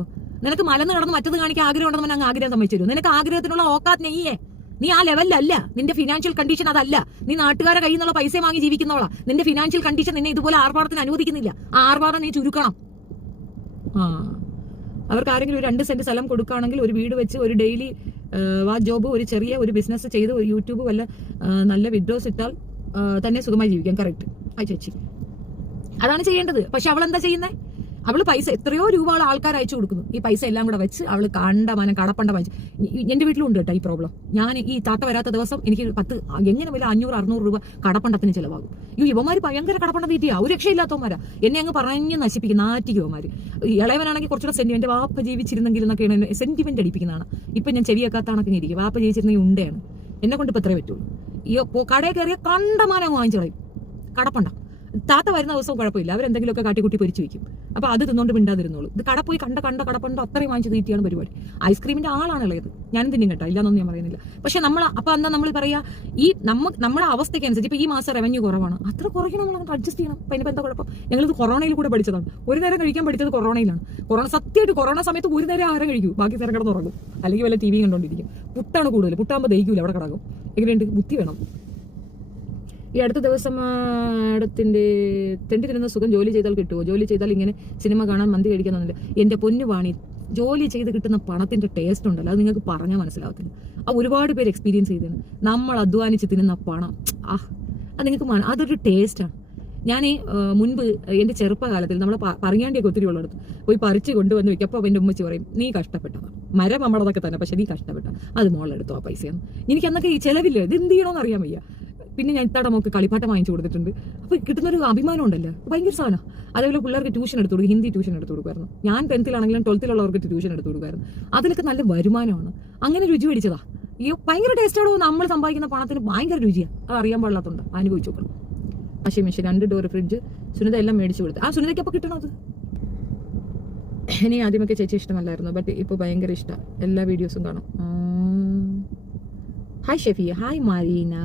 നിനക്ക് മലന്ന് കിടന്ന് മറ്റത് കാണിക്കാൻ ആഗ്രഹം ഉണ്ടെന്ന് അങ്ങ് ആഗ്രഹം സമ്മതിച്ചു തരും. നിനക്ക് ആഗ്രഹത്തിനുള്ള ഓക്കാത്ത് നെയ്യേ. നീ ആ ലെവലിലല്ല, നിന്റെ ഫിനാൻഷ്യൽ കണ്ടീഷൻ അതല്ല. നീ നാട്ടുകാരെ കയ്യിൽ നിന്നുള്ള പൈസ വാങ്ങി ജീവിക്കുന്നവളാ. നിന്റെ ഫിനാൻഷ്യൽ കണ്ടീഷൻ നിന്നെ ഇതുപോലെ ആർഭാടത്തിന് അനുവദിക്കുന്നില്ല. ആ ആർഭാടം നീ ചുരുക്കണം. അവർക്ക് ആരെങ്കിലും ഒരു 2 സെന്റ് സ്ഥലം കൊടുക്കുകയാണെങ്കിൽ ഒരു വീട് വെച്ച് ഒരു ഡെയിലി ജോബ്, ഒരു ചെറിയ ഒരു ബിസിനസ് ചെയ്ത് ഒരു യൂട്യൂബ് വല്ല നല്ല വിഡ്രോസ് ഇട്ടാൽ തന്നെ സുഖമായി ജീവിക്കാം. കറക്റ്റ് ആ ചേച്ചി, അതാണ് ചെയ്യേണ്ടത്. പക്ഷെ അവൾ എന്താ ചെയ്യുന്നത്? അവള് പൈസ എത്രയോ രൂപ ആൾക്കാർ അയച്ചു കൊടുക്കുന്നു. ഈ പൈസ എല്ലാം കൂടെ വെച്ച് അവള് കണ്ടമാനം കടപ്പണ്ട വാങ്ങിച്ചു. എന്റെ വീട്ടിലുണ്ട് കേട്ടോ ഈ പ്രോബ്ലം. ഞാൻ ഈ താത്ത വരാത്ത ദിവസം എനിക്ക് 10 എങ്ങനെ വില 500-600 രൂപ കടപ്പണ്ടത്തിന് ചിലവാകും. ഇവന്മാര് ഭയങ്കര കടപ്പണ്ട തീറ്റിയാ, ഒരു രക്ഷയില്ലാത്തവന്മാരാ. എന്നെ അങ്ങ് പറഞ്ഞ് നശിപ്പിക്കുന്ന നാറ്റിക്കുവന്മാര്. ഇളയവനാണെങ്കിൽ കുറച്ചുകൂടെ സെന്റിമെന്റ്, വാപ്പ ജീവിച്ചിരുന്നെങ്കിൽ എന്നൊക്കെയാണ് സെന്റിമെന്റ് അടിപ്പിക്കുന്നതാണ്. ഇപ്പൊ ഞാൻ ചെവിയാക്കാത്താണൊക്കെ ഇരിക്കും. വാപ്പ ജീവിച്ചിരുന്നെങ്കിൽ ഉണ്ടയാണ്. എന്നെ കൊണ്ട് ഇപ്പൊ എത്രേ പറ്റുള്ളൂ. ഈ കടയിൽ കയറിയ കണ്ടമാനം വാങ്ങിച്ചു കളയും കടപ്പണ്ട. താത്ത വരുന്ന ദിവസവും കുഴപ്പമില്ല, അവരെന്തെങ്കിലുമൊക്കെ കാട്ടിക്കുട്ടി പൊരിച്ചു വെക്കും. അപ്പൊ അത് തിന്നോണ്ട് മിണ്ടാതിരുന്നോളൂ. ഇത് കട പോയി കടപ്പുണ്ട് അത്രയും വാങ്ങിച്ച് തീറ്റിയാണ് പരിപാടി. ഐസ്ക്രീമിന്റെ ആളാണുള്ളത് ഇത്, ഞാനും തിന്നും കേട്ടോ, ഇല്ലാന്നൊന്നും ഞാൻ പറയുന്നില്ല. പക്ഷെ അപ്പൊ എന്താ നമ്മൾ പറയാ, ഈ നമ്മുടെ അവസ്ഥയ്ക്ക് അനുസരിച്ച് ഇപ്പൊ ഈ മാസം റവന്യൂ കുറവാണ്, അത്ര കുറയ്ക്കണം, നമ്മൾ അങ്ങോട്ട് അഡ്ജസ്റ്റ് ചെയ്യണം. അപ്പൊ അതിനിപ്പോ എന്താ കുഴപ്പം? ഞങ്ങളിത് കൊറോണയിൽ കൂടെ പഠിച്ചതാണ്. ഒരു നേരം കഴിക്കാൻ പഠിച്ചത് കൊറോണയിലാണ്. സത്യമായിട്ട് കൊറോണ സമയത്ത് ഒരു നേരം ആഹാരം കഴിക്കൂ, ബാക്കി നേരം കിടന്ന് ഉറങ്ങും, അല്ലെങ്കിൽ വല്ല ടി വി കണ്ടോണ്ടിരിക്കും. പുട്ടാണ് കൂടുതൽ, പുട്ടാകുമ്പോൾ ദഹിക്കൂല, അവിടെ കിടക്കും. എങ്ങനെയുണ്ട്? ബുദ്ധി വേണം. ഈ അടുത്ത ദിവസം അടുത്തിന്റെ തെണ്ടി തിരുന്ന സുഖം ജോലി ചെയ്താൽ കിട്ടുമോ? ജോലി ചെയ്താൽ ഇങ്ങനെ സിനിമ കാണാൻ, മന്തി കഴിക്കാന്നൊന്നുമില്ല. എന്റെ പൊന്നു വാണി, ജോലി ചെയ്ത് കിട്ടുന്ന പണത്തിന്റെ ടേസ്റ്റ് ഉണ്ടല്ലോ, അത് നിങ്ങൾക്ക് പറഞ്ഞാൽ മനസ്സിലാവത്തില്ല. ആ ഒരുപാട് പേര് എക്സ്പീരിയൻസ് ചെയ്തതാണ്. നമ്മൾ അധ്വാനിച്ച് തിന്നുന്ന പണം, അത് നിങ്ങൾക്ക് അതൊരു ടേസ്റ്റാണ്. ഞാൻ മുൻപ് എൻ്റെ ചെറുപ്പകാലത്തിൽ നമ്മൾ പറങ്ങാണ്ടിയൊക്കെ ഒത്തിരി ഉള്ളിടത്ത് പോയി പറിച്ച് കൊണ്ടുവന്ന് വെക്കും. അപ്പോൾ എൻ്റെ ഉമ്മച്ചി പറയും, നീ കഷ്ടപ്പെട്ടതാണ്, മരം നമ്മളതൊക്കെ തന്നെ, പക്ഷെ നീ കഷ്ടപ്പെട്ട, അത് മോളെടുത്തോ ആ പൈസയാണ്. എനിക്ക് അന്നൊക്കെ ഈ ചിലവില്ല, ഇത് എന്ത് ചെയ്യണമെന്ന് അറിയാൻ വയ്യ. പിന്നെ ഞാൻ ഇത്താടെ മോക്ക് കളിപ്പാട്ടം വാങ്ങിച്ചു കൊടുത്തിട്ടുണ്ട്. അപ്പോൾ കിട്ടുന്നൊരു അഭിമാനം ഉണ്ടല്ലോ, ഭയങ്കര സാധനം. അതേപോലെ പിള്ളേർക്ക് ട്യൂഷൻ എടുത്തു കൊടുക്കും, ഹിന്ദി ട്യൂഷൻ എടുത്തു കൊടുക്കുമായിരുന്നു. ഞാൻ 10th-ലാണെങ്കിലും 12th-ലുള്ളവർക്ക് ട്യൂഷൻ എടുത്തു കൊടുക്കുമായിരുന്നു. അതിലൊക്കെ നല്ല വരുമാനമാണ്. അങ്ങനെ രുചി പിടിച്ചതാ. ഈ ഭയങ്കര ടേസ്റ്റോടോ, നമ്മൾ സമ്പാദിക്കുന്ന പണത്തിന് ഭയങ്കര രുചിയാണ്. അത് അറിയാൻ പാടില്ലാത്തതുണ്ട്, അനുഭവിച്ചു നോക്കണം. Washing machine, 2 door fridge, Sunitha എല്ലാം മേടിച്ചു കൊടുത്തു. സുനിതയ്ക്ക് അപ്പോൾ കിട്ടണത്. ഇനി ആദ്യമൊക്കെ ചേച്ചി ഇഷ്ടമല്ലായിരുന്നു, ബട്ട് ഇപ്പോൾ ഭയങ്കര ഇഷ്ടമാണ്. എല്ലാ വീഡിയോസും കാണും. Hi Shefi, hi Marina.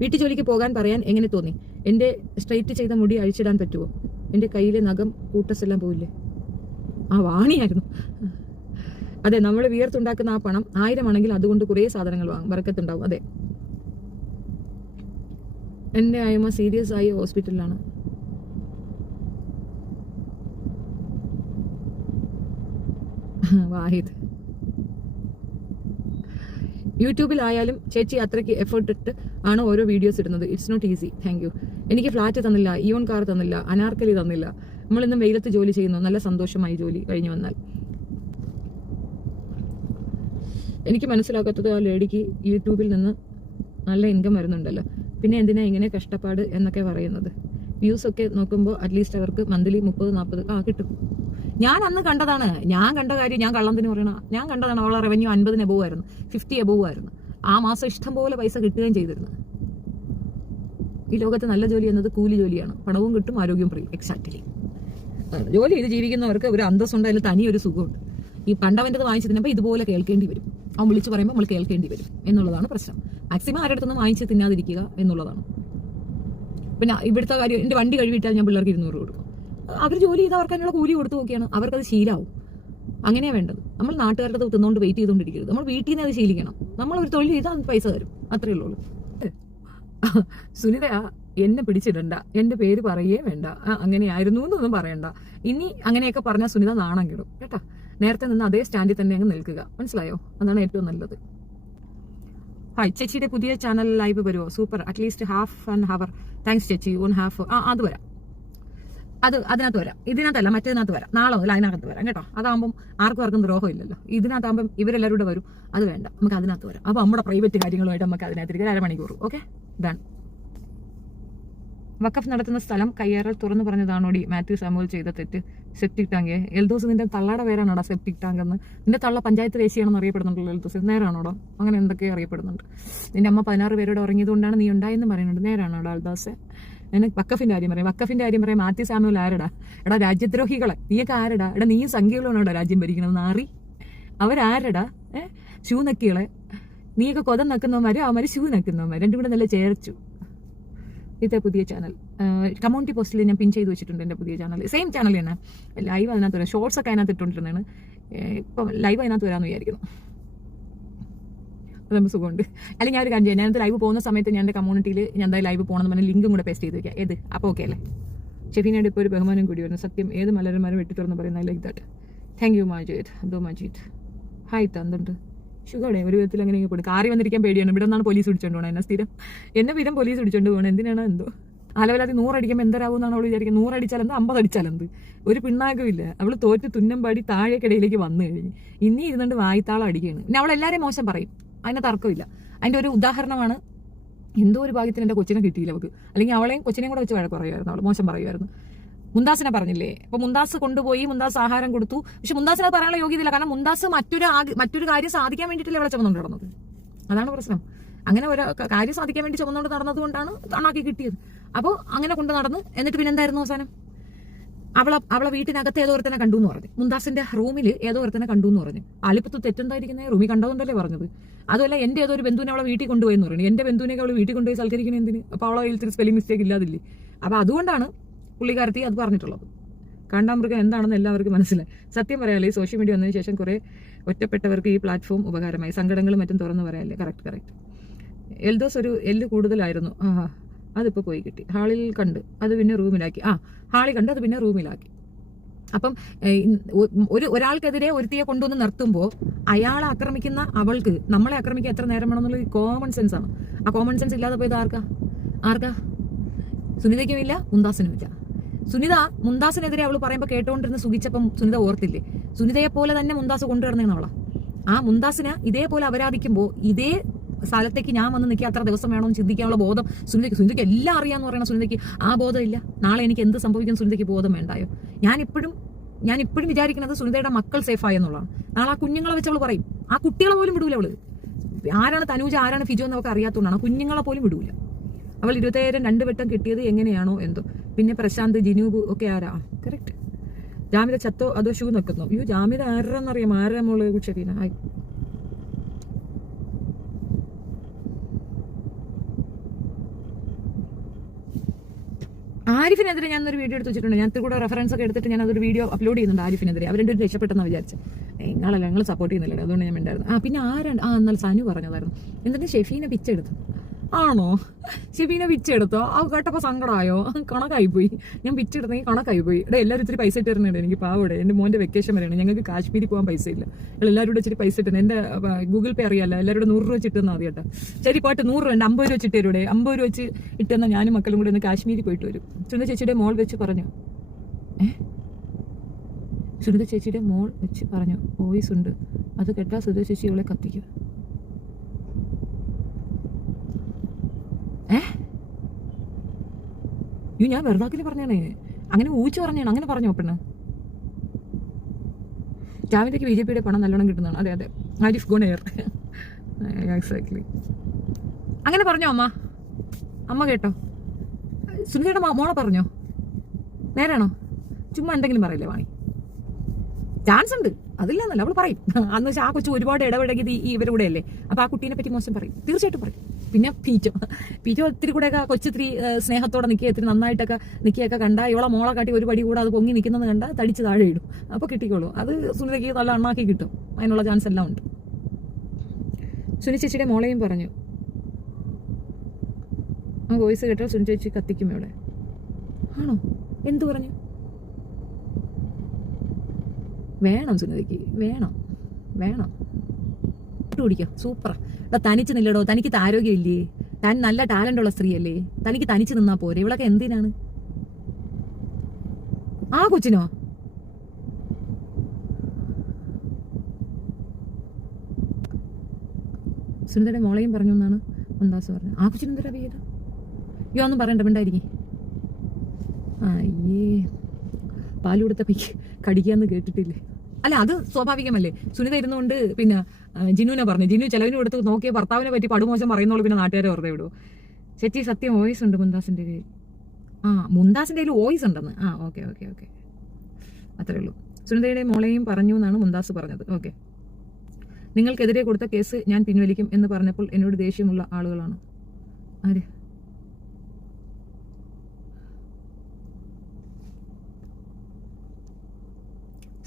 വീട്ടു ജോലിക്ക് പോകാൻ പറയാൻ എങ്ങനെ തോന്നി? എൻ്റെ സ്ട്രെയിറ്റ് ചെയ്ത മുടി അഴിച്ചിടാൻ പറ്റുമോ? എൻ്റെ കയ്യിലെ നഖം കൂട്ടസ് എല്ലാം പോയില്ലേ? വാണിയായിരുന്നു. അതെ, നമ്മൾ വിയർത്തുണ്ടാക്കുന്ന ആ പണം 1000 ആണെങ്കിൽ അതുകൊണ്ട് കുറേ സാധനങ്ങൾ വാങ്ങും, ബർക്കത്തുണ്ടാവും. അതെ, എൻ്റെ അമ്മ സീരിയസ് ആയി ഹോസ്പിറ്റലിലാണ്. വാഹിദ്, യൂട്യൂബിലായാലും ചേച്ചി അത്രയ്ക്ക് എഫേർട്ട് ഇട്ട് ആണ് ഓരോ വീഡിയോസ് ഇടുന്നത്. It's not easy. Thank you. എനിക്ക് ഫ്ലാറ്റ് തന്നില്ല, ഇയോൺ കാർ തന്നില്ല, അനാർക്കലി തന്നില്ല. നമ്മളിന്നും വെയിലത്ത് ജോലി ചെയ്യുന്നു, നല്ല സന്തോഷമായി ജോലി കഴിഞ്ഞു വന്നാൽ. എനിക്ക് മനസ്സിലാക്കാത്തത്, ആ ലേഡിക്ക് യൂട്യൂബിൽ നിന്ന് നല്ല ഇൻകം വരുന്നുണ്ടല്ലോ, പിന്നെ എന്തിനാ ഇങ്ങനെ കഷ്ടപ്പാട് എന്നൊക്കെ പറയുന്നത്. വ്യൂസ് ഒക്കെ നോക്കുമ്പോൾ അറ്റ്ലീസ്റ്റ് അവർക്ക് മന്ത്ലി 30-40 കിട്ടും. ഞാൻ അന്ന് കണ്ടതാണ്, ഞാൻ കണ്ട കാര്യം ഞാൻ കള്ളത്തിന് പറയണ. ഞാൻ കണ്ടതാണ് അവളെ റവന്യൂ 50 above ആയിരുന്നു, 50 above ആയിരുന്നു. ആ മാസം ഇഷ്ടം പോലെ പൈസ കിട്ടുകയും ചെയ്തിരുന്നു. ഈ ലോകത്ത് നല്ല ജോലി എന്നത് കൂലി ജോലിയാണ്. പണവും കിട്ടും, ആരോഗ്യവും പറയും. എക്സാക്ട്ലി. ജോലി ചെയ്ത് ജീവിക്കുന്നവർക്ക് ഒരു അന്തസ്സുണ്ട്, അതിൽ തനിയൊരു സുഖമുണ്ട്. ഈ പണ്ടവൻ്റെത് വാങ്ങിച്ചു തിന്നുമ്പോൾ ഇതുപോലെ കേൾക്കേണ്ടി വരും. അവൻ വിളിച്ചു പറയുമ്പോൾ നമ്മൾ കേൾക്കേണ്ടി വരും എന്നുള്ളതാണ് പ്രശ്നം. മാക്സിമം ആരുടെ അടുത്തൊന്നും വാങ്ങിച്ച് തിന്നാതിരിക്കുക എന്നുള്ളതാണ്. പിന്നെ ഇവിടുത്തെ കാര്യം, എൻ്റെ വണ്ടി കഴുകിയിട്ടാൽ ഞാൻ പിള്ളേർക്ക് 200 കൊടുക്കും. അവർ ജോലി ചെയ്ത് അവർക്ക് അതിനുള്ള കൂലി കൊടുത്തു നോക്കിയാണ്, അവർക്കത് ശീലമാവും. അങ്ങനെയാണ് വേണ്ടത്. നമ്മൾ നാട്ടുകാരുടെ തിന്നുകൊണ്ട് വെയിറ്റ് ചെയ്തുകൊണ്ടിരിക്കരുത്. നമ്മൾ വീട്ടിൽ നിന്ന് അത് ശീലിക്കണം. നമ്മളൊരു തൊഴിൽ ചെയ്താൽ അത് പൈസ തരും, അത്രയേ ഉള്ളൂ. സുനിത എന്നെ പിടിച്ചിടണ്ട, എൻ്റെ പേര് പറയേ വേണ്ട, അങ്ങനെയായിരുന്നു എന്നൊന്നും പറയണ്ട. ഇനി അങ്ങനെയൊക്കെ പറഞ്ഞാൽ സുനിത നാണം കിടും കേട്ടാ. നേരത്തെ നിന്ന് അതേ സ്റ്റാൻഡിൽ തന്നെ അങ്ങ് നിൽക്കുക, മനസ്സിലായോ? അതാണ് ഏറ്റവും നല്ലത്. ഹായ്, ചേച്ചിയുടെ പുതിയ ചാനൽ ലൈവ് വരുമോ? Super, at least ½ an hour. Thanks ചേച്ചി. 1/2. അത് വരാം, അതിനകത്ത് വരാം. ഇതിനകത്തല്ല, മറ്റേതിനകത്ത് വരാം. നാളെ മുതൽ അതിനകത്ത് വരാം കേട്ടോ. അതാകുമ്പം ആർക്കും ദ്രോഹം ഇല്ലല്ലോ. ഇതിനകത്താകുമ്പം ഇവരെല്ലാവരും കൂടെ വരും, അത് വേണ്ട, നമുക്ക് അതിനകത്ത് വരാം. അപ്പോൾ നമ്മുടെ പ്രൈവറ്റ് കാര്യങ്ങളുമായിട്ട് നമുക്ക് അതിനകത്തിരിക്കും 1/2 മണിക്കൂർ. Okay, done. വഖഫ് നടത്തുന്ന സ്ഥലം കയ്യേറൽ തുറന്നു പറഞ്ഞതാണോടി മാത്യു സാമുവൽ ചെയ്ത തെറ്റ്? Septic tank. എൽദോസ് നിന്റെ തള്ളയുടെ പേരാണോടാ സെപ്റ്റിക് ടാങ്ക് എന്ന്? നിന്റെ തള്ള പഞ്ചായത്ത് ദേശീയാണെന്ന് അറിയപ്പെടുന്നുണ്ടല്ലോ എൽദോസ്, നേരാണോടോ? അങ്ങനെ എന്തൊക്കെയോ അറിയപ്പെടുന്നുണ്ട്. നിന്റെ അമ്മ 16 പേരോട് ഉറങ്ങിയതുകൊണ്ടാണ് നീ ഉണ്ടായെന്ന് പറയുന്നുണ്ട്, നേരാണോടാ എൽദോസെ? എനിക്ക് വക്കഫിന്റെ കാര്യം പറയാം. വക്കഫിന്റെ കാര്യം പറയാം. മാത്യു സാമുവൽ ആരടാ? എടാ രാജ്യദ്രോഹികളെ, നീയൊക്കെ ആരടാ? എടാ നീയും സംഖ്യകളാണോടാ രാജ്യം ഭരിക്കണത്? നാറി, അവരാരടാ? ഷൂ നക്കികളെ. നീയൊക്കെ കൊതം നക്കുന്നവന്മാരും അവന്മാര് ഷൂ നക്കുന്നവന്മാർ, രണ്ടും കൂടെ നല്ല ചേർച്ചു. ഇതേ പുതിയ ചാനൽ കമ്മ്യൂണിറ്റി പോസ്റ്റിൽ ഞാൻ പിൻ ചെയ്ത് വെച്ചിട്ടുണ്ട്. എൻ്റെ പുതിയ ചാനൽ സെയിം ചാനൽ തന്നെ. ലൈവ് അതിനകത്ത് വരാം, ഷോർട്സ് ഒക്കെ അതിനകത്ത് ഇട്ടുകൊണ്ടിരുന്നതാണ്. ഇപ്പം ലൈവ് അതിനകത്ത് വരാമെന്ന് വിചാരിക്കുന്നു. അതാകുമ്പോൾ സുഖമുണ്ട്. അല്ലെങ്കിൽ ഞാൻ ഒരു കാര്യം ചെയ്യാം, ഞാനത് ലൈവ് പോകുന്ന സമയത്ത് ഞാൻ എൻ്റെ കമ്മ്യൂണിറ്റിയിൽ ഞാൻ എന്തായാലും ലൈവ് പോകണമെന്ന് പറഞ്ഞാൽ ലിങ്കും കൂടെ പേസ്റ്റ് ചെയ്ത് വയ്ക്കാം. ഏത് അപ്പോൾ ഓക്കെ അല്ലേ? ഷെഫീനോട് ഇപ്പോൾ ഒരു ബഹുമാനം കൂടി വരുന്നു. സത്യം, ഏത് മലരന്മാരും വെട്ടി തുറന്ന് പറയുന്നത് like that. Thank you Majeed. എന്തോ മജീദ് ഹായ് തന്നുണ്ട്. ഷുഗറേ ഒരു വിധത്തിൽ അങ്ങനെ പോയി കാറി വന്നിരിക്കാൻ പേടിയാണ്. ഇവിടെ നിന്നാണ് പോലീസ് പിടിച്ചോണ്ട് പോകണം എന്നെ. സ്ഥിരം എന്നെ വീരം പോലീസ് പിടിച്ചോണ്ട് പോകണം. എന്തിനാണ് എന്തോ? അലവലാതി 100 അടിക്കുമ്പോൾ എന്തരാകും എന്നാണ് അവൾ വിചാരിക്കുന്നത്. 100 അടിച്ചാലെന്ത്, 50 അടിച്ചാലെന്ത്? ഒരു പിണ്ണാക്കും ഇല്ല. അവൾ തോറ്റ് തുന്നം പാടി താഴേക്കിടയിലേക്ക് വന്നു കഴിഞ്ഞ് ഇനി ഇരുന്നുകൊണ്ട് വായ്ത്താളം അടിക്കുകയാണ്. പിന്നെ അവൾ എല്ലാവരെയും മോശം പറയും, അതിന് തർക്കമില്ല. അതിൻ്റെ ഒരു ഉദാഹരണമാണ്, എന്തോ ഒരു ഭാഗ്യത്തിന് എൻ്റെ കൊച്ചിനെ കിട്ടിയില്ല അവൾക്ക്. അല്ലെങ്കിൽ അവളെയും കൊച്ചിനെയും കൂടെ വെച്ച് വഴക്ക് പറയുമായിരുന്നു, അവൾ മോശം പറയുമായിരുന്നു. മുന്താസിനെ പറഞ്ഞില്ലേ? അപ്പൊ മുന്താസ് കൊണ്ടുപോയി, മുന്താസ് ആഹാരം കൊടുത്തു. പക്ഷെ മുന്താസിനെ പറയാനുള്ള യോഗ്യതയില്ല. കാരണം മുന്താസ് മറ്റൊരു കാര്യം സാധിക്കാൻ വേണ്ടിയിട്ടല്ലേ അവളെ ചുമന്നുകൊണ്ട് കിടന്നത്. അതാണ് പ്രശ്നം. അങ്ങനെ ഒരു കാര്യം സാധിക്കാൻ വേണ്ടി ചുമന്നുകൊണ്ട് നടന്നതുകൊണ്ടാണ് അണ്ണാക്കി കിട്ടിയത്. അപ്പോൾ അങ്ങനെ കൊണ്ട് നടന്ന് എന്നിട്ട് പിന്നെ എന്തായിരുന്നു അവസാനം? അവളെ വീട്ടിനകത്ത് ഏതോ ഒരുത്തനെ കണ്ടു എന്ന് പറഞ്ഞു. മുംതാസിന്റെ റൂമിൽ ഏതോ ഒരുത്തനെ കണ്ടു എന്ന് പറഞ്ഞു. ആലിപ്പത്ത് തെറ്റെന്തായിരിക്കുന്നത്? റൂമിൽ കണ്ടതുകൊണ്ടല്ലേ പറഞ്ഞത്. അതുമല്ല എന്റെ ഏതോ ഒരു ബന്ധുവിനെ അവളെ വീട്ടിൽ കൊണ്ടുപോയി എന്ന് പറഞ്ഞു. എന്റെ ബന്ധുവിനൊക്കെ അവൾ വീട്ടിൽ കൊണ്ടുപോയി സൽക്കരിക്കുന്ന എന്തിന്? അപ്പോൾ അവളെ കയ്യിൽ സ്പെല്ലിംഗ് മിസ്റ്റേക്ക് ഇല്ലാതില്ലേ? അപ്പോൾ അതുകൊണ്ടാണ് പുള്ളിക്കാരത്തി അത് പറഞ്ഞിട്ടുള്ളത്. കാണ്ടാമൃഗം എന്താണെന്ന് എല്ലാവർക്കും മനസ്സിലായി. സത്യം പറയാല്ലേ, ഈ സോഷ്യൽ മീഡിയ വന്നതിന് ശേഷം കുറെ ഒറ്റപ്പെട്ടവർക്ക് ഈ പ്ലാറ്റ്ഫോം ഉപകാരമായി. സങ്കടങ്ങളും മറ്റും തുറന്നു പറയാല്ലേ. കറക്റ്റ്. എൽദോസ് ഒരു എല്ല് കൂടുതലായിരുന്നു. അതിപ്പോൾ പോയി കിട്ടി. ഹാളിൽ കണ്ട് അത് പിന്നെ റൂമിലാക്കി. ഹാളിൽ കണ്ട് അത് പിന്നെ റൂമിലാക്കി. അപ്പം ഒരാൾക്കെതിരെ ഒരുത്തിയെ കൊണ്ടുവന്ന് നിർത്തുമ്പോൾ അയാളെ ആക്രമിക്കുന്ന അവൾക്ക് നമ്മളെ ആക്രമിക്കാൻ എത്ര നേരം വേണമെന്നുള്ളത് കോമൺ സെൻസ് ആണ്. ആ കോമൺ സെൻസ് ഇല്ലാതെ പോയത് ആർക്കാ? സുനിതയ്ക്കും ഇല്ല, മുംതാസിനും ഇല്ല. സുനിത മുംതാസിനെതിരെ അവൾ പറയുമ്പോൾ കേട്ടോണ്ടിരുന്ന് സുഖിച്ചപ്പം സുനിത ഓർത്തില്ലേ? സുനിതയെ പോലെ തന്നെ മുംതാസ് കൊണ്ടുവരുന്നതാണ് അവളെ. ആ മുംതാസിനെ ഇതേപോലെ അപരാധിക്കുമ്പോൾ ഇതേ സ്ഥലത്തേക്ക് ഞാൻ വന്ന് നിൽക്കുക അത്ര ദിവസം വേണമെന്ന് ചിന്തിക്കാനുള്ള ബോധം സുനിതയ്ക്ക് എല്ലാം അറിയാന്ന് പറയുന്ന സുനിതയ്ക്ക് ആ ബോധമില്ല. നാളെ എനിക്ക് എന്ത് സംഭവിക്കും സുനിതയ്ക്ക് ബോധം വേണ്ടായോ? ഞാൻ ഇപ്പോഴും വിചാരിക്കുന്നത് സുനിതയുടെ മക്കൾ സേഫായെന്നുള്ളതാണ്. നാളെ ആ കുഞ്ഞുങ്ങളെ വെച്ച് അവൾ പറയും. ആ കുട്ടികളെ പോലും വിടൂല അവള്. ആരാണ് തനൂജ, ആരാണ് ഫിജോ എന്നൊക്കെ അറിയാത്തതുകൊണ്ടാണ്. കുഞ്ഞുങ്ങളെ പോലും വിടൂല. അവൾ 27 2 വട്ടം കിട്ടിയത് എങ്ങനെയാണോ എന്തോ. പിന്നെ പ്രശാന്ത്, ജിനൂബ് ഒക്കെ ആരാ? കറക്റ്റ്. ജാമിത ചത്തോ അതോ ഷൂ നിൽക്കുന്നു? അയ്യോ, ജാമിത ആരാന്നറിയാം. ആരാ മോള് കുച്ചീന? ആരിഫിനെതിരെ ഞാനൊരു വീഡിയോ എടുത്ത് വെച്ചിട്ടുണ്ട്. ഞാൻ കൂടെ റെഫറൻസ് ഒക്കെ എടുത്തിട്ട് ഞാൻ അതൊരു വീഡിയോ അപ്ലോഡ് ചെയ്യുന്നുണ്ട്. ആരിഫിനെതിരെ അവർ രണ്ടുപേരും രക്ഷപ്പെട്ടെന്ന് വിചാരിച്ചു. നിങ്ങൾ സപ്പോർട്ട് ചെയ്യുന്നില്ല, അതുകൊണ്ട് ഞാൻ ഉണ്ടായിരുന്നു. പിന്നെ ആരാണ്? എന്നാൽ സനു പറഞ്ഞതായിരുന്നു. എന്നിട്ട് ഷെഫീനെ പിച്ചെടുത്തു. ആണോ? ഷെഫീനെ പിച്ചെടുത്തോ? കേട്ടപ്പോൾ സങ്കടമായോ? കണക്കായിപ്പോയി. ഞാൻ പിച്ചെടുത്തെങ്കിൽ കണക്കായിപ്പോയി. എല്ലാവരും ഇത്തിരി പൈസ ഇട്ട് തരുന്നുണ്ട് എനിക്ക്. പാവോടെ എൻ്റെ മോൻ്റെ വെക്കേഷൻ വരെയാണ്. ഞങ്ങൾക്ക് കാശ്മീരിൽ പോകാൻ പൈസ ഇല്ല. എല്ലാവരും കൂടെ ഇച്ചിരി പൈസ ഇട്ടുണ്ട്. എൻ്റെ ഗൂഗിൾ പേ അറിയാമല്ലോ. എല്ലാവരും 100 രൂപ വെച്ച് ഇട്ടെന്നാൽ മതി കേട്ടോ. ശരി പോയിട്ട് 100 രൂപ 50 രൂപ വെച്ച് ഇട്ടേരൂടെ? 50 രൂപ വെച്ച് ഇട്ടെന്നാൽ ഞാനും മക്കളും കൂടെ ഒന്ന് കാശ്മീരിൽ പോയിട്ട് വരും. സുനിത ചേച്ചിയുടെ മോൾ വെച്ച് പറഞ്ഞു. സുനിത ചേച്ചിയുടെ മോൾ വെച്ച് പറഞ്ഞു വോയിസ് ഉണ്ട്. അത് കേട്ടാൽ സുനിത ചേച്ചി ഇവളെ കത്തിക്കും. ഞാൻ വെറുതാക്കില് പറഞ്ഞാണേ. അങ്ങനെ ഊച്ചു പറഞ്ഞാണ്. അങ്ങനെ പറഞ്ഞോ പെണ്ണ്? ജാമിതയ്ക്ക് BJPയുടെ പണം നല്ലോണം കിട്ടുന്നതാണ്. അതെ ആരിഫ് ഗുണയർ. എക്സാക്ട്ലി. അങ്ങനെ പറഞ്ഞോ അമ്മ കേട്ടോ? സുനിതയുടെ മോളെ പറഞ്ഞോ? നേരാണോ? ചുമ്മാ എന്തെങ്കിലും പറയില്ലേ വാണി? ചാൻസ് ഉണ്ട്, അതില്ലെന്നല്ല അവൾ പറയും. അന്ന് വെച്ചാൽ ആ കൊച്ചു ഒരുപാട് ഇടപെടകിയത് ഇവരുടെ കൂടെ അല്ലേ. അപ്പൊ ആ കുട്ടീനെ പറ്റി മോശം പറയും, തീർച്ചയായിട്ടും പറയും. പിന്നെ പീറ്റോ ഒത്തിരി കൂടെയൊക്കെ കൊച്ചിത്തിരി സ്നേഹത്തോടെ നിൽക്കുക, ഇത്തിരി നന്നായിട്ടൊക്കെ നിൽക്കുകയൊക്കെ കണ്ടാൽ ഇവളെ മോളെ കാട്ടി ഒരു പടി കൂടെ അത് പൊങ്ങി നിൽക്കുന്നത് കണ്ടാൽ തടിച്ച് താഴെ ഇടും. അപ്പോൾ കിട്ടിക്കോളൂ. അത് സുനിതയ്ക്ക് നല്ല അണ്ണാക്കി കിട്ടും. അതിനുള്ള ചാൻസ് എല്ലാം ഉണ്ട്. സുനി ചേച്ചിയുടെ മോളെയും പറഞ്ഞു. ആ വോയിസ് കേട്ടാൽ സുനി ചേച്ചി കത്തിക്കും ഇവിടെ. ആണോ? എന്തു പറഞ്ഞു? വേണം സുനിതയ്ക്ക്, വേണം കുടിക്കാം. സൂപ്പറാ. തനിച്ച് നില്ലടോ, തനിക്ക് ആരോഗ്യമില്ലേ? താൻ നല്ല ടാലന്റ് ഉള്ള സ്ത്രീയല്ലേ? തനിക്ക് തനിച്ച് നിന്നാ പോരെ? ഇവളൊക്കെ എന്തിനാണ്? ആ കൊച്ചിനോ? സുനിതയുടെ മോളെയും പറഞ്ഞു എന്നാണ് മുംതാസ് പറഞ്ഞത്. ആ കൊച്ചിന് എന്തൊരു അഭിയത്? ഒന്നും പറയണ്ട, മിണ്ടായിരിക്കും. അയ്യേ, പാല് കൊടുത്ത കടിക്കാന്ന് കേട്ടിട്ടില്ലേ? അല്ല, അത് സ്വാഭാവികമല്ലേ. സുനിത ഇരുന്നുകൊണ്ട് പിന്നെ ജിനുവിനെ പറഞ്ഞു. ജിനു ചെലവിന് കൊടുത്ത് നോക്കിയ ഭർത്താവിനെ പറ്റി പടുമോശം പറയുന്നോളൂ, പിന്നെ നാട്ടുകാരെ വെറുതെ വിടുവോ? ചേച്ചി സത്യം വോയിസ് ഉണ്ട് മുംതാസിന്റെ കയ്യിൽ. മുംതാസിന്റെ കയ്യിൽ വോയിസ് ഉണ്ടെന്ന്. ഓക്കെ അത്രേ ഉള്ളൂ. സുനിതയുടെ മോളെയും പറഞ്ഞു എന്നാണ് മുംതാസ് പറഞ്ഞത്. ഓക്കെ. നിങ്ങൾക്കെതിരെ കൊടുത്ത കേസ് ഞാൻ പിൻവലിക്കും എന്ന് പറഞ്ഞപ്പോൾ എന്നോട് ദേഷ്യമുള്ള ആളുകളാണ്. ആര്?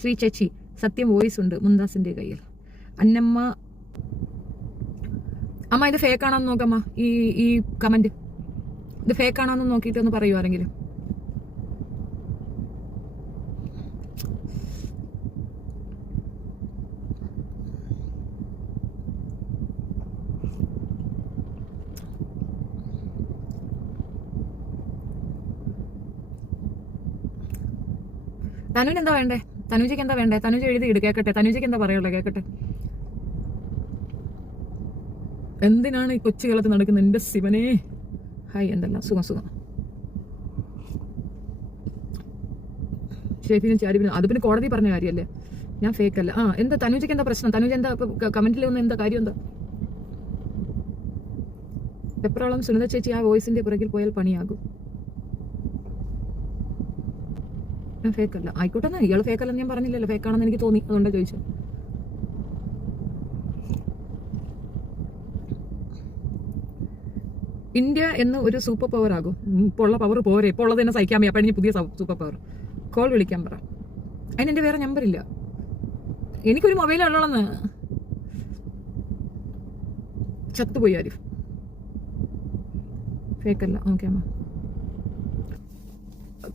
ശ്രീ ചേച്ചി സത്യം വോയിസ് ഉണ്ട് മുംതാസിന്റെ കയ്യിൽ. അന്നമ്മ ഇത് ഫേക്കാണെന്ന് നോക്കമ്മ. ഈ കമന്റ് ഇത് ഫേക്കാണെന്ന് നോക്കിയിട്ട് ഒന്ന് പറയൂ ആരെങ്കിലും. തനുവിന് എന്താ വേണ്ടേ? തനുജയ്ക്ക് എന്താ വേണ്ടേ? തനുജ എഴുതിയിട് കേക്കട്ടെ. തനുജയ്ക്ക് എന്താ പറയുള്ളൂ കേക്കട്ടെ. എന്തിനാണ് ഈ കൊച്ചു കാലത്ത് നടക്കുന്നത്? എന്റെ ശിവനെ. ഹായ്, എന്തെല്ലാം സുഖം. ഷെഫീനും ചാരിഫിനും അത് പിന്നെ കോടതി പറഞ്ഞ കാര്യമല്ലേ, ഞാൻ ഫേക്ക് അല്ല. എന്താ തനുജയ്ക്ക് എന്താ പ്രശ്നം? തനുജ എന്താ കമന്റിൽ വന്ന എന്താ കാര്യം? എന്താ എപ്പോഴോളം സുനിത ചേച്ചി ആ വോയിസിന്റെ പുറകിൽ പോയാൽ പണിയാകും. ഫേക്കല്ല, ആയിക്കോട്ടെ. ഇയാൾ ഫേക്കല്ലെന്ന് ഞാൻ പറഞ്ഞില്ലല്ലോ, ഫേക്കാണെന്ന് എനിക്ക് തോന്നി, അതുകൊണ്ടാണ് ചോദിച്ചത്. ഇന്ത്യ എന്ന് ഒരു സൂപ്പർ പവർ ആകും. ഇപ്പോൾ ഉള്ള പവർ പോരെ, ഇപ്പോൾ ഉള്ളത് തന്നെ സഹിക്കാൻ വയ്യ. അപ്പം പുതിയ സൂപ്പർ പവർ. കോൾ വിളിക്കാൻ പറ. അതിന് എൻ്റെ വേറെ നമ്പറില്ല, എനിക്കൊരു മൊബൈലുള്ളതെന്ന്. ചത്തുപോയി ആരിഫ്. ഫേക്കല്ല. ഓക്കെ അമ്മ.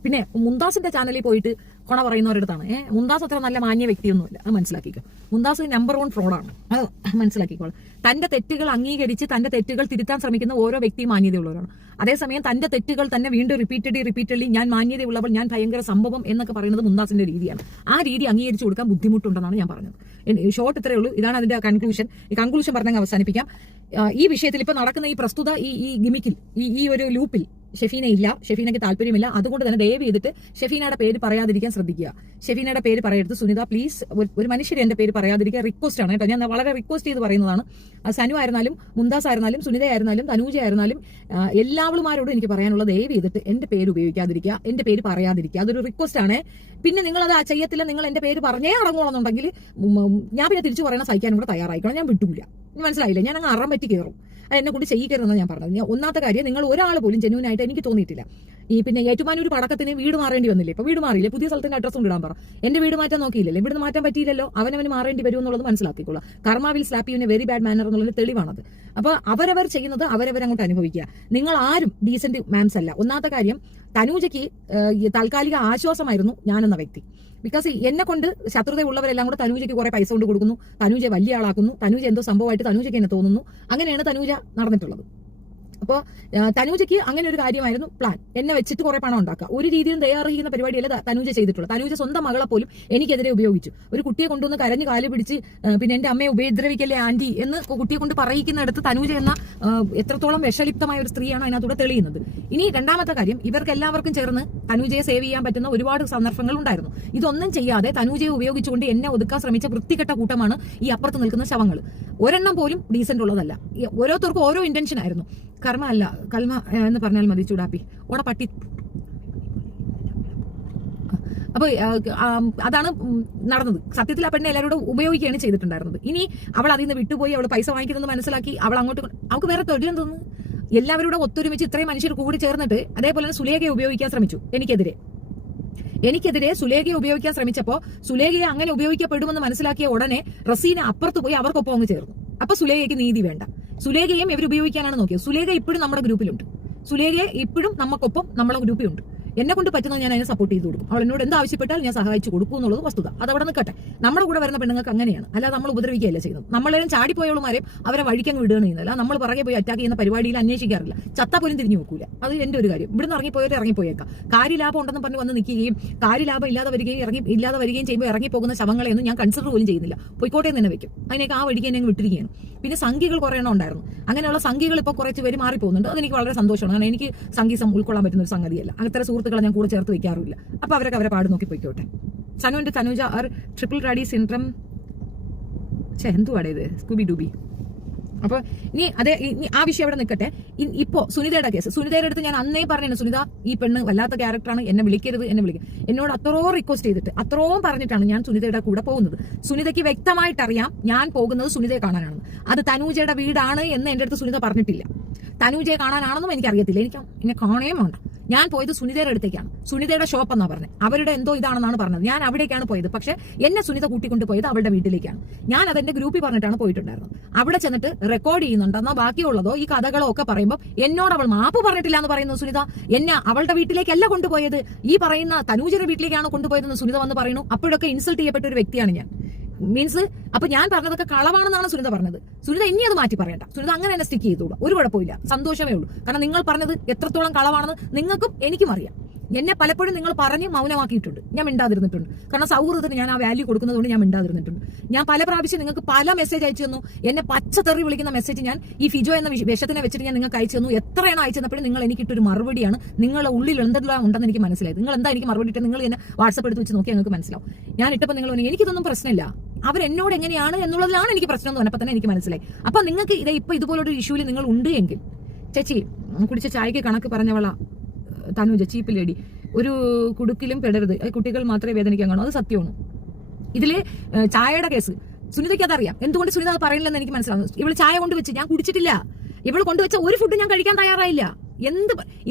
പിന്നെ മുംതാസിന്റെ ചാനലിൽ പോയിട്ട് കൊണ പറയുന്നവരടുത്താണ്. മുംതാസ് അത്ര നല്ല മാന്യ വ്യക്തിയൊന്നുമില്ല, അത് മനസ്സിലാക്കിക്കോ. മുംതാസ് നമ്പർ 1 ഫ്രോഡാണ്, അത് മനസ്സിലാക്കിക്കോളാം. തന്റെ തെറ്റുകൾ അംഗീകരിച്ച് തന്റെ തെറ്റുകൾ തിരുത്താൻ ശ്രമിക്കുന്ന ഓരോ വ്യക്തിയും മാന്യതയുള്ളവരാണ്. അതേസമയം തന്റെ തെറ്റുകൾ തന്നെ വീണ്ടും റിപ്പീറ്റഡ്ലി ഞാൻ മാന്യതയുള്ളവൾ, ഞാൻ ഭയങ്കര സംഭവം എന്നൊക്കെ പറയുന്നത് മുംതാസിന്റെ രീതിയാണ്. ആ രീതി അംഗീകരിച്ചു കൊടുക്കാൻ ബുദ്ധിമുട്ടുണ്ടെന്നാണ് ഞാൻ പറഞ്ഞത്. ഷോർട്ട് ഇത്രയേ ഉള്ളൂ. ഇതാണ് അതിന്റെ കൺക്ലൂഷൻ. ഈ കൺക്ലൂഷൻ പറഞ്ഞങ്ങ് അവസാനിപ്പിക്കാം. ഈ വിഷയത്തിൽ ഇപ്പൊ നടക്കുന്ന ഈ പ്രസ്തുത ഈ ഗിമിക്കിൽ, ഈ ഒരു ലൂപ്പിൽ ഷെഫീന ഇല്ല, ഷെഫീനയ്ക്ക് താല്പര്യമില്ല. അതുകൊണ്ട് തന്നെ ദയവ് ചെയ്തിട്ട് ഷെഫീനയുടെ പേര് പറയാതിരിക്കാൻ ശ്രദ്ധിക്കുക. ഷെഫീനയുടെ പേര് പറയരുത്. സുനിത പ്ലീസ്, ഒരു മനുഷ്യർ എന്റെ പേര് പറയാതിരിക്കുക. റിക്വസ്റ്റ് ആണ് കേട്ടോ, ഞാൻ വളരെ റിക്വസ്റ്റ് ചെയ്ത് പറയുന്നതാണ്. സനു ആയിരുന്നാലും മുംതാസ് ആയിരുന്നാലും സുനിത ആയിരുന്നാലും തനൂജ ആയിരുന്നാലും എല്ലാവരുമാരോടും എനിക്ക് പറയാനുള്ള ദയവ് ചെയ്തിട്ട് എന്റെ പേര് ഉപയോഗിക്കാതിരിക്കുക, എന്റെ പേര് പറയാതിരിക്കുക. അതൊരു റിക്വസ്റ്റ് ആണ്. പിന്നെ നിങ്ങളത് ചെയ്യത്തില്ല, നിങ്ങൾ എന്റെ പേര് പറഞ്ഞേ അടങ്ങുകയാണെന്നുണ്ടെങ്കിൽ ഞാൻ പിന്നെ തിരിച്ചു പറയണ സഹിക്കാനും കൂടെ തയ്യാറായിക്കണം. ഞാൻ വിട്ടൂല. മനസ്സിലായില്ല, ഞാൻ അങ്ങ് അറം പറ്റി കയറും. അത് എന്നെ കൊണ്ട് ചെയ്യിക്കരുതെന്നാണ് ഞാൻ പറഞ്ഞത്. ഒന്നാമത്തെ കാര്യം, നിങ്ങൾ ഒരാൾ പോലും ജെന്യൂൻ ആയിട്ട് എനിക്ക് തോന്നിയിട്ടില്ല. ഈ പിന്നെ ഏറ്റുമാനൂർ പടക്കത്തിന് വീട് മാറേണ്ടി വന്നില്ലേ? ഇപ്പൊ വീട് മാറിയില്ലേ? പുതിയ സ്ഥലത്തിന്റെ അഡ്രസ് കൊണ്ട് ഇടാൻ പറ. എന്റെ വീട് മാറ്റാൻ നോക്കിയില്ലല്ലോ, ഇവിടുന്ന് മാറ്റാൻ പറ്റിയില്ലല്ലോ. അവനവന് മാറേണ്ടി വരും എന്നുള്ളത് മനസ്സിലാക്കിക്കോളാം. Karma will slap you in a very bad manner എന്നുള്ളത് തെളിവാണത്. അപ്പൊ അവരവർ ചെയ്യുന്നത് അവരവരങ്ങോട്ട് അനുഭവിക്കുക. നിങ്ങൾ ആരും ഡീസന്റ് മാൻസ് അല്ല. ഒന്നാമത്തെ കാര്യം, തനൂജയ്ക്ക് താൽക്കാലിക ആശ്വാസമായിരുന്നു ഞാനെന്ന വ്യക്തി. ബിക്കോസ് എന്നെ കൊണ്ട് ശത്രുതയുള്ളവരെല്ലാം കൂടെ തനൂജയ്ക്ക് കുറെ പൈസ കൊണ്ട് കൊടുക്കുന്നു, തനൂജ വലിയ ആളാക്കുന്നു, തനൂജ എന്തോ സംഭവമായിട്ട് തനൂജയ്ക്ക് എന്നെ തോന്നുന്നു. അങ്ങനെയാണ് തനൂജ നടന്നിട്ടുള്ളത്. അപ്പോൾ തനൂജയ്ക്ക് അങ്ങനെ ഒരു കാര്യമായിരുന്നു പ്ലാൻ, എന്നെ വെച്ചിട്ട് കുറെ പണം ഉണ്ടാക്കുക. ഒരു രീതിയിലും തയ്യാറിക്കുന്ന പരിപാടിയല്ല തനൂജ ചെയ്തിട്ടുള്ളത്. തനൂജ സ്വന്തം മകളെ പോലും എനിക്കെതിരെ ഉപയോഗിച്ചു. ഒരു കുട്ടിയെ കൊണ്ടുവന്ന് കരഞ്ഞ് കാല് പിടിച്ച് പിന്നെ എന്റെ അമ്മയെ ഉപദ്രവിക്കല്ലേ ആന്റി എന്ന് കുട്ടിയെ കൊണ്ട് പറയിക്കുന്നിടത്ത് തനൂജ എന്ന എത്രത്തോളം വിഷലിപ്തമായ ഒരു സ്ത്രീയാണ് അതിനകത്തൂടെ തെളിയുന്നത്. ഇനി രണ്ടാമത്തെ കാര്യം, ഇവർക്ക് എല്ലാവർക്കും ചേർന്ന് തനൂജയെ സേവ് ചെയ്യാൻ പറ്റുന്ന ഒരുപാട് സന്ദർഭങ്ങൾ ഉണ്ടായിരുന്നു. ഇതൊന്നും ചെയ്യാതെ തനൂജയെ ഉപയോഗിച്ചുകൊണ്ട് എന്നെ ഒതുക്കാൻ ശ്രമിച്ച വൃത്തികെട്ട കൂട്ടമാണ് ഈ അപ്പുറത്ത് നിൽക്കുന്ന ശവങ്ങൾ. ഒരെണ്ണം പോലും ഡീസന്റ് ഉള്ളതല്ല. ഓരോരുത്തർക്കും ഓരോ ഇന്റൻഷൻ ആയിരുന്നു. കർമ്മ അല്ല, കൽമ എന്ന് പറഞ്ഞാൽ മതി. ചൂടാപ്പി ഓടെ പട്ടി. അപ്പൊ അതാണ് നടന്നത്. സത്യത്തിൽ ആ പെണ്ണെ എല്ലാവരോടും ഉപയോഗിക്കുകയാണ് ചെയ്തിട്ടുണ്ടായിരുന്നത്. ഇനി അവൾ അതിൽ നിന്ന് വിട്ടുപോയി, അവൾ പൈസ വാങ്ങിക്കുന്നത് മനസ്സിലാക്കി അവൾ അങ്ങോട്ട്, അവൾക്ക് വേറെ തൊഴിലും തോന്നുന്നു. എല്ലാവരോടും ഒത്തൊരുമിച്ച് ഇത്രയും മനുഷ്യർ കൂടി ചേർന്നിട്ട് അതേപോലെ തന്നെ സുലേഖയെ ഉപയോഗിക്കാൻ ശ്രമിച്ചു. എനിക്കെതിരെ സുലേഖയെ ഉപയോഗിക്കാൻ ശ്രമിച്ചപ്പോ സുലേഖയെ അങ്ങനെ ഉപയോഗിക്കപ്പെടുമെന്ന് മനസ്സിലാക്കിയ ഉടനെ റസീന അപ്പുറത്ത് പോയി അവർക്കൊപ്പം അങ്ങ് ചേർന്നു. അപ്പൊ സുലേഖയ്ക്ക് നീതി വേണ്ട. സുലേഖയും ഇവർ ഉപയോഗിക്കാനാണ് നോക്കിയത്. സുലേഖ ഇപ്പോഴും നമ്മുടെ ഗ്രൂപ്പിലുണ്ട്. സുലേഖയെ ഇപ്പോഴും നമുക്കൊപ്പം നമ്മുടെ ഗ്രൂപ്പിലുണ്ട്. എന്നെ കൊണ്ട് പറ്റുന്നത് ഞാൻ അതിനെ സപ്പോർട്ട് ചെയ്ത് കൊടുക്കും. അവൾ എന്നോട് എന്ത് ആവശ്യപ്പെട്ടാൽ ഞാൻ സഹായിച്ചു കൊടുക്കും എന്നുള്ളത് വസ്തുത. അതവിടെ നിൽക്കട്ടെ. നമ്മുടെ കൂടെ വരുന്ന പെണ്ണുങ്ങൾക്ക് അങ്ങനെയാണ്, അല്ലാതെ നമ്മൾ ഉപദ്രവിക്കുകയല്ല ചെയ്യുന്നത്. നമ്മളേലും ചാടിപ്പോയവളുമാരെയും അവരെ വഴിക്കങ്ങ് വിടുകയാണ് ചെയ്യുന്നത്. നമ്മൾ പുറകെ പോയി അറ്റാക്ക് ചെയ്യുന്ന പരിപാടിയിൽ അന്വേഷിക്കാറില്ല. ചത്താ പോലും തിരിഞ്ഞു നോക്കൂല. അത് എന്റെ ഒരു കാര്യം. ഇവിടുന്ന് ഇറങ്ങിപ്പോയവരെ ഇറങ്ങിപ്പോയേക്കാം. കാര്യലാഭം ഉണ്ടെന്ന് പറഞ്ഞ് വന്ന് നിൽക്കുകയും കാര്യലാഭം ഇല്ലാതെ വരികയും ചെയ്യുമ്പോൾ ഇറങ്ങിപ്പോകുന്ന ശവങ്ങളെയൊന്നും ഞാൻ കൺസിഡർ പോലും ചെയ്യുന്നില്ല. പൊയ്ക്കോട്ടെ തന്നെ വെക്കും. അതിനൊക്കെ ആ വഴിക്ക് എന്നെ വിട്ടിരിക്കുകയാണ്. പിന്നെ സംഖ്യകൾ കുറേ എണ്ണം ഉണ്ടായിരുന്നു. അങ്ങനെയുള്ള സംഖ്യകൾ ഇപ്പോൾ കുറച്ച് പേര് മാറിപ്പോകുന്നുണ്ട്. അതെനിക്ക് വളരെ സന്തോഷമാണ്. കാരണം എനിക്ക് സംഗീതം ഉൾക്കൊള്ളാൻ പറ്റുന്ന ഒരു സംഗതിയല്ല. അങ്ങനത്തെ സുഹൃത്തുക്കളെ ഞാൻ കൂടെ ചേർത്ത് വെക്കാറില്ല. അപ്പൊ അവരൊക്കെ അവരെ പാട് നോക്കി പൊയ്ക്കോട്ടെ. സനുവിന്റെ തനുജ ആർ ട്രിപ്പിൾ റാഡി സിൻഡ്രം. എന്തുവാടേ ഇത്? സ്കൂബി ഡൂബി. അപ്പൊ ഇനി ആ വിഷയം അവിടെ നിൽക്കട്ടെ. ഇപ്പോ സുനിതയുടെ കേസ്, സുനിതയുടെ അടുത്ത് ഞാൻ അന്നേ പറഞ്ഞു, സുനിത ഈ പെണ്ണ് വല്ലാത്ത ക്യാരക്ടറാണ്, എന്നെ വിളിക്കരുത്, എന്നെ വിളിക്കും. എന്നോട് അത്രയും റിക്വസ്റ്റ് ചെയ്തിട്ട് അത്രയും പറഞ്ഞിട്ടാണ് ഞാൻ സുനിതയുടെ കൂടെ പോകുന്നത്. സുനിതയ്ക്ക് വ്യക്തമായിട്ട് അറിയാം ഞാൻ പോകുന്നത് സുനിതയെ കാണാനാണെന്ന്. അത് തനൂജയുടെ വീടാണ് എന്ന് എന്റെ അടുത്ത് സുനിത പറഞ്ഞിട്ടില്ല. തനൂജയെ കാണാനാണെന്നും എനിക്കറിയത്തില്ല. എന്നെ കാണുകയും വേണ്ട. ഞാൻ പോയത് സുനിതയുടെ അടുത്തേക്കാണ്. സുനിതയുടെ ഷോപ്പ് എന്നാ പറഞ്ഞത്. അവരുടെ എന്തോ ഇതാണെന്നാണ് പറഞ്ഞത്. ഞാൻ അവിടേക്കാണ് പോയത്. പക്ഷെ എന്നെ സുനിത കൂട്ടിക്കൊണ്ട് പോയത് അവളുടെ വീട്ടിലേക്കാണ്. ഞാൻ അതെന്റെ ഗ്രൂപ്പിൽ പറഞ്ഞിട്ടാണ് പോയിട്ടുണ്ടായിരുന്നത്. അവിടെ ചെന്നിട്ട് റെക്കോർഡ് ചെയ്യുന്നുണ്ടെന്നോ ബാക്കിയുള്ളതോ ഈ കഥകളോ ഒക്കെ പറയുമ്പോൾ എന്നോട് അവൾ മാപ്പ് പറഞ്ഞിട്ടില്ല എന്ന് പറയുന്നു സുനിത. എന്നെ അവളുടെ വീട്ടിലേക്കല്ല കൊണ്ടുപോയത്, ഈ പറയുന്ന തനൂജയുടെ വീട്ടിലേക്കാണ് കൊണ്ടുപോയതെന്ന് സുനിത വന്ന് പറയുന്നു. അപ്പോഴൊക്കെ ഇൻസൾട്ട് ചെയ്യപ്പെട്ട ഒരു വ്യക്തിയാണ് ഞാൻ. മീൻസ് അപ്പൊ ഞാൻ പറഞ്ഞതൊക്കെ കളവാണെന്നാണ് സുനിത പറഞ്ഞത്. സുനിത ഇനി അത് മാറ്റി പറയണ്ട. സുനിത അങ്ങനെ തന്നെ സ്റ്റിക്ക് ചെയ്തോളൂ, ഒരു കുഴപ്പമില്ല, സന്തോഷമേ ഉള്ളൂ. കാരണം നിങ്ങൾ പറഞ്ഞത് എത്രത്തോളം കളവാണെന്ന് നിങ്ങൾക്കും എനിക്കും അറിയാം. എന്നെ പലപ്പോഴും നിങ്ങൾ പറഞ്ഞ് മൗനമാക്കിയിട്ടുണ്ട്. ഞാൻ മിണ്ടാതിരുന്നിട്ടുണ്ട്. കാരണം സൗഹൃദത്തിന് ഞാൻ ആ വാല്യൂ കൊടുക്കുന്നതുകൊണ്ട് ഞാൻ മിണ്ടാതിരുന്നിട്ടുണ്ട്. ഞാൻ പല പ്രാവശ്യം നിങ്ങൾക്ക് പല മെസ്സേജ് അയച്ചു തന്നു. എന്നെ പച്ചത്തെറി വിളിക്കുന്ന മെസ്സേജ് ഞാൻ ഈ ഫിജോ എന്ന വിഷത്തിനെ വെച്ചിട്ട് ഞാൻ നിങ്ങൾക്ക് അയച്ചു തന്നു. എത്രയാണ് അയച്ചു തന്നപ്പോഴും നിങ്ങൾ എനിക്കിട്ടൊരു മറുപടിയാണ്. നിങ്ങളുടെ ഉള്ളിൽ എന്തെല്ലാം ഉണ്ടെന്ന് എനിക്ക് മനസ്സിലായി. നിങ്ങൾ എന്താ എനിക്ക് മറുപടി ഇട്ട് നിങ്ങൾ എന്നെ വാട്സപ്പ് എടുത്ത് വെച്ച് നോക്കി നിങ്ങൾക്ക് മനസ്സിലാവും. ഞാൻ ഇട്ടപ്പോൾ നിങ്ങൾ പറഞ്ഞു എനിക്കിതൊന്നും പ്രശ്നമില്ല, അവരെന്നോട് എങ്ങനെയാണ് എന്നുള്ളതിലാണ് എനിക്ക് പ്രശ്നം എന്ന് പറഞ്ഞപ്പോൾ തന്നെ എനിക്ക് മനസ്സിലായി. അപ്പൊ നിങ്ങൾക്ക് ഇപ്പൊ ഇതുപോലൊരു ഇഷ്യൂവിൽ നിങ്ങൾ ഉണ്ട് എങ്കിൽ ചേച്ചി കുടിച്ച ചായക്ക് കണക്ക് പറഞ്ഞവള തനുജ ചീപ്പ് ലേഡി. ഒരു കുടുക്കിലും പെടരുത്, കുട്ടികൾ മാത്രമേ വേദനിക്കാൻ കാണൂ. അത് സത്യമാണ്. ഇതില് ചായയുടെ കേസ് സുനിതയ്ക്ക് അതറിയാം. എന്തുകൊണ്ട് സുനിത അത് പറയുന്നില്ലെന്ന് എനിക്ക് മനസ്സിലാവുന്നു. ഇവള് ചായ കൊണ്ടുവച്ച് ഞാൻ കുടിച്ചിട്ടില്ല. ഇവൾ കൊണ്ടുവച്ച ഒരു ഫുഡ് ഞാൻ കഴിക്കാൻ തയ്യാറായില്ല.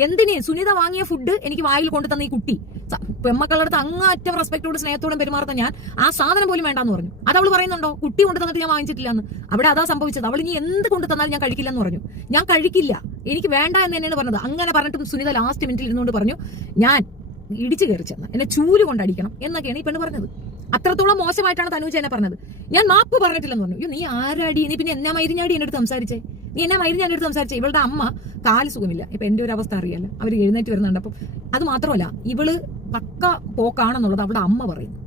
എന്തിന് സുനിത വാങ്ങിയ ഫുഡ് എനിക്ക് വായിൽ കൊണ്ടു തന്ന ഈ കുട്ടി പെമ്മക്കളുടെ അടുത്ത് അങ്ങാറ്റം റെസ്പെക്ടോടും സ്നേഹത്തോടും പെരുമാറുന്ന ഞാൻ ആ സാധനം പോലും വേണ്ടാന്ന് പറഞ്ഞു. അത് അവള് പറയുന്നുണ്ടോ? കുട്ടി കൊണ്ടു തന്നിട്ട് ഞാൻ വാങ്ങിച്ചിട്ടില്ല എന്ന്. അവിടെ അതാ സംഭവിച്ചത്. അവൾ ഇനി എന്ത് കൊണ്ടു തന്നാലും ഞാൻ കഴിക്കില്ലെന്ന് പറഞ്ഞു. ഞാൻ കഴിക്കില്ല, എനിക്ക് വേണ്ട എന്ന് തന്നെയാണ് പറഞ്ഞത്. അങ്ങനെ പറഞ്ഞിട്ടും സുനിത ലാസ്റ്റ് മിനിറ്റിൽ ഇരുന്നുകൊണ്ട് പറഞ്ഞു ഞാൻ ഇടിച്ചു കയറി ചെന്ന് എന്നെ ചൂല് കൊണ്ടടിക്കണം എന്നൊക്കെയാണ് ഈ പെണ്ണ് പറഞ്ഞത്. അത്രത്തോളം മോശമായിട്ടാണ് തനൂജ എന്നെ പറഞ്ഞത്. ഞാൻ മാപ്പ് പറഞ്ഞിട്ടില്ലെന്ന് പറഞ്ഞു. നീ ആരാടി? നീ പിന്നെ എന്നാ മൈരിഞ്ഞാടി എന്റെ അടുത്ത് സംസാരിച്ചേ? നീ എന്നാ മൈരിഞ്ഞ എന്റെ അടുത്ത് സംസാരിച്ചേ? ഇവളുടെ അമ്മ കാല് സുഖമില്ല. ഇപ്പൊ എന്റെ ഒരു അവസ്ഥ അറിയാലോ, അവർ എഴുന്നേറ്റ് വരുന്നുണ്ട്. അപ്പം അത് മാത്രമല്ല, ഇവള് പക്ക പോക്കാണെന്നുള്ളത് അവളുടെ അമ്മ പറയുന്നു.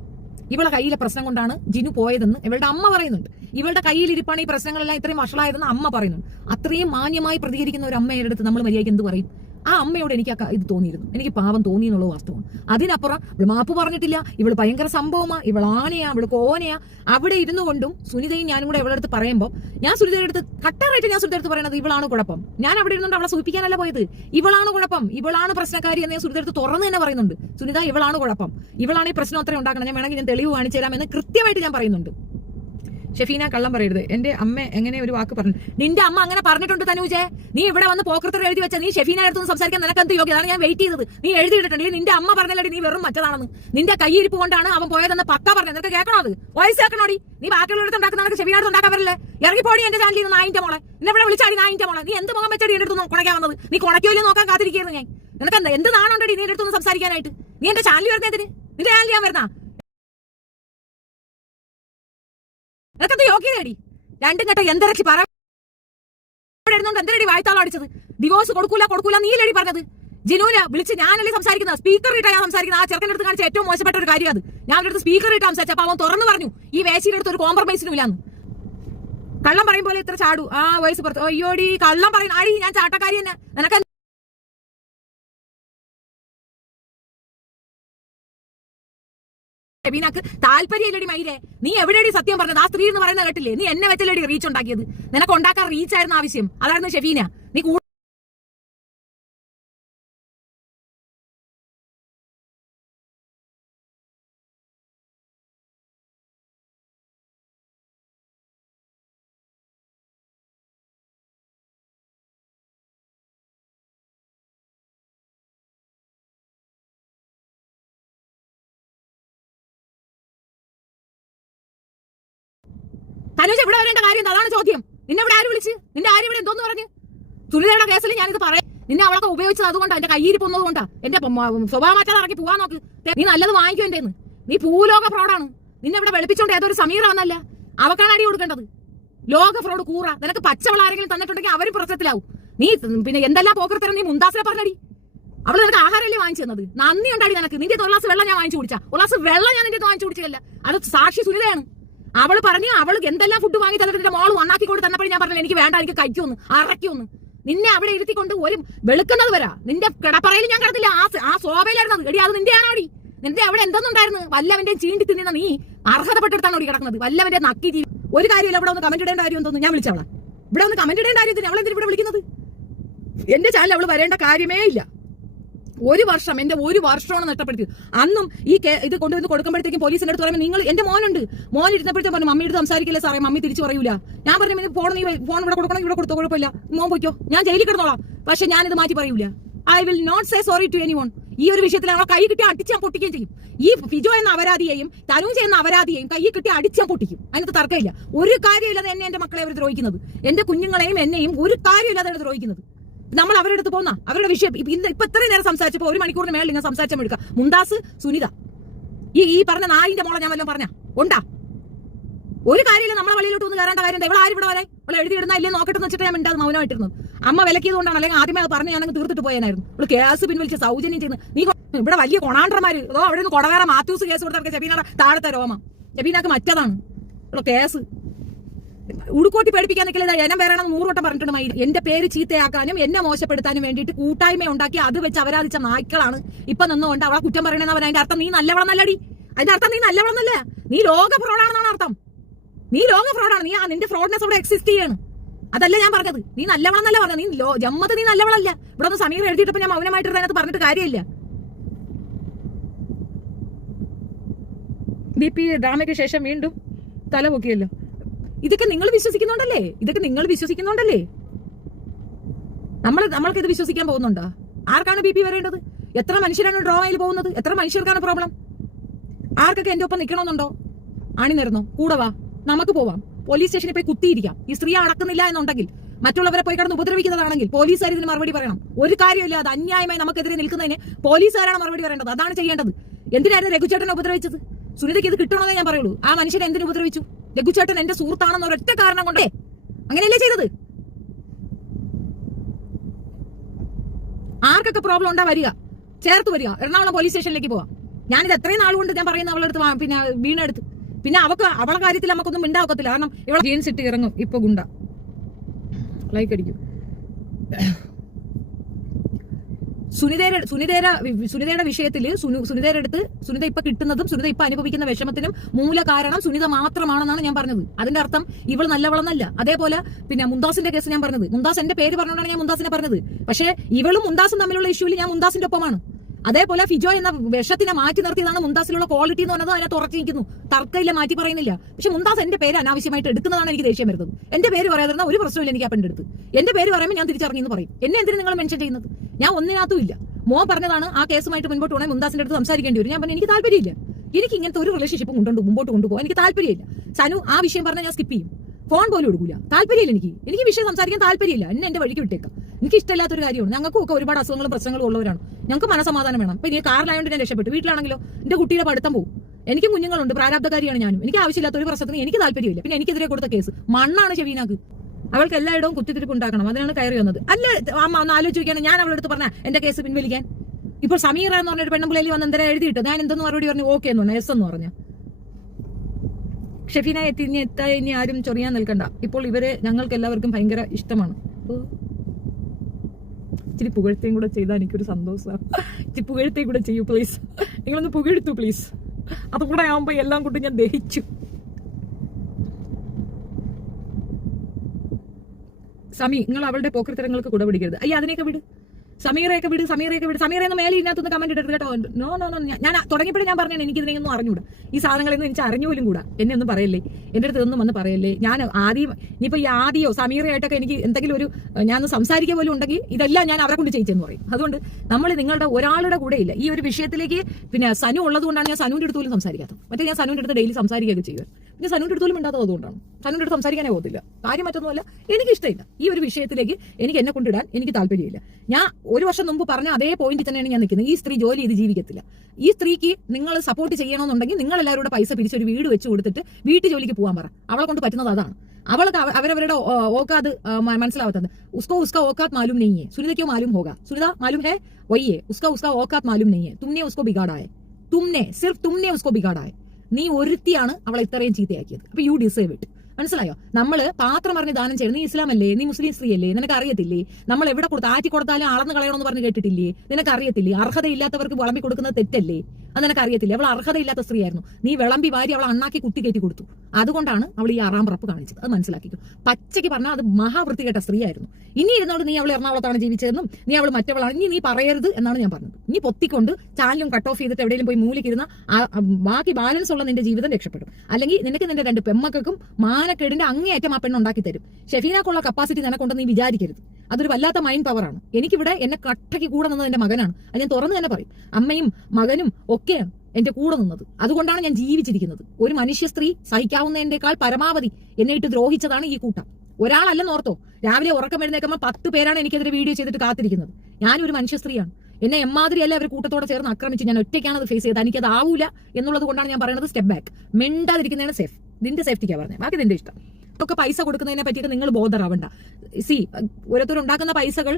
ഇവളുടെ കയ്യിലെ പ്രശ്നം കൊണ്ടാണ് ജിനു പോയതെന്ന് ഇവളുടെ അമ്മ പറയുന്നുണ്ട്. ഇവളുടെ കയ്യിലിരിപ്പാണ് ഈ പ്രശ്നങ്ങളെല്ലാം ഇത്രയും വഷളായതെന്ന് അമ്മ പറയുന്നുണ്ട്. അത്രയും മാന്യമായി പ്രതികരിക്കുന്ന ഒരു അമ്മയുടെ അടുത്ത് നമ്മൾ മര്യാദയ്ക്ക് എന്ത് പറയും? ആ അമ്മയോട് എനിക്ക് ഇത് തോന്നിയിരുന്നു. എനിക്ക് പാവം തോന്നി എന്നുള്ളത് വാസ്തവമാണ്. അതിനപ്പുറം ഇവള് മാപ്പ് പറഞ്ഞിട്ടില്ല. ഇവള് ഭയങ്കര സംഭവമാ, ഇവൾ ആനയാ, ഇവള് കോനയാ. അവിടെ ഇരുന്നു കൊണ്ടും സുനിതയും ഞാനും കൂടെ ഇവളുടെ അടുത്ത് പറയുമ്പോൾ ഞാൻ സുനിതയുടെ അടുത്ത് കട്ടറായിട്ട് ഞാൻ സുനിതയുടെ അടുത്ത് പറയുന്നത് ഇവളാണ് കുഴപ്പം. ഞാൻ അവിടെ ഇരുന്നുകൊണ്ട് അവളെ സൂചിപ്പിക്കാനല്ല പോയത്. ഇവളാണ് കുഴപ്പം, ഇവളാണ് പ്രശ്നക്കാരി എന്ന് ഞാൻ സുനിതയുടെ അടുത്ത് തുറന്ന് തന്നെ പറയുന്നുണ്ട്. സുനിത ഇവളാണ് കുഴപ്പം, ഇവളാണ് ഈ പ്രശ്നം അത്രയും ഉണ്ടാക്കണം. ഞാൻ വേണമെങ്കിൽ ഞാൻ തെളിവ് കാണിച്ചു തരാമെന്ന് കൃത്യമായിട്ട് ഞാൻ പറയുന്നുണ്ട്. ഷെഫീന കള്ളം പറയരുത്. എന്റെ അമ്മ എങ്ങനെ ഒരു വാക്ക് പറഞ്ഞു? നിന്റെ അമ്മ അങ്ങനെ പറഞ്ഞിട്ടുണ്ട് തനൂജെ. നീ ഇവിടെ വന്ന് പോക്കൃത്തർ എഴുതി വെച്ച നീ ഷെഫീന അടുത്തൊന്നും സംസാരിക്കാൻ നിനക്കെന്ത് യോഗ്യത? അതാണ് ഞാൻ വെയിറ്റ് ചെയ്തത്. നീ എഴുതിയിട്ടുണ്ട് നിന്റെ അമ്മ പറഞ്ഞല്ലേ നീ വെറും മറ്റതാണെന്ന്. നിന്റെ കയ്യിരിപ്പ് കൊണ്ടാണ് അവൻ പോയതെന്ന് പക്ക പറഞ്ഞത്. നിനക്ക് കേൾക്കണോ? അത് വോയിസ് കേൾക്കണോടി? നീ ബാക്കിയുള്ളവരുടെ ഉണ്ടാക്കുന്ന ഷെഫീന അടുത്ത് ഉണ്ടാക്കാൻ വരല്ലേ? ഇറങ്ങിപ്പോടി എന്റെ ചാനലിൽ നിന്ന് നായിന്റെ മോളെ. എന്നെ ഇവിടെ വിളിച്ചാടി നായിന്റെ മോളെ. നീ എന്ത് മുഖം വെച്ചടി എന്റെ അടുത്ത് കുണയ്ക്കാൻ വന്നത്? നീ കുണയ്ക്കോല്ലോ നോക്കാൻ കാത്തിരിക്കുന്നു ഞാൻ. നിനക്ക് എന്ത് നാണുണ്ടടി നീ എന്റെ അടുത്തൊന്ന് സംസാരിക്കാനായിട്ട്? നീ എന്റെ ചാനലിൽ വരുന്നതിന്? നിന്റെ ചാനലിൽ ഞാൻ വരുന്ന നിനക്കത് യോഗ്യതയടി? രണ്ടും കേട്ട എന്തിറക്കി പറ എന്തരടി വായ്ത്താളം അടിച്ചത്? ഡിവോഴ്സ് കൊടുക്കൂല നീലടി പറഞ്ഞത്. ജിനൂല വിളിച്ച് ഞാനല്ലേ സംസാരിക്കുന്നത്? സ്പീക്കർ ഇട്ടാ ഞാൻ സംസാരിക്കുന്നത്. ആ ചെറുക്കൻ്റെ അടുത്ത് കാണിച്ച ഏറ്റവും മോശപ്പെട്ട ഒരു കാര്യം അത്. ഞാൻ അവരുടെ സ്പീക്കർ ഇട്ട് സംസാരിച്ചപ്പോ അവൻ തുറന്നു പറഞ്ഞു ഈ വേശിയുടെ അടുത്ത് ഒരു കോംപ്രമൈസിനും ഇല്ലാന്ന്. കള്ളം പറയും പോലെ ഇത്ര ചാടു. ആ വയസ്സ് പുറത്ത് അയ്യോടി കള്ളം പറയുന്ന ആടി. ഞാൻ ചാട്ടക്കാരി തന്നെ. നിനക്ക് ഷെബീനക്ക് താല്പര്യമില്ലടി മൈരേ. നീ എവിടെയടി സത്യം പറഞ്ഞത്? ആ സ്ത്രീ എന്ന് പറയുന്നത് കേട്ടില്ലേ? നീ എന്നെ വെച്ചല്ലേടി റീച്ച് ഉണ്ടാക്കിയത്. നിനക്ക് ഉണ്ടാക്കാൻ റീച്ച് ആയിരുന്നു ആവശ്യം. അതായിരുന്നു ഷെഫീന. നീ തനുജ ഇവിടെ വരേണ്ട കാര്യം അതാണ് ചോദ്യം. നിന്നെ ഇവിടെ ആര് വിളിച്ച്? നിന്റെ ആരും ഇവിടെ എന്തോന്ന് പറഞ്ഞു? സുനിതയുടെ കേസിൽ ഞാനിത് പറയാം. നിന്നെ അവളൊക്കെ ഉപയോഗിച്ചത് അതുകൊണ്ടാ, എന്റെ കയ്യിൽ പോകുന്നത് കൊണ്ടാ. എന്റെ സ്വഭാവം മാറ്റാതെ ഇറക്കി പോവാൻ നോക്ക്. നീ നല്ലത് വാങ്ങിക്കും എന്റെ. നീ ഭൂലോക ഫ്രോഡാണ്. നിന്നെ ഇവിടെ വെളുപ്പിച്ചോണ്ട് ഏതൊരു സമീറ വന്നല്ല. അവക്കാണ് അടി കൊടുക്കേണ്ടത്. ലോക ഫ്രോഡ് കൂറ. നിനക്ക് പച്ചവള ആരെങ്കിലും തന്നിട്ടുണ്ടെങ്കിൽ അവരും പ്രശ്നത്തിലാവും. നീ പിന്നെ എന്തെല്ലാം പോക്കർത്തരം നീ മുന്താസിനെ പറഞ്ഞടി. അവള് നിനക്ക് ആഹാരമല്ലേ വാങ്ങിച്ചു തന്നത്? നന്ദി ഉണ്ടാടി നിനക്ക്. നിന്റെ ഒരു ഗ്ലാസ് വെള്ളം ഞാൻ വാങ്ങിച്ചു കുടിച്ചാ? ഒരു ഗ്ലാസ് വെള്ളം ഞാൻ നിന്റെ വാങ്ങിച്ചു കുടിച്ചില്ല. അത് സാക്ഷി സുനിതയാണ്. അവള് പറഞ്ഞു അവള് എന്തെല്ലാം ഫുഡ് വാങ്ങി തന്നിട്ട് മോള് വന്നാക്കി കൊണ്ട് തന്നപ്പോഴും ഞാൻ പറഞ്ഞു എനിക്ക് വേണ്ട, എനിക്ക് കഴിക്കുമെന്ന് അറയ്ക്കുമെന്ന്. നിന്നെ അവിടെ ഇരുത്തിക്കൊണ്ട് ഒരു വെളുക്കുന്നത് വരാ. നിന്റെ കിടപ്പറയിൽ ഞാൻ കിടന്നില്ല. ആ ശോഭയിലായിരുന്നത്. എടി അത് നിന്റെ ആണോടി? നിന്റെ അവിടെ എന്തൊന്നുണ്ടായിരുന്നു? വല്ലവന്റെ ചീണ്ടി തിന്നുന്ന നീ അർഹതപ്പെട്ടെടുത്താണ് ഓടി കിടക്കുന്നത്. വല്ലവന്റെ നക്കി ജീവി. ഒരു കാര്യമില്ല. ഇവിടെ ഒന്ന് കമന്റ് ഇടേണ്ട കാര്യം തോന്നുന്നു. ഞാൻ വിളിച്ചവളാ. ഇവിടെ ഒന്ന് കമന്റ് ഇടേണ്ട കാര്യത്തിന് അവളെന്തിനാ ഇവിടെ വിളിക്കുന്നത്? എന്റെ ചാനൽ അവള് വരേണ്ട കാര്യമേ ഇല്ല. ഒരു വർഷം എന്റെ ഒരു വർഷമാണ് നഷ്ടപ്പെടുത്തിയത്. അന്നും ഈ ഇത് കൊണ്ടുവന്ന് കൊടുക്കുമ്പോഴത്തേക്കും പോലീസിന്റെ അടുത്ത് പറയുമ്പോൾ നിങ്ങൾ എന്റെ മോൻ ഇരുന്നപ്പോഴത്തേക്കും പറഞ്ഞു മമ്മിയുടെ സംസാരിക്കില്ല സാറേ, മമ്മി തിരിച്ചു പറയൂല. ഞാൻ പറഞ്ഞു ഫോൺ ഇവിടെ കൊടുക്കണം, ഇവിടെ കൊടുത്തോ, കുഴപ്പമില്ല, മോൻ പോയിക്കോ, ഞാൻ ജയിലിൽ കിടന്നോളാം. പക്ഷെ ഞാനിത് മാറ്റി പറയൂല. I will not say sorry to anyone. ഈ ഒരു വിഷയത്തിൽ അവളെ കൈ കിട്ടി അടിച്ചാൻ പൊട്ടിക്കുകയും ചെയ്യും. ഈ ഫിജോ എന്ന അപരാധിയെയും തനൂജ എന്ന അപരാധിയെയും കൈ കിട്ടി അടിച്ചാൻ പൊട്ടിക്കും. അതിനകത്ത് തർക്കമില്ല. ഒരു കാര്യമില്ലാതെ എന്റെ മക്കളെ അവർ ദ്രോഹിക്കുന്നത്, എന്റെ കുഞ്ഞുങ്ങളെയും എന്നെയും ഒരു കാര്യമില്ലാതെ അവർ ദ്രോഹിക്കുന്നത്. നമ്മൾ അവരുടെ അടുത്ത് പോകുന്ന അവരുടെ വിഷയം ഇപ്പൊ ഇത്രയും നേരം സംസാരിച്ചപ്പോ 1 മണിക്കൂറിന് മേളിൽ ഇങ്ങനെ സംസാരിച്ചാൽ എടുക്കാം. മുന്താസ്, സുനിത, ഈ പറഞ്ഞ നായിന്റെ മോളെ ഞാൻ വല്ലതും പറഞ്ഞ ഉണ്ടാ? ഒരു കാര്യമില്ല. നമ്മളെ വഴിയിലോട്ട് ഒന്ന് കയറേണ്ട കാര്യം. ഇവിടെ ആരും ഇവിടെ വരാൻ അവളെ എഴുതിയിടുന്ന ഇല്ലേ നോക്കട്ടെന്ന് വെച്ചിട്ട് ഞാൻ മിണ്ടാതെ മൗനമായിട്ടിരുന്നത്. അമ്മ വിലക്കിയത് കൊണ്ടാണ്. അല്ലെങ്കിൽ ആദ്യമേ അത് പറഞ്ഞ് ഞാനങ്ങ് തീർത്തിട്ട് പോയാനായിരുന്നു. അവള് കേസ് പിൻവലിച്ച് സൗജന്യം ചെയ്യുന്നത്. നീ ഇവിടെ വലിയ കൊണാണ്ടർമാര് അതോ അവിടെ നിന്ന് കൊടകാര മാത്യൂസ് കേസ് കൊടുത്തവർക്ക് ഷെബീനയുടെ താഴത്തെ രോമം. ഷെബീനക്ക് മറ്റതാണ് കേസ്. ഉടുക്കോട്ടി പേടിപ്പിക്കാൻ നിൽക്കില്ല. ജനം വേറെയാണ് 100 വട്ടം പറഞ്ഞിട്ടുണ്ട്. എന്റെ പേര് ചീത്തയാക്കാനും എന്നെ മോശപ്പെടുത്താനും വേണ്ടിയിട്ട് കൂട്ടായ്മ ഉണ്ടാക്കി അത് വെച്ച് അപരാധിച്ച നായ്ക്കളാണ് ഇപ്പൊ നിന്നുകൊണ്ട് അവളെ കുറ്റം പറയണെന്ന് അവൻ. അതിന്റെ അർത്ഥം നീ നല്ലവളന്നല്ലടി. അതിന്റെ അർത്ഥം നീ നല്ലവളന്നല്ല, നീ ലോക ഫ്രോഡാണെന്നാണ് അർത്ഥം. നീ ലോക ഫ്രോഡാണ്. നീ നിന്റെ ഫ്രോഡ്നെസ് അവിടെ എക്സിസ്റ്റ് ചെയ്യാണ്. അതല്ല ഞാൻ പറഞ്ഞത്. നീ നല്ലവളെന്നല്ല പറഞ്ഞത്. നീ ജമ്മത്ത് നീ നല്ലവളല്ല. ഇവിടെ ഒന്ന് സമീർ എഴുതിയിട്ടപ്പോ ഞാൻ മൗനമായിട്ട് അതിനകത്ത് പറഞ്ഞിട്ട് കാര്യമില്ല. BP ഡ്രാമയ്ക്ക് ശേഷം വീണ്ടും തല പൊക്കിയല്ലോ. ഇതൊക്കെ നിങ്ങൾ വിശ്വസിക്കുന്നുണ്ടല്ലേ? നമ്മൾക്ക് ഇത് വിശ്വസിക്കാൻ പോകുന്നുണ്ടോ? ആർക്കാണ് BP വരേണ്ടത്? എത്ര മനുഷ്യരാണ് ഡ്രാമയിൽ പോകുന്നത്? എത്ര മനുഷ്യർക്കാണ് പ്രോബ്ലം? ആർക്കൊക്കെ എന്റെ ഒപ്പം നിൽക്കണമെന്നുണ്ടോ? അണിനിരന്നോ? കൂടെ വാ, നമുക്ക് പോവാം. പോലീസ് സ്റ്റേഷനിൽ പോയി കുത്തിയിരിക്കാം. ഈ സ്ത്രീ അടക്കുന്നില്ല എന്നുണ്ടെങ്കിൽ, മറ്റുള്ളവരെ പോയി കിടന്ന് ഉപദ്രവിക്കുന്നതാണെങ്കിൽ പോലീസുകാർ ഇതിന് മറുപടി പറയണം. ഒരു കാര്യമില്ല, അത് അന്യായമായി നമുക്കെതിരെ നിൽക്കുന്നതിന് പോലീസുകാരാണ് മറുപടി പറയേണ്ടത്. അതാണ് ചെയ്യേണ്ടത്. എന്തിനായിരുന്നു രഘുചേട്ടനെ ഉപദ്രവിച്ചത്? സുനിതയ്ക്ക് ഇത് കിട്ടണമെന്നേ ഞാൻ പറയുള്ളൂ. ആ മനുഷ്യനെ എന്തിനു ഉപദ്രവിച്ചു? രഘുചേട്ടൻ എന്റെ സുഹൃത്താണെന്ന് ഒരൊറ്റ കാരണം കൊണ്ടേ അങ്ങനെയല്ലേ ചെയ്തത്? ആർക്കൊക്കെ പ്രോബ്ലം ഉണ്ടാ വരിക, ചേർത്ത് വരിക. എറണാകുളം പോലീസ് സ്റ്റേഷനിലേക്ക് പോവാം. ഞാനിത് എത്രയും നാളുകൊണ്ട് ഞാൻ പറയുന്ന അവളുടെ അടുത്ത്, പിന്നെ വീണെടുത്ത്, പിന്നെ അവളെ കാര്യത്തിൽ നമുക്കൊന്നും മിണ്ടാവത്തില്ല. കാരണം ഇവളെ ജീൻസ് ഇട്ട് ഇറങ്ങും. ഇപ്പൊ ഗുണ്ട ലൈക്ക് അടിക്കും. സുനിതയുടെ വിഷയത്തിൽ സുനിതയുടെ അടുത്ത് സുനിത ഇപ്പൊ കിട്ടുന്നതും സുനിത ഇപ്പൊ അനുഭവിക്കുന്ന വിഷമത്തിനും മൂല കാരണം സുനിത മാത്രമാണെന്നാണ് ഞാൻ പറഞ്ഞത്. അതിന്റെ അർത്ഥം ഇവൾ നല്ലവളെന്നല്ല. അതേപോലെ പിന്നെ മുംതാസിന്റെ കേസ് ഞാൻ പറഞ്ഞത്, മുംതാസ് എന്റെ പേര് പറഞ്ഞുകൊണ്ടാണ് ഞാൻ മുംതാസിനെ പറഞ്ഞത്. പക്ഷേ ഇവളും മുംതാസും തമ്മിലുള്ള ഇഷ്യൂവിൽ ഞാൻ മുംതാസിന്റെ ഒപ്പമാണ്. അതേപോലെ ഫിജോ എന്ന വിഷത്തിനെ മാറ്റി നിർത്തിയതാണ് മുംതാസിലുള്ള ക്വാളിറ്റി എന്ന് പറഞ്ഞത്. അതിനകത്ത് ഉറച്ചിരിക്കുന്നു, തർക്കമില്ല, മാറ്റി പറയുന്നില്ല. പക്ഷെ മുംതാസ് എന്റെ പേര് അനാവശ്യമായിട്ട് എടുക്കുന്നതാണ് എനിക്ക് ദേഷ്യം വരുന്നത്. എന്റെ പേര് പറയാതിരുന്ന ഒരു പ്രശ്നമില്ല എനിക്ക്. അപ്പൻ്റെ അടുത്ത് എന്റെ പേര് പറയുമ്പോൾ ഞാൻ തിരിച്ചറിഞ്ഞെന്ന് പറയും. എന്നെ എന്തിനും നിങ്ങൾ മെൻഷൻ ചെയ്യുന്നത്? ഞാൻ ഒന്നിനകത്തും ഇല്ല. പറഞ്ഞതാണ് ആ കേസുമായിട്ട് മുൻപോട്ട് പോകണേ മുംതാസിന്റെ അടുത്ത് സംസാരിക്കേണ്ടി വരും. ഞാൻ പറഞ്ഞു എനിക്ക് താല്പര്യമില്ല. എനിക്ക് ഇങ്ങനത്തെ ഒരു റിലേഷൻഷിപ്പ് മുമ്പോട്ട് കൊണ്ടുപോകാൻ എനിക്ക് താല്പര്യമില്ല. സനു ആ വിഷയം പറഞ്ഞാൽ ഞാൻ സ്കിപ്പ് ചെയ്യും. ഫോൺ പോലും എടുക്കൂല. താല്പര്യമില്ല എനിക്ക് വിഷയം സംസാരിക്കാൻ താല്പര്യമില്ല. എന്റെ വഴിക്ക് വിട്ടേക്കാം. എനിക്ക് ഇഷ്ടമില്ലാത്തൊരു കാര്യമാണ്. ഞങ്ങൾക്കും ഒക്കെ ഒരുപാട് അസുഖങ്ങളും പ്രശ്നങ്ങളും ഉള്ളവരാണ്. ഞങ്ങൾക്ക് മനസമാധാനം വേണം. ഇപ്പൊ എനിക്ക് കാറിലായതുകൊണ്ട് ഞാൻ രക്ഷപ്പെട്ടു. വീട്ടിലാണെങ്കിലോ എന്റെ കുട്ടിയുടെ പഠിത്തം പോകും. എനിക്കും കുഞ്ഞുങ്ങളുണ്ട്, പ്രാരാബ്ധകാരിയാണ് ഞാനും. എനിക്ക് ആവശ്യമില്ലാത്ത ഒരു പ്രശ്നത്തിന് എനിക്ക് താല്പര്യമില്ല. പിന്നെ എനിക്കെതിരെ കൊടുത്ത കേസ് മണ്ണാണ് ഷെബീനാക്ക്. അവൾക്ക് എല്ലായിടവും കുത്തിത്തിരിപ്പ് ഉണ്ടാക്കണം. അതിനാണ് കയറി വന്നത്. അല്ല അമ്മ ഒന്ന് ആലോചിക്കുകയാണ്. ഞാൻ അവളുടെ അടുത്ത് പറഞ്ഞ എന്റെ കേസ് പിൻവലിക്കാൻ. ഇപ്പോൾ സമീറ എന്ന് പറഞ്ഞൊരു പെണ്ണുമ്പിളയിൽ വന്ന് എന്തെങ്കിലും എഴുതിയിട്ട് ഞാൻ എന്തെന്ന് മറുപടി പറഞ്ഞു ഓക്കെ എന്ന് പറഞ്ഞു, എസ് എന്ന് പറഞ്ഞു. ഷെഫീന ഇനി ആരും ചൊറിയാൻ നിൽക്കണ്ട. ഇപ്പോൾ ഇവരെ ഞങ്ങൾക്ക് എല്ലാവർക്കും ഭയങ്കര ഇഷ്ടമാണ്. ഇച്ചിരി പുകഴ്ത്തേയും കൂടെ ചെയ്താൽ എനിക്കൊരു സന്തോഷമാണ്. ഇച്ചിരി പുകഴ്ത്തേയും കൂടെ ചെയ്യൂ പ്ലീസ്. നിങ്ങളൊന്ന് പുകഴ്ത്തു പ്ലീസ്. അതുകൂടെ ആവുമ്പോ എല്ലാം കൊണ്ട് ഞാൻ ദഹിച്ചു. സമി, നിങ്ങൾ അവളുടെ പോക്കൃത്തരങ്ങൾക്ക് കൂടെ പിടിക്കരുത്. അയ്യ അതിനെയൊക്കെ വിട്. സമീറയൊക്കെ വിട്. സമീറയൊന്നും മേലെ ഇതിനകത്തൊന്ന് കമന്റ് ഇടരുത് കേട്ടോ. നോ. ഞാൻ തുടങ്ങിയപ്പോഴും ഞാൻ പറഞ്ഞാണ് എനിക്കിതിനെയൊന്നും അറിഞ്ഞൂടാ. ഈ സാധനങ്ങളൊന്നും എനിക്ക് അറിഞ്ഞുപോലും കൂടാ. എന്നെ ഒന്നും പറയല്ലേ, എന്റെ അടുത്ത് ഒന്നും വന്ന് പറയല്ലേ. ഞാൻ ആദ്യം ഇനിയിപ്പോ ഈ ആദ്യമോ സമീറയായിട്ടൊക്കെ എനിക്ക് എന്തെങ്കിലും ഒരു ഞാൻ സംസാരിക്കുക പോലും ഉണ്ടെങ്കിൽ ഇതെല്ലാം ഞാൻ അവരെ കൊണ്ട് ചെയ്യിച്ചെന്ന് പറയും. അതുകൊണ്ട് നമ്മൾ നിങ്ങളുടെ ഒരാളുടെ കൂടെ ഇല്ല ഈ ഒരു വിഷയത്തിലേക്ക്. പിന്നെ സനു ഉള്ളത് കൊണ്ടാണ് ഞാൻ സനുവിന്റെ അടുത്ത് പോലും സംസാരിക്കാത്തത്. മറ്റേ ഞാൻ സനുവിന്റെ അടുത്ത് ഡെയിലി സംസാരിക്കുകയൊക്കെ ചെയ്യുക. പിന്നെ സനുവിന്റെ അടുത്ത് പോലും ഉണ്ടാത്തത് അതുകൊണ്ടാണ്. സനുവിന്റെ അടുത്ത് സംസാരിക്കാനേ പോകത്തില്ല. കാര്യം മറ്റൊന്നുമല്ല, എനിക്ക് ഇഷ്ടമില്ല ഈ ഒരു വിഷയത്തിലേക്ക്. എനിക്ക് എന്നെ കൊണ്ടിടാൻ എനിക്ക് താല്പര്യമില്ല. ഞാൻ ഒരു വർഷം മുമ്പ് പറഞ്ഞ അതേ പോയിന്റ് തന്നെയാണ് ഞാൻ നിൽക്കുന്നത്. ഈ സ്ത്രീ ജോലി ചെയ്ത് ജീവിക്കത്തില്ല. ഈ സ്ത്രീക്ക് നിങ്ങൾ സപ്പോർട്ട് ചെയ്യണമെന്നുണ്ടെങ്കിൽ നിങ്ങൾ എല്ലാവരും കൂടെ പൈസ പിരിച്ചൊരു വീട് വെച്ച് കൊടുത്തിട്ട് വീട്ടു ജോലിക്ക് പോകാൻ പറ. അവളെ കൊണ്ട് പറ്റുന്നത് അതാണ്. അവൾക്ക് അവരവരുടെ ഓക്കാത് മനസ്സിലാവാത്തത്. ഉസ്കോ ഉസ്കാ ഓക്കാത് മാലൂം നെയ്യേ, സുനിതയ്ക്കോ മാലൂം ഹോഗാ. സുനിത മാലൂം ഹേ വയ്യേ, ഉസ്കാ ഉസ്കാ ഓക്കാത് മാലൂം നെയ്യേ. തുമ്നെ ഉസ്കോ ബിഗാടായേ, സിർഫ് തുമ്നെ ഉസ്കോ ബിഗാടായേ. നീ ഒരുത്തിയാണ് അവളെ ഇത്രയും ചീത്തയാക്കിയത്. അപ്പൊ യു ഡിസേർവ് ഇറ്റ്. മനസ്സിലായോ? നമ്മള് പാത്രം പറഞ്ഞ് ദാനം ചെയ്യണം. നീ ഇസ്ലാം അല്ലേ, നീ മുസ്ലിം സ്ത്രീ അല്ലേ, നിനക്ക് അറിയത്തില്ലേ? നമ്മൾ എവിടെ കൊടുത്ത് ആറ്റി കൊടുത്താലും അളന്ന് കളയണമെന്ന് പറഞ്ഞ് കേട്ടിട്ടില്ലേ? നിനക്ക് അറിയത്തില്ലേ? അർഹതയില്ലാത്തവർക്ക് വിളമ്പി കൊടുക്കുന്നത് തെറ്റല്ലേ? അത് നിനക്ക് അറിയത്തില്ലേ? അവൾ അർഹതയില്ലാത്ത സ്ത്രീയായിരുന്നു. നീ വിളമ്പി വാരി അവൾ അണ്ണാക്കി കുത്തി കയറ്റി കൊടുത്തു. അതുകൊണ്ടാണ് അവൾ ഈ ആറാം പറപ്പ് കാണിച്ചത്. അത് മനസ്സിലാക്കിക്കും. പച്ചയ്ക്ക് പറഞ്ഞാൽ അത് മഹാവൃത്തികെട്ട സ്ത്രീയായിരുന്നു. ഇനി ഇരുന്നോട് നീ അവൾ എറണാകുളത്താണ് ജീവിച്ചതെന്നും നീ അവൾ മറ്റവളാണ് ഇനി നീ പറയരുത് എന്നാണ് ഞാൻ പറഞ്ഞത്. ഇനി പൊത്തിക്കൊണ്ട് ചാനലും കട്ട് ഓഫ് ചെയ്തിട്ട് എവിടെയെങ്കിലും പോയി മൂലിക്കിരുന്ന ബാക്കി ബാലൻസ് ഉള്ള നിന്റെ ജീവിതം രക്ഷപ്പെടും. അല്ലെങ്കിൽ നിനക്ക് നിന്റെ രണ്ട് പെമ്മക്കും മാനക്കേടിന്റെ അങ്ങേയറ്റം ആ പെണ്ണുണ്ടാക്കി തരും. ഷെഫീനാക്കുള്ള കപ്പാസിറ്റി നിനക്കൊണ്ടെന്ന് നീ വിചാരിക്കരുത്. അതൊരു വല്ലാത്ത മൈൻഡ് പവറാണ്. എനിക്കിവിടെ എന്നെ കട്ടയ്ക്ക് കൂടെ നിന്നത് എന്റെ മകനാണ്. അത് ഞാൻ തുറന്നു തന്നെ പറയും. അമ്മയും മകനും ഒക്കെയാണ് എന്റെ കൂടെ നിന്നത്. അതുകൊണ്ടാണ് ഞാൻ ജീവിച്ചിരിക്കുന്നത്. ഒരു മനുഷ്യ സ്ത്രീ സഹിക്കാവുന്നതിനേക്കാൾ പരമാവധി എന്നെ ഇട്ട് ദ്രോഹിച്ചതാണ് ഈ കൂട്ടം. ഒരാളല്ലെന്ന് ഓർത്തോ. രാവിലെ ഉറക്കം എഴുന്നേക്കുമ്പോൾ 10 പേരാണ് എനിക്കെതിരെ വീഡിയോ ചെയ്തിട്ട് കാത്തിരിക്കുന്നത്. ഞാനൊരു മനുഷ്യ സ്ത്രീയാണ്. എന്നെ എമ്മാതിരിയല്ല അവർ കൂട്ടത്തോടെ ചേർന്ന് ആക്രമിച്ച് ഞാൻ ഒറ്റയ്ക്കാണ് അത് ഫേസ് ചെയ്തത്. എനിക്കത് ആവൂല എന്നുള്ളത് കൊണ്ടാണ് ഞാൻ പറയുന്നത് സ്റ്റെപ്പ് ബാക്ക്. മിണ്ടാതിരിക്കുന്നതാണ് സേഫ്. നിന്റെ സേഫ്റ്റിക്കാണ് പറഞ്ഞത്. ബാക്കി നിന്റെ ഇഷ്ടം. ഒക്കെ പൈസ കൊടുക്കുന്നതിനെ പറ്റിയൊക്കെ നിങ്ങൾ ബോധറാവണ്ട. ഓരോരുത്തരുണ്ടാക്കുന്ന പൈസകൾ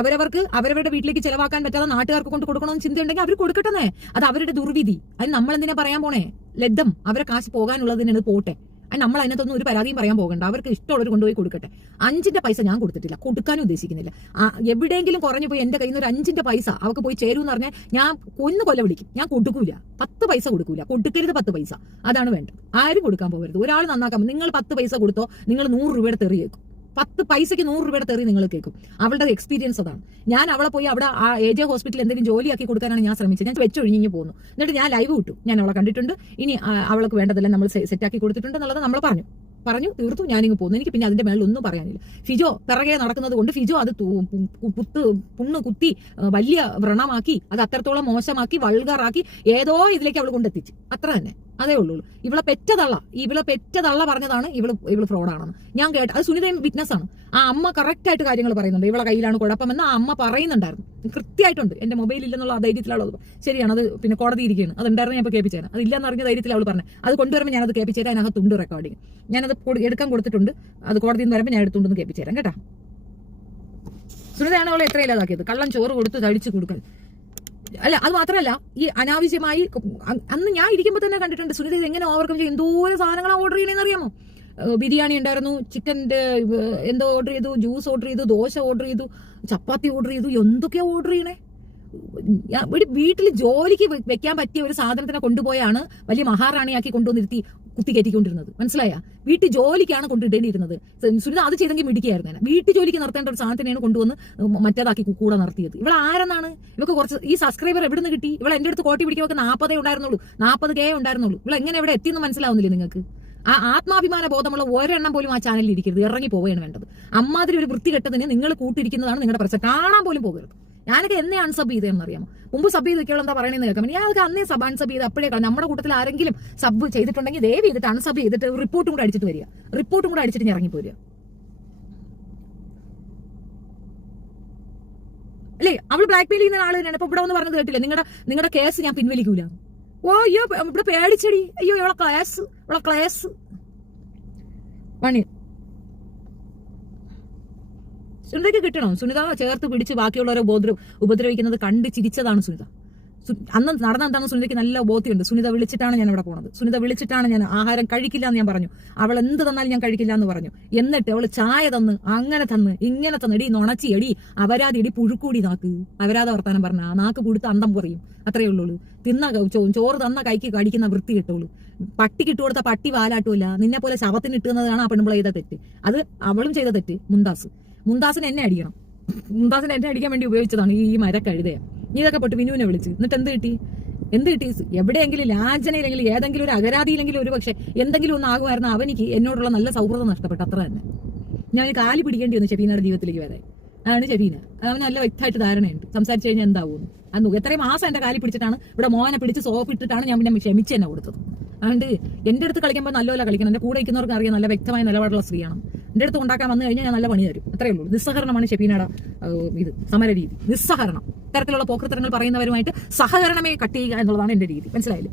അവരവർക്ക് അവരവരുടെ വീട്ടിലേക്ക് ചെലവാക്കാൻ പറ്റാതെ നാട്ടുകാർക്ക് കൊണ്ട് കൊടുക്കണമെന്ന് ചിന്തയുണ്ടെങ്കിൽ അവർ കൊടുക്കട്ടെ. അത് അവരുടെ ദുർവിധി. അത് നമ്മൾ എന്തിനാ പറയാൻ പോണേ? ലബ്ധം അവരെ കാശ് പോകാനുള്ളതിന് പോട്ടെ. നമ്മൾ അതിനകത്തൊന്നും ഒരു പരാതിയും പറയാൻ പോകണ്ട. അവർക്ക് ഇഷ്ടമുള്ളവർ കൊണ്ടുപോയി കൊടുക്കട്ടെ. 5ന്റെ പൈസ ഞാൻ കൊടുത്തിട്ടില്ല, കൊടുക്കാനും ഉദ്ദേശിക്കുന്നില്ല. എവിടെയെങ്കിലും കുറഞ്ഞു പോയി എന്റെ കയ്യിൽ നിന്ന് ഒരു 5ന്റെ പൈസ അവർക്ക് പോയി ചേരുമെന്ന് പറഞ്ഞാൽ ഞാൻ കൊല വിളിക്കും. ഞാൻ കൊടുക്കൂല. 10 പൈസ കൊടുക്കൂല. കൊടുക്കരുത് 10 പൈസ. അതാണ് വേണ്ടത്. ആരും കൊടുക്കാൻ പോകരുത്. ഒരാൾ നന്നാക്കാൻ നിങ്ങൾ 10 പൈസ കൊടുത്തോ, നിങ്ങൾ 100 രൂപയുടെ തെറിയേക്കും. 10 പൈസയ്ക്ക് 100 രൂപയുടെ തെറി നിങ്ങൾ കേൾക്കും. അവളുടെ എക്സ്പീരിയൻസ് അതാണ്. ഞാൻ അവളെ പോയി അവിടെ ആ AJ ഹോസ്പിറ്റലിൽ എന്തെങ്കിലും ജോലിയാക്കി കൊടുക്കാനാണ് ഞാൻ ശ്രമിച്ചത്. ഞാൻ വെച്ചൊഴിഞ്ഞു പോകുന്നു. എന്നിട്ട് ഞാൻ ലൈവ് വിട്ടു, ഞാൻ അവളെ കണ്ടിട്ടുണ്ട്, ഇനി അവൾക്ക് വേണ്ടതെല്ലാം നമ്മൾ സെറ്റാക്കി കൊടുത്തിട്ടുണ്ട് എന്നുള്ളത് നമ്മൾ പറഞ്ഞു തീർത്തു. ഞാനിങ്ങ് പോകുന്നു. എനിക്ക് പിന്നെ അതിന്റെ മേളിൽ ഒന്നും പറയാനില്ല. ഫിജോ പിറകെ നടക്കുന്നത് കൊണ്ട് ഫിജോ അത് പുണ്ണ് കുത്തി വലിയ വ്രണമാക്കി, അത് അത്രത്തോളം മോശമാക്കി വൾഗറാക്കി ഏതോ ഇതിലേക്ക് അവൾ കൊണ്ടെത്തിച്ചു. അത്ര തന്നെ, അതേ ഉള്ളൂ. ഇവളെ പെറ്റതള്ള പറഞ്ഞതാണ് ഇവള് ഫ്രോഡാണെന്ന് ഞാൻ കേട്ട. അത് സുനിതയും വിറ്റ്നസ് ആണ്. ആ അമ്മ കറക്റ്റ് ആയിട്ട് കാര്യങ്ങൾ പറയുന്നുണ്ട്. ഇവളെ കയ്യിലാണ് കുഴപ്പമെന്ന് ആ അമ്മ പറയുന്നുണ്ടായിരുന്നു, കൃത്യമായിട്ടുണ്ട്. എന്റെ മൊബൈൽ ഇല്ലെന്നുള്ള ആ ധൈര്യത്തിലുള്ളത് ശരിയാണ്. അത് പിന്നെ കോടതി ഇരിക്കുകയാണ്, അതുണ്ടായിരുന്നു ഞാൻ ഇപ്പോൾ കേൾപ്പിച്ചേരാം. അത് ഇല്ലെന്ന് അറിഞ്ഞ ധൈര്യത്തിൽ അവൾ പറഞ്ഞു. അത് കൊണ്ടുവരുമ്പോൾ ഞാനത് കേൾപ്പിച്ചേരാം. അതിനകത്തുണ്ട് റെക്കോർഡിങ്. ഞാനത് എടുക്കാൻ കൊടുത്തിട്ടുണ്ട്. അത് കോടതിയിൽ നിന്ന് വരുമ്പോൾ ഞാൻ എടുത്തുകൊണ്ടെന്ന് കേൾപ്പിച്ചേരാം കേട്ടാ. സുനിതയാണ് അവളെ എത്ര ഇല്ലാതാക്കിയത്. കള്ളം ചോറ് കൊടുത്ത് തടിച്ചു കൊടുക്കൽ. അല്ല, അത് മാത്രമല്ല, ഈ അനാവശ്യമായി അന്ന് ഞാൻ ഇരിക്കുമ്പോൾ തന്നെ കണ്ടിട്ടുണ്ട് സുനിത ഇത് എങ്ങനെ ഓവർകം ചെയ്യും. എന്തോരം സാധനങ്ങളാണ് ഓർഡർ ചെയ്യണമെന്ന് അറിയാമോ? ബിരിയാണി ഉണ്ടായിരുന്നു, ചിക്കൻ്റെ എന്തോ ഓർഡർ ചെയ്തു, ജ്യൂസ് ഓർഡർ ചെയ്തു, ദോശ ഓർഡർ ചെയ്തു, ചപ്പാത്തി ഓർഡർ ചെയ്തു, എന്തൊക്കെയാ ഓർഡർ ചെയ്യണേ. ഒരു വീട്ടിൽ ജോലിക്ക് വെക്കാൻ പറ്റിയ ഒരു സാധനത്തിനെ കൊണ്ടുപോയാണ് വലിയ മഹാറാണിയാക്കി കൊണ്ടുവന്നിരുത്തി കുത്തി കയറ്റിക്കൊണ്ടിരുന്നത്. മനസ്സിലായ? വീട്ടിൽ ജോലിക്കാണ് കൊണ്ടിടേണ്ടിയിരുന്നത്. സുനിത അത് ചെയ്തെങ്കിൽ മിടിക്കുകയായിരുന്നു. ഞാൻ വീട്ടിൽ ജോലിക്ക് നിർത്തേണ്ട ഒരു സാധനത്തിനെയാണ് കൊണ്ടുവന്ന് മറ്റേതാക്കി കൂടെ നിർത്തിയത്. ഇവിടെ ആരെന്നാണ് ഇവക്ക് കുറച്ച് ഈ സബ്സ്ക്രൈബർ എവിടെ നിന്ന് കിട്ടി? ഇവിടെ എന്റെ അടുത്ത് കോട്ടി പിടിക്കുമ്പോൾ 40 ഉണ്ടായിരുന്നുള്ളൂ, 40K ഉണ്ടായിരുന്നുള്ളൂ. ഇവിടെ എങ്ങനെ ഇവിടെ എത്തിയെന്ന് മനസ്സിലാവുന്നില്ലേ നിങ്ങൾക്ക്? ആ ആത്മാഭിമാന ബോധമുള്ള ഒരെണ്ണം പോലും ആ ചാനലിൽ ഇരിക്കരുത്. ഇറങ്ങി പോവുകയാണ് വേണ്ടത്. അമ്മാതിരി ഒരു വൃത്തികെട്ടതിന് നിങ്ങൾ കൂട്ടിരിക്കുന്നതാണ് നിങ്ങളുടെ പ്രശ്നം. കാണാൻ പോലും പോകരുത്. ഞാനൊക്കെ എന്നെ അൺസബ് ചെയ്തതെന്ന് അറിയാമോ? മുമ്പ് സബ് ചെയ്ത് വെക്കുക എന്താ പറയണെന്ന് കേൾക്കാം. ഞാൻ അതൊക്കെ അന്നേ അൺസബ് ചെയ്ത് അപ്പോഴേ നമ്മുടെ കൂട്ടത്തിൽ ആരെങ്കിലും സബ് ചെയ്തിട്ടുണ്ടെങ്കിൽ ദയവ് ചെയ്തിട്ട് അൺസബ് ചെയ്തിട്ട് റിപ്പോർട്ടും കൂടെ അടിച്ചിട്ട് വരിക. റിപ്പോർട്ടും കൂടെ അടിച്ചിട്ട് ഇറങ്ങിപ്പോരുക. അല്ലേ? അവള് ബ്ലാക്ക് മെയിൽ ചെയ്യുന്ന ആള് തന്നെയാണ്. ഇപ്പൊ ഇവിടെ ഒന്ന് പറഞ്ഞത് കേട്ടില്ലേ, നിങ്ങളുടെ കേസ് ഞാൻ പിൻവലിക്കൂല. ഓ അയ്യോ ഇവിടെ പേടിച്ചടി, അയ്യോ ഇവളെ ക്ലാസ് പണി സുനിതയ്ക്ക് കിട്ടണം. സുനിത ചേർത്ത് പിടിച്ച് ബാക്കിയുള്ളവരെ ഉപദ്രവിക്കുന്നത് കണ്ട് ചിരിച്ചതാണ് സുനിത. അന്ന് നടന്ന എന്താണെന്ന് സുനിതയ്ക്ക് നല്ല ബോധ്യമുണ്ട്. സുനിത വിളിച്ചിട്ടാണ് ഞാൻ ഇവിടെ പോണത്. സുനിത വിളിച്ചിട്ടാണ് ഞാൻ ആഹാരം കഴിക്കില്ല എന്ന് ഞാൻ പറഞ്ഞു. അവൾ എന്ത് തന്നാലും ഞാൻ കഴിക്കില്ല എന്ന് പറഞ്ഞു. എന്നിട്ട് അവള് ചായ തന്ന്, അങ്ങനെ തന്ന്, ഇങ്ങനെ തന്ന്, എടി നുണച്ചി, എടി അപരാധി, എടി പുഴുക്കൂടി നാക്ക്, അപരാധ വർത്താനം പറഞ്ഞ നാക്ക് കൊടുത്ത് അന്തം കുറയും. അത്രയേ ഉള്ളൂ. ചോറ് തന്ന കൈക്ക് കടിക്കുന്ന വൃത്തി കിട്ടുള്ളൂ. പട്ടിക്ക് ഇട്ട് കൊടുത്ത പട്ടി വാലാട്ടുമില്ല. നിന്നെ പോലെ ശവത്തിന് ഇട്ടുന്നതാണ് ആ പെണ്ണുമ്പോൾ ചെയ്ത തെറ്റ്. അത് അവളും ചെയ്ത തെറ്റ്. മുന്താസിനെ എന്നെ അടിക്കണം. മുന്താസിനെ എന്നെ അടിക്കാൻ വേണ്ടി ഉപയോഗിച്ചതാണ് ഈ മരക്കഴുതയെ. നീ ഇതൊക്കെ പെട്ട് വിനുവിനെ വിളിച്ച് എന്നിട്ട് എന്ത് കിട്ടി? എവിടെയെങ്കിലും ലാഞ്ചനയിലെങ്കിലും ഏതെങ്കിലും ഒരു അകരാതിയിലെങ്കിലും ഒരു പക്ഷെ എന്തെങ്കിലും ഒന്ന് ആകുമായിരുന്നു അവനിക്ക് എന്നോടുള്ള നല്ല സൗഹൃദം നഷ്ടപ്പെട്ടു. അത്ര തന്നെ. ഞാൻ കാലി പിടിക്കേണ്ടി വന്നു ഷെഫീനയുടെ ജീവിതത്തിലേക്ക് വരെ. അതാണ് ഷെഫീന. അവന് നല്ല വ്യക്തമായിട്ട് ധാരണയുണ്ട് സംസാരിച്ചു കഴിഞ്ഞാൽ എന്താവും. അന്ന് എത്രയും മാസം എന്റെ കാലി പിടിച്ചിട്ടാണ് ഇവിടെ മോനെ പിടിച്ച് സോപ്പ് ഇട്ടിട്ടാണ് ഞാൻ പിന്നെ ക്ഷമിച്ച് തന്നെ കൊടുത്തത്. അതുകൊണ്ട് എന്റെ അടുത്ത് കളിക്കുമ്പോൾ നല്ലപോലെ കളിക്കണം. എന്റെ കൂടെ ഇരിക്കുന്നവർക്ക് അറിയാം നല്ല വ്യക്തമായ നിലപാടുള്ള സ്ത്രീയാണ്. എന്റെ അടുത്ത് ഉണ്ടാക്കാൻ വന്നു കഴിഞ്ഞാൽ ഞാൻ നല്ല പണി തരും. അത്രയേ ഉള്ളൂ. നിസ്സഹരണമാണ് ഷെഫീനയുടെ ഇത് സമര രീതി. നിസ്സഹരണം. ഇത്തരത്തിലുള്ള പോക്കൃത്തരങ്ങൾ പറയുന്നവരുമായിട്ട് സഹകരണമേ കട്ട് ചെയ്യുക എന്നുള്ളതാണ് എന്റെ രീതി. മനസ്സിലായില്ലേ?